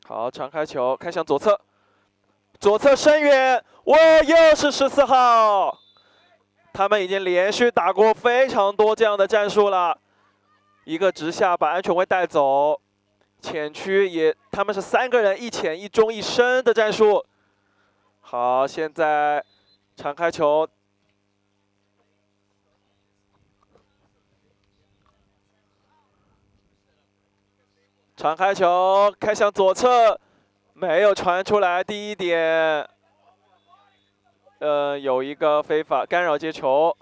好，长开球看向左侧，左侧深远，哇，又是14号。他们已经连续打过非常多这样的战术了，一个直下把安全位带走，浅区也，他们是3个人，一浅一中一深的战术。好，现在长开球。长开球开向左侧，没有传出来。第一点，有一个非法干扰接球。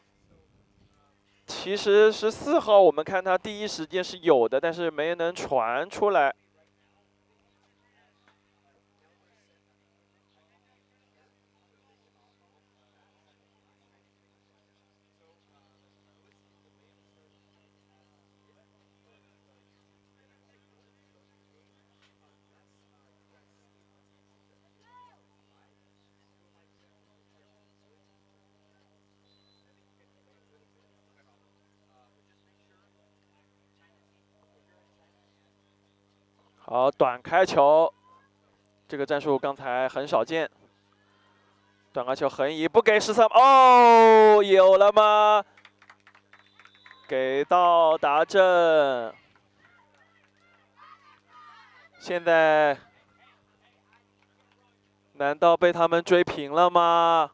其实14号，我们看他第一时间是有的，但是没能传出来。好，短开球，这个战术刚才很少见。短开球横移不给13，哦，有了吗？给到达阵。现在，难道被他们追平了吗？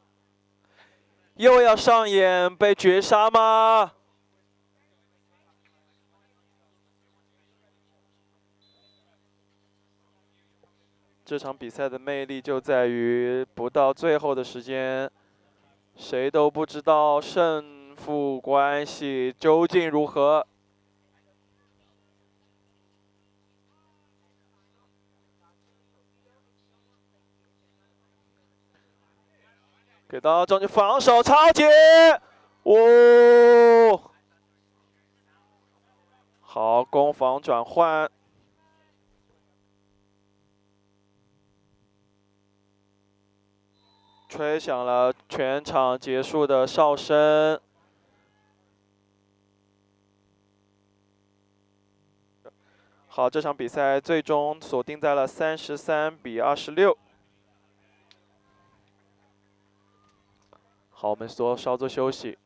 又要上演被绝杀吗？这场比赛的魅力就在于不到最后的时间，谁都不知道胜负关系究竟如何。给到中间防守超级，哦，好，攻防转换。吹响了全场结束的哨声。好，这场比赛最终锁定在了33-26。好，我们稍作休息。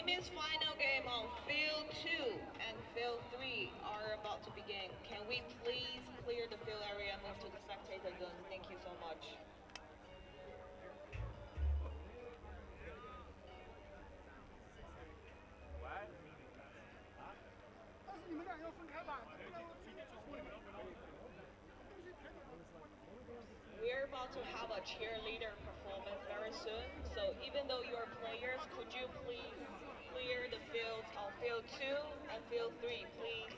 women's final game on field 2 and field 3 are about to begin. Can we please clear the field area and move to the spectator zone? Thank you so much. We're about to have a cheerleader performance very soon, so even though you're players, could you please clear the fields on field 2 and field 3, please?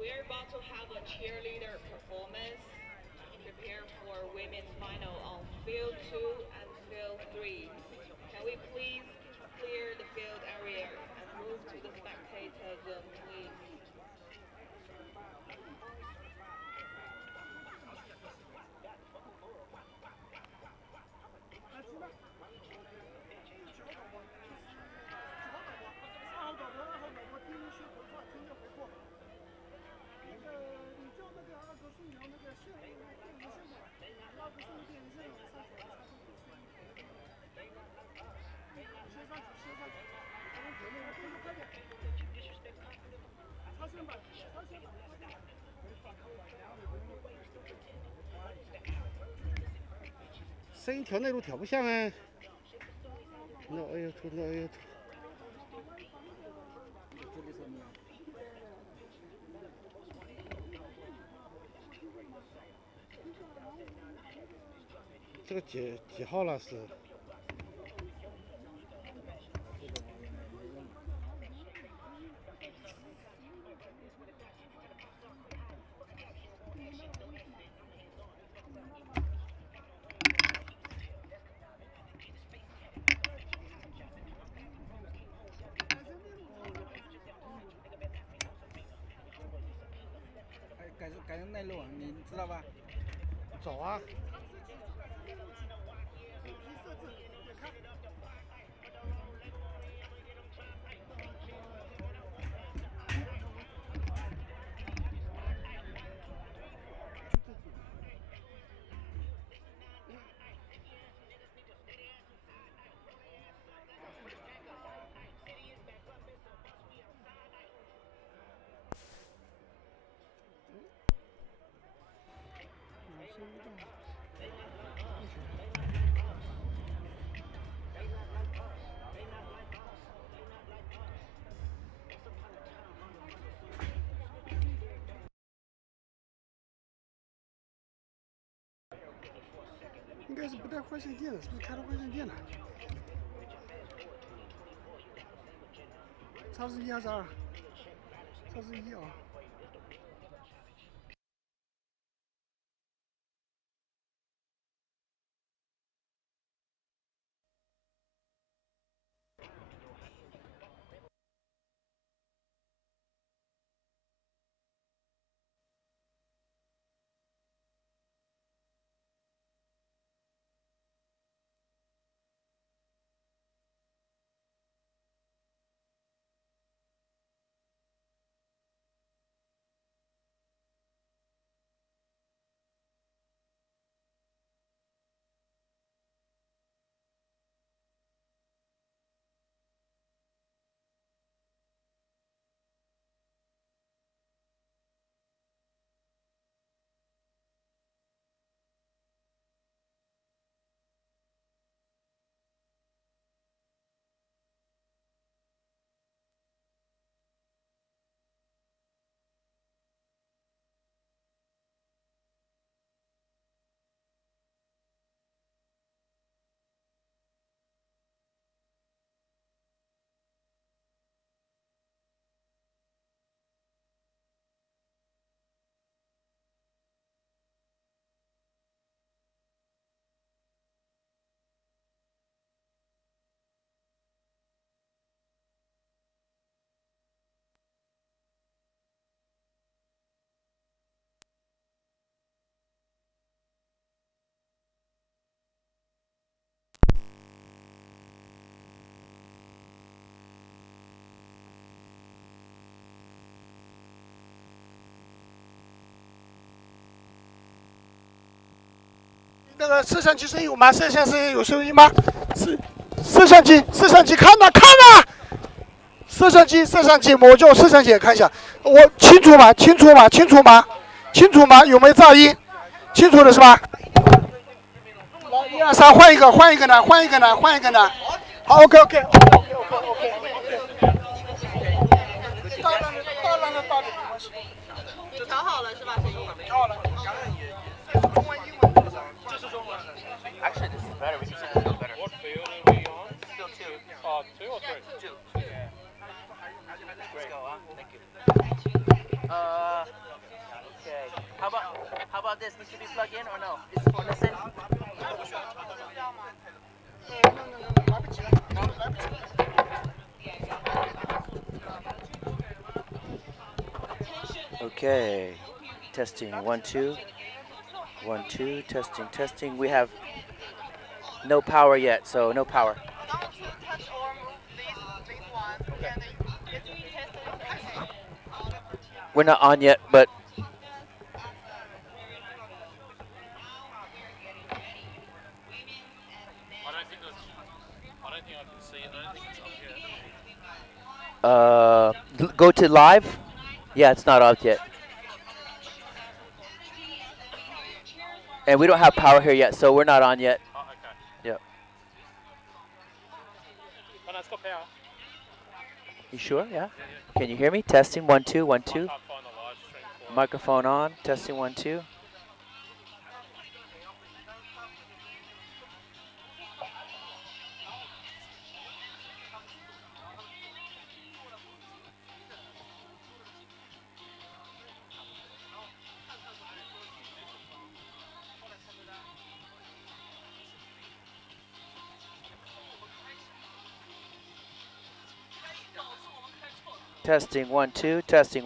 We're about to have a cheerleader performance. Prepare for women's final on field 2 and field 3. Can we please clear the field area and move to the spectator zone, please?声音调内录调不像啊。那哎呀，那哎呀。这个几号了是？改成内陆，你知道吧？走啊！应该是不带换线电的，是不是开了换线电了？x1还是2？x1啊。那个摄像机声音有吗？摄像声音有声音吗？摄像机看呐，摄像机，我叫摄像机看一下，我清楚吗？有没有噪音？清楚了是吧？来，1、2、3，换一个呢。好 ，OK。大量的没关系。你调好了是吧？声音调好了。中文、英文都是。这是中文。Actually, this is better. We can see this better. What field are we on? Still 2. 2 or 3? 2. Yeah. Let's go, huh? Thank you. Okay. How about this? This should be plugged in or no? Is this for listen? Okay. Testing 1 2. 1 2. Testing. We have no power yet, so no power. We're not on yet, but I don't think I can see it. I don't think it's up here. go to live. Yeah, it's not out yet. And we don't have power here yet, so we're not on yet. Oh, okay. Yep. Oh, no, it's got power. You sure? Yeah. Can you hear me? Testing 1 2 1 2. Microphone on. Testing 1 2. Testing 1 2. Testing